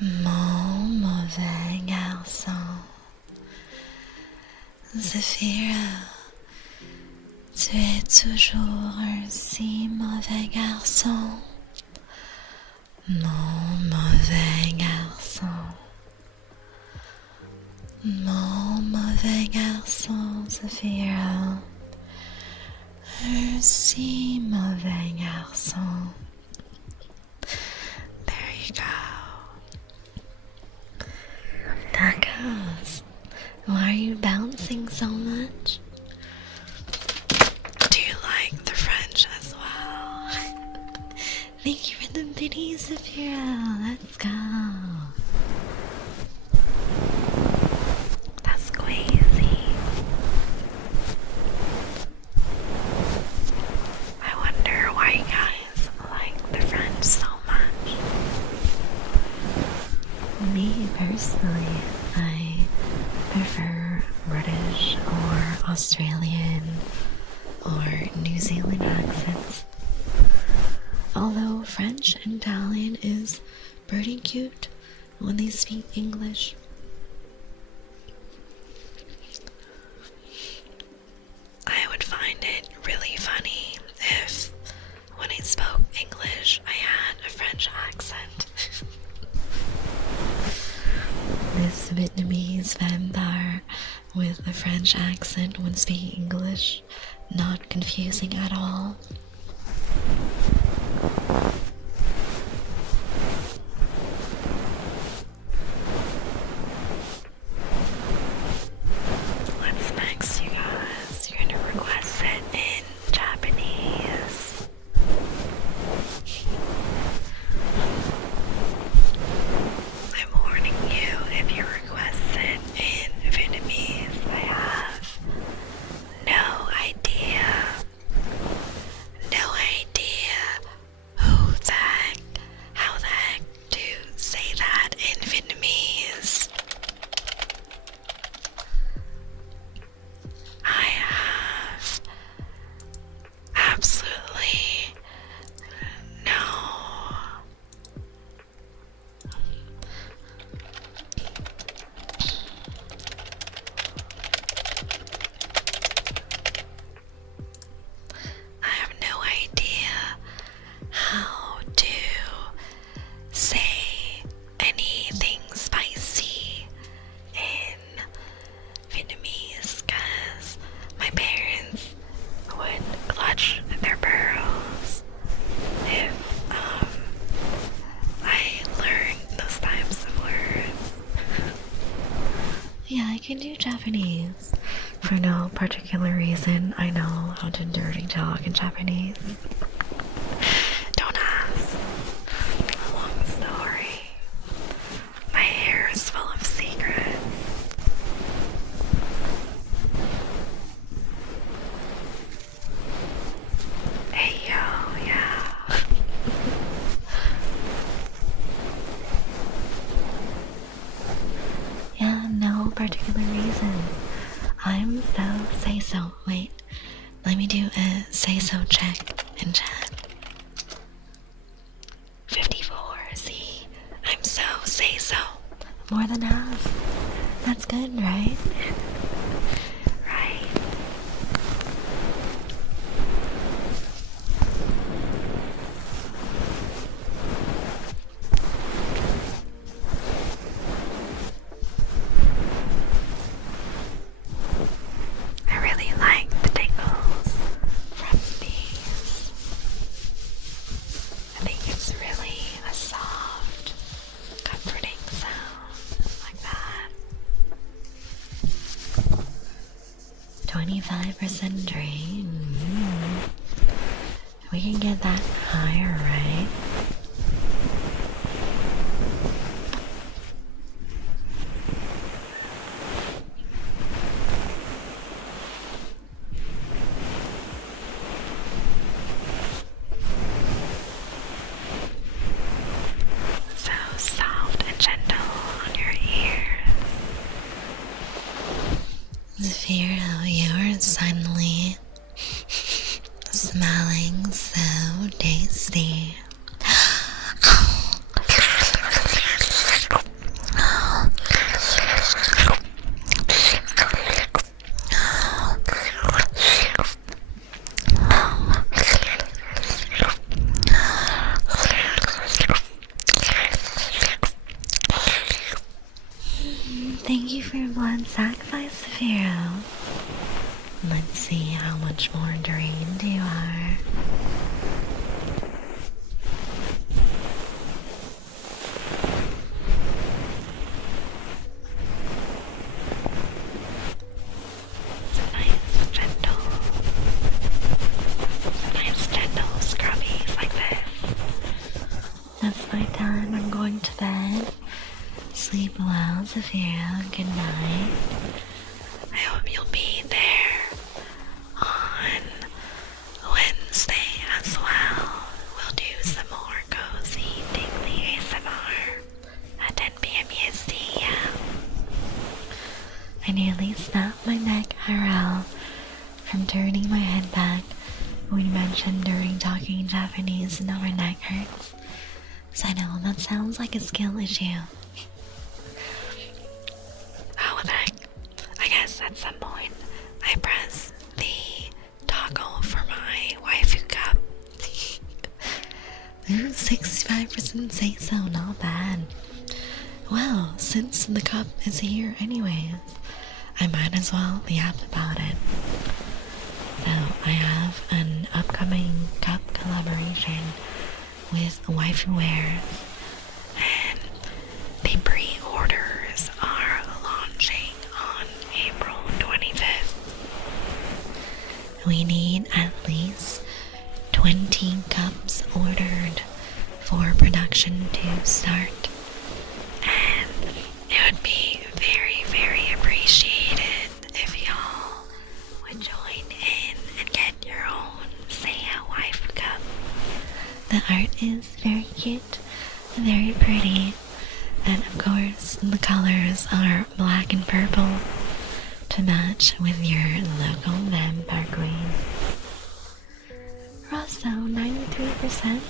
Mon mauvais garçon. Zafiro, tu es toujours un si mauvais garçon. Mon mauvais garçon. Mon mauvais garçon, Zafiro. Un si mauvais garçon. There Thank you for the biddies, Saphira. Let's go. That's crazy. I wonder why you guys like the French so much. Me personally, I prefer British or Australian or New Zealand accents. Although French and Italian is pretty cute when they speak English. I would find it really funny if, when I spoke English, I had a French accent. This Vietnamese vampire with a French accent when speaking English, not confusing at all. What's next, you guys? You're gonna request it in Japanese. I'm warning you, if you request it in Vietnamese, I have no idea who the heck, how the heck to say that in Vietnamese. I have absolutely no idea how to say anything spicy in Vietnamese because my parents would clutch their pearls if I learned those types of words. Yeah, I can do Japanese. For no particular reason, I know how to dirty talk in Japanese. Don't ask. Long story. My hair is full of secrets. Hey yo, yeah. Yeah, no particular reason. I'm so say so. Wait, let me do a say so check in chat. 54. See, I'm so say so. More than half. That's good, right? Right. I really like the tingles from these. I think it's really a soft, comforting sound like that. 25% drain. We can get that higher, right? So soft and gentle on your ears. Zafiro, you're suddenly smelling so tasty. Thank you for your blood sacrifice, Zafiro. Let's see how much more drained you are. Nice gentle scrubbies like this. That's my time. I'm going to bed. Sleep well, Sophia. Good night. I hope you'll be there on Wednesday as well. We'll do some more cozy, tingly ASMR at 10 p.m. EST, yeah. I nearly snapped my neck, Harel, from turning my head back when you mentioned during talking Japanese and now my neck hurts. So I know that sounds like a skill issue. Oh, then I guess at some point I press the toggle for my waifu cup. Ooh, 65% say so, not bad. Well, since the cup is here anyways, I might as well be up about it. So I have an upcoming cup collaboration with Waifu Wares, and the pre-orders are launching on April 25th. We need at least 20 cups ordered for production to start, and it would be very, very appreciated if y'all would join in and get your own Seiya Waifu cup. The art is very cute, very pretty, and of course the colors are black and purple to match with your local vampire queen. Rosso, 93%.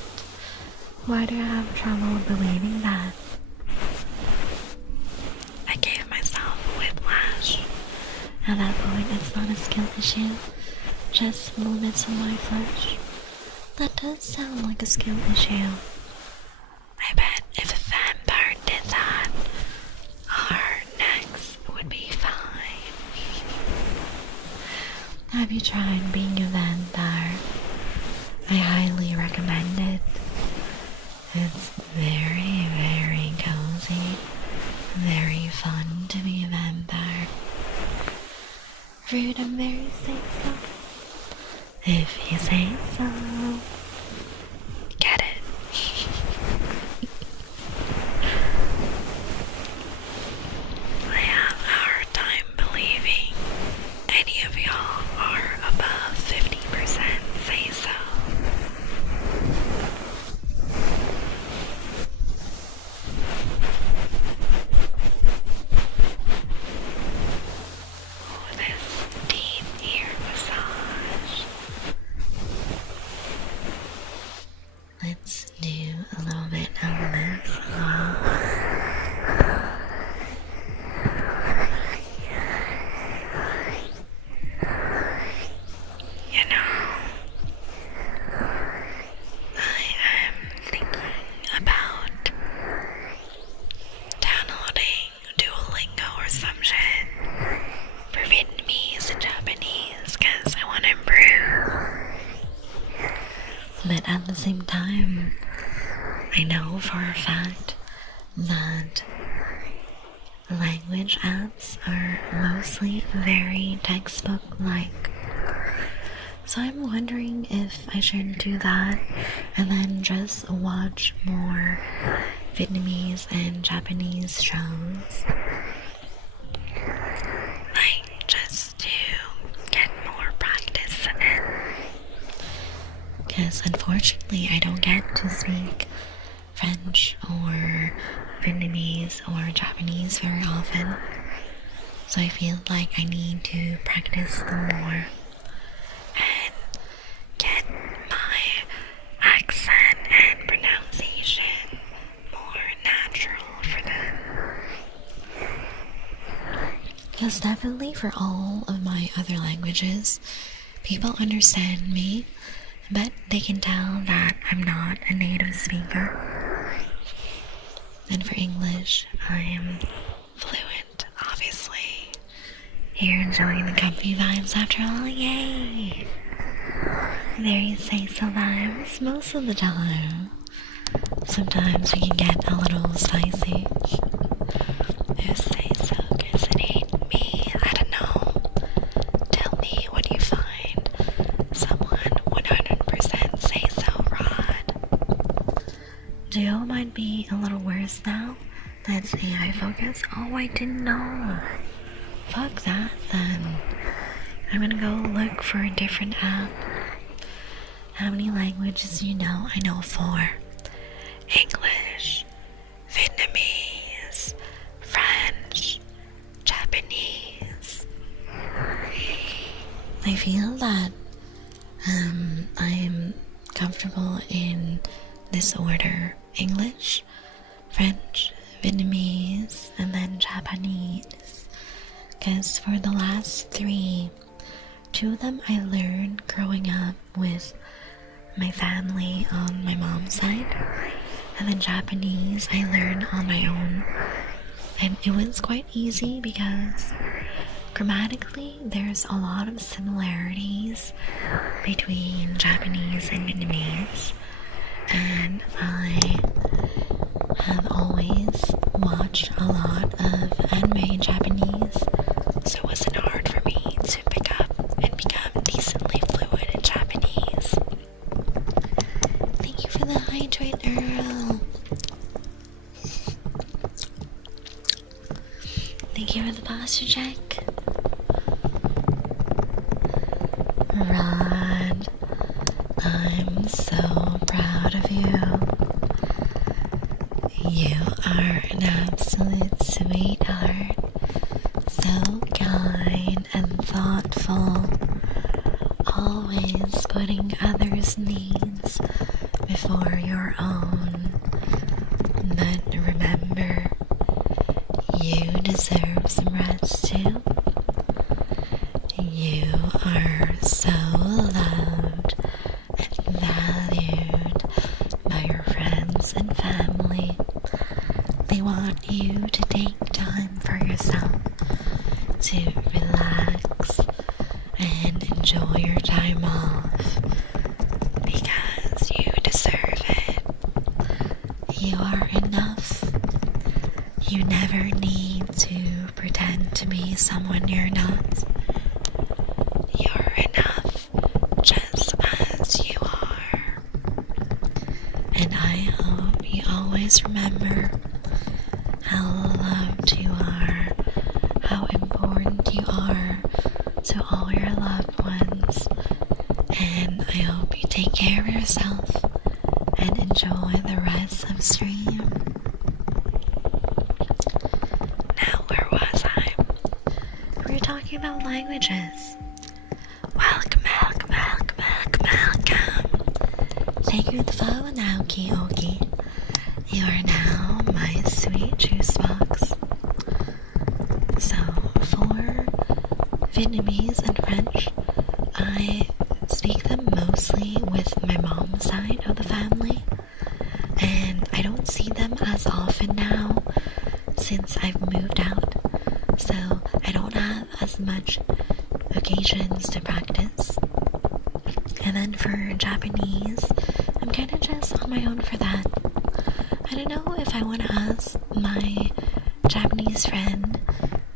Why do I have trouble believing that? I gave myself whiplash. At that point, it's not a skill issue, just limits in my flesh. That does sound like a skill issue. I bet if a vampire did that, our necks would be fine. Have you tried being a vampire? I highly recommend it. It's very, very cozy, very fun to be a vampire. Rude and very say so. If you say so. Get it? I have a hard time believing any of y'all are above 50% say so. Oh, this deep ear massage. Let's do a little bit of this. You know, I am thinking about downloading Duolingo or some shit for Vietnamese and Japanese because I want to improve. But at the same time, I know for a fact that language apps are mostly very textbook-like. So I'm wondering if I should do that and then just watch more Vietnamese and Japanese shows. Like, just to get more practice in. Because unfortunately I don't get to speak French or Vietnamese or Japanese very often. So I feel like I need to practice them more and get my accent and pronunciation more natural for them. Because definitely for all of my other languages, people understand me, but they can tell that I'm not a native speaker. And for English, I am fluent, obviously. Here enjoying the comfy vibes after all, yay! Very say-so vibes most of the time. Sometimes we can get a little spicy. Who say so, cause it ain't me, I don't know. Tell me what you find. Someone 100% say so, Rod. Duo might be a little worse now. That's AI focus. Oh, I didn't know. Fuck that then. I'm gonna go look for a different app. How many languages do you know? I know 4. English, Vietnamese, French, Japanese. I feel that I'm comfortable in this order: English, French, Vietnamese, and then Japanese. Because for the last 3, 2 of them I learned growing up with my family on my mom's side, and then Japanese I learned on my own. And it was quite easy because grammatically there's a lot of similarities between Japanese and Vietnamese, and I have always watched a lot of anime in Japanese, so it wasn't hard for me to pick up and become decently fluent in Japanese. Thank you for the hydrate, Earl. Thank you for the posture check. Rod, I'm so proud of you. You are an absolute sweetheart, so kind and thoughtful, always putting others' needs before your own. But remember, you deserve some rest too. You are so loved and valued by your friends and family. They want you to take time for yourself, to relax and enjoy your time off, because you deserve it. You are enough. You never need to pretend to be someone you're not. You're enough just as you are. And I hope you always remember how loved you are, how important you are to all your loved ones. And I hope you take care of yourself and enjoy the rest of stream. Now, where was I? We were talking about languages. Welcome. Thank you for the follow now, Kioki. You are now my sweet juice box. So, for Vietnamese and French, I speak them mostly with my mom's side of the family, and I don't see them as often now since I've moved out, so I don't have as much occasions to practice. And then for Japanese, I'm kind of just on my own for that. I don't know if I want to ask my Japanese friend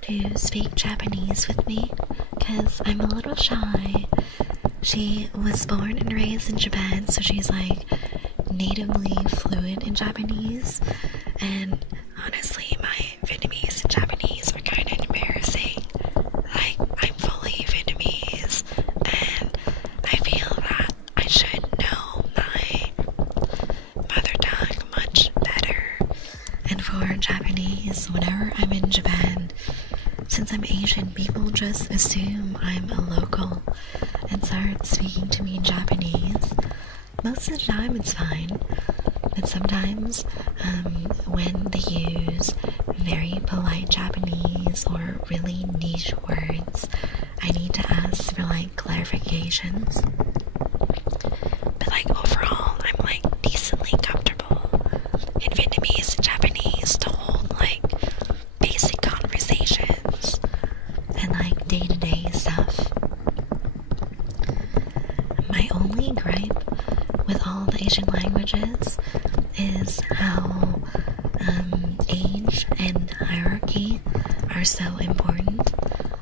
to speak Japanese with me, because I'm a little shy. She was born and raised in Japan, so she's like natively fluent in Japanese, and honestly my Vietnamese and Japanese are kind of embarrassing. Like, I'm fully Vietnamese, and I feel that I should know my mother tongue much better. And for Japanese, whenever I'm in Japan, since I'm Asian, people just assume I'm a local and start speaking to me in Japanese. Most of the time it's fine, but sometimes when they use very polite Japanese or really niche words, I need to ask for like clarifications. But like overall, I'm like decently comfortable in Vietnamese and Japanese to hold like basic conversations and like day-to-day stuff. My only gripe with all the Asian languages is how age and hierarchy are so important.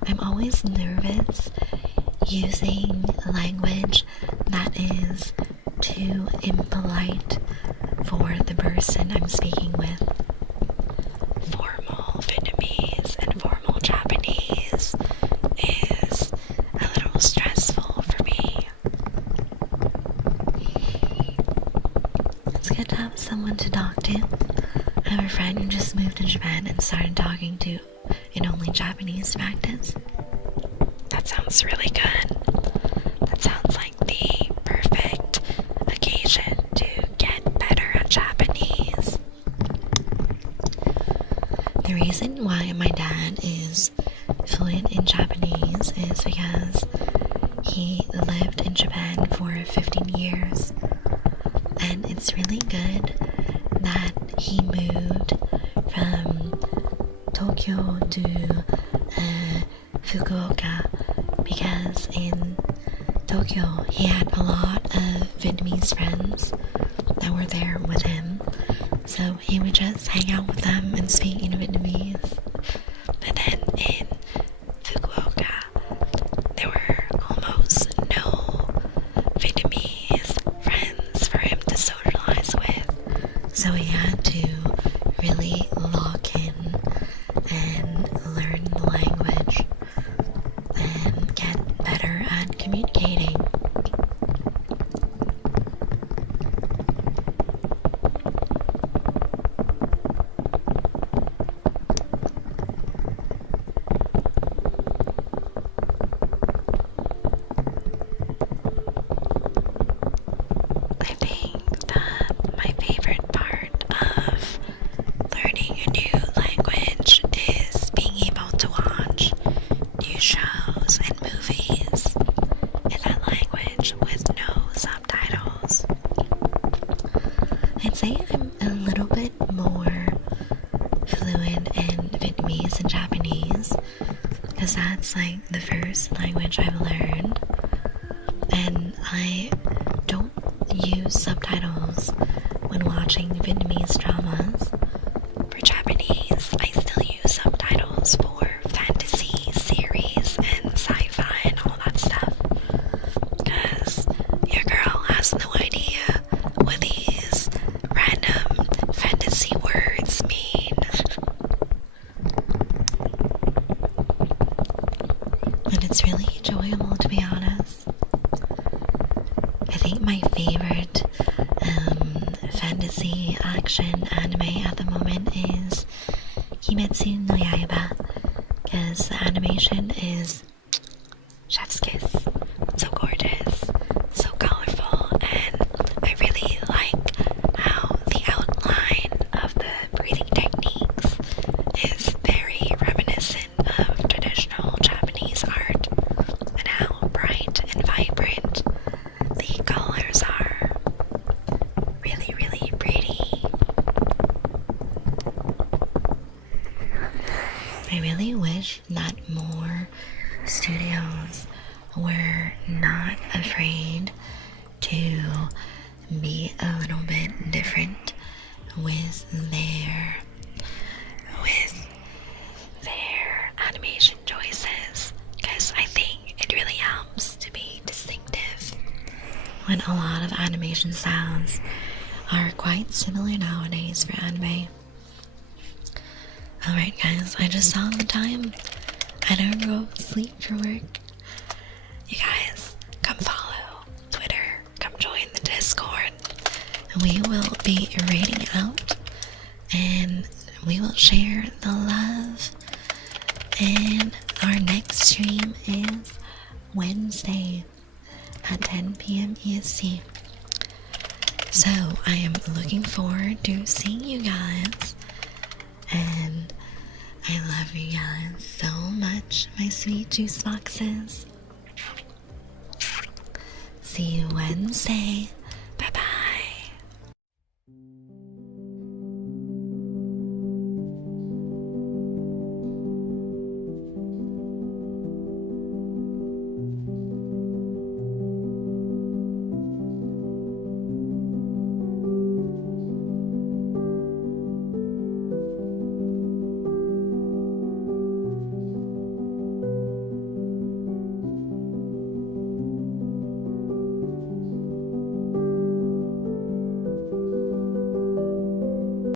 I'm always nervous using language that is too impolite for the person person I'm speaking with. Formal Vietnamese and formal Japanese is a little stressful for me. It's good to have someone to talk to. I have a friend who just moved to Japan and started talking to in only Japanese practice. That sounds really good. That sounds like the perfect occasion to get better at Japanese. The reason why my dad is fluent in Japanese is because he lived in Japan for 15 years. And it's really good that he moved from Tokyo to Fukuoka, because in Tokyo he had a lot of Vietnamese friends that were there with him, so he would just hang out with them and speak in Vietnamese. But then in Fukuoka there were almost no Vietnamese friends for him to socialize with, so he had to really lock in and learn the language and get better at communicating. I think that my favorite part of learning a new language is being able to watch new shows and movies in that language with no subtitles. I'd say I'm a little bit more fluent in Vietnamese and Japanese, because that's like the first language I've learned, and I don't use subtitles when watching Vietnamese dramas. For Japanese, I still use subtitles for fantasy series and sci-fi and all that stuff, because your girl has no idea what these random fantasy words mean. And it's really enjoyable, to be honest. I think my favorite fantasy action anime at the moment is Kimetsu no Yaiba, because the animation is chef's kiss. So gorgeous, so colorful, and I really like how the outline of the breathing techniques is very reminiscent of traditional Japanese art, and how bright and vibrant the colors are. Really, really pretty. I really wish that more studios were not afraid to be a little bit different with their animation choices, because I think it really helps to be distinctive when a lot of animation styles are quite similar nowadays for anime. Alright guys, I just saw the time. I don't go sleep for work. You guys, come follow Twitter, come join the Discord. We will be raiding out, and we will share the love. And our next stream is Wednesday at 10 p.m. EST. So I am looking forward to seeing you guys, and I love you guys so much, my sweet juice boxes. See you Wednesday.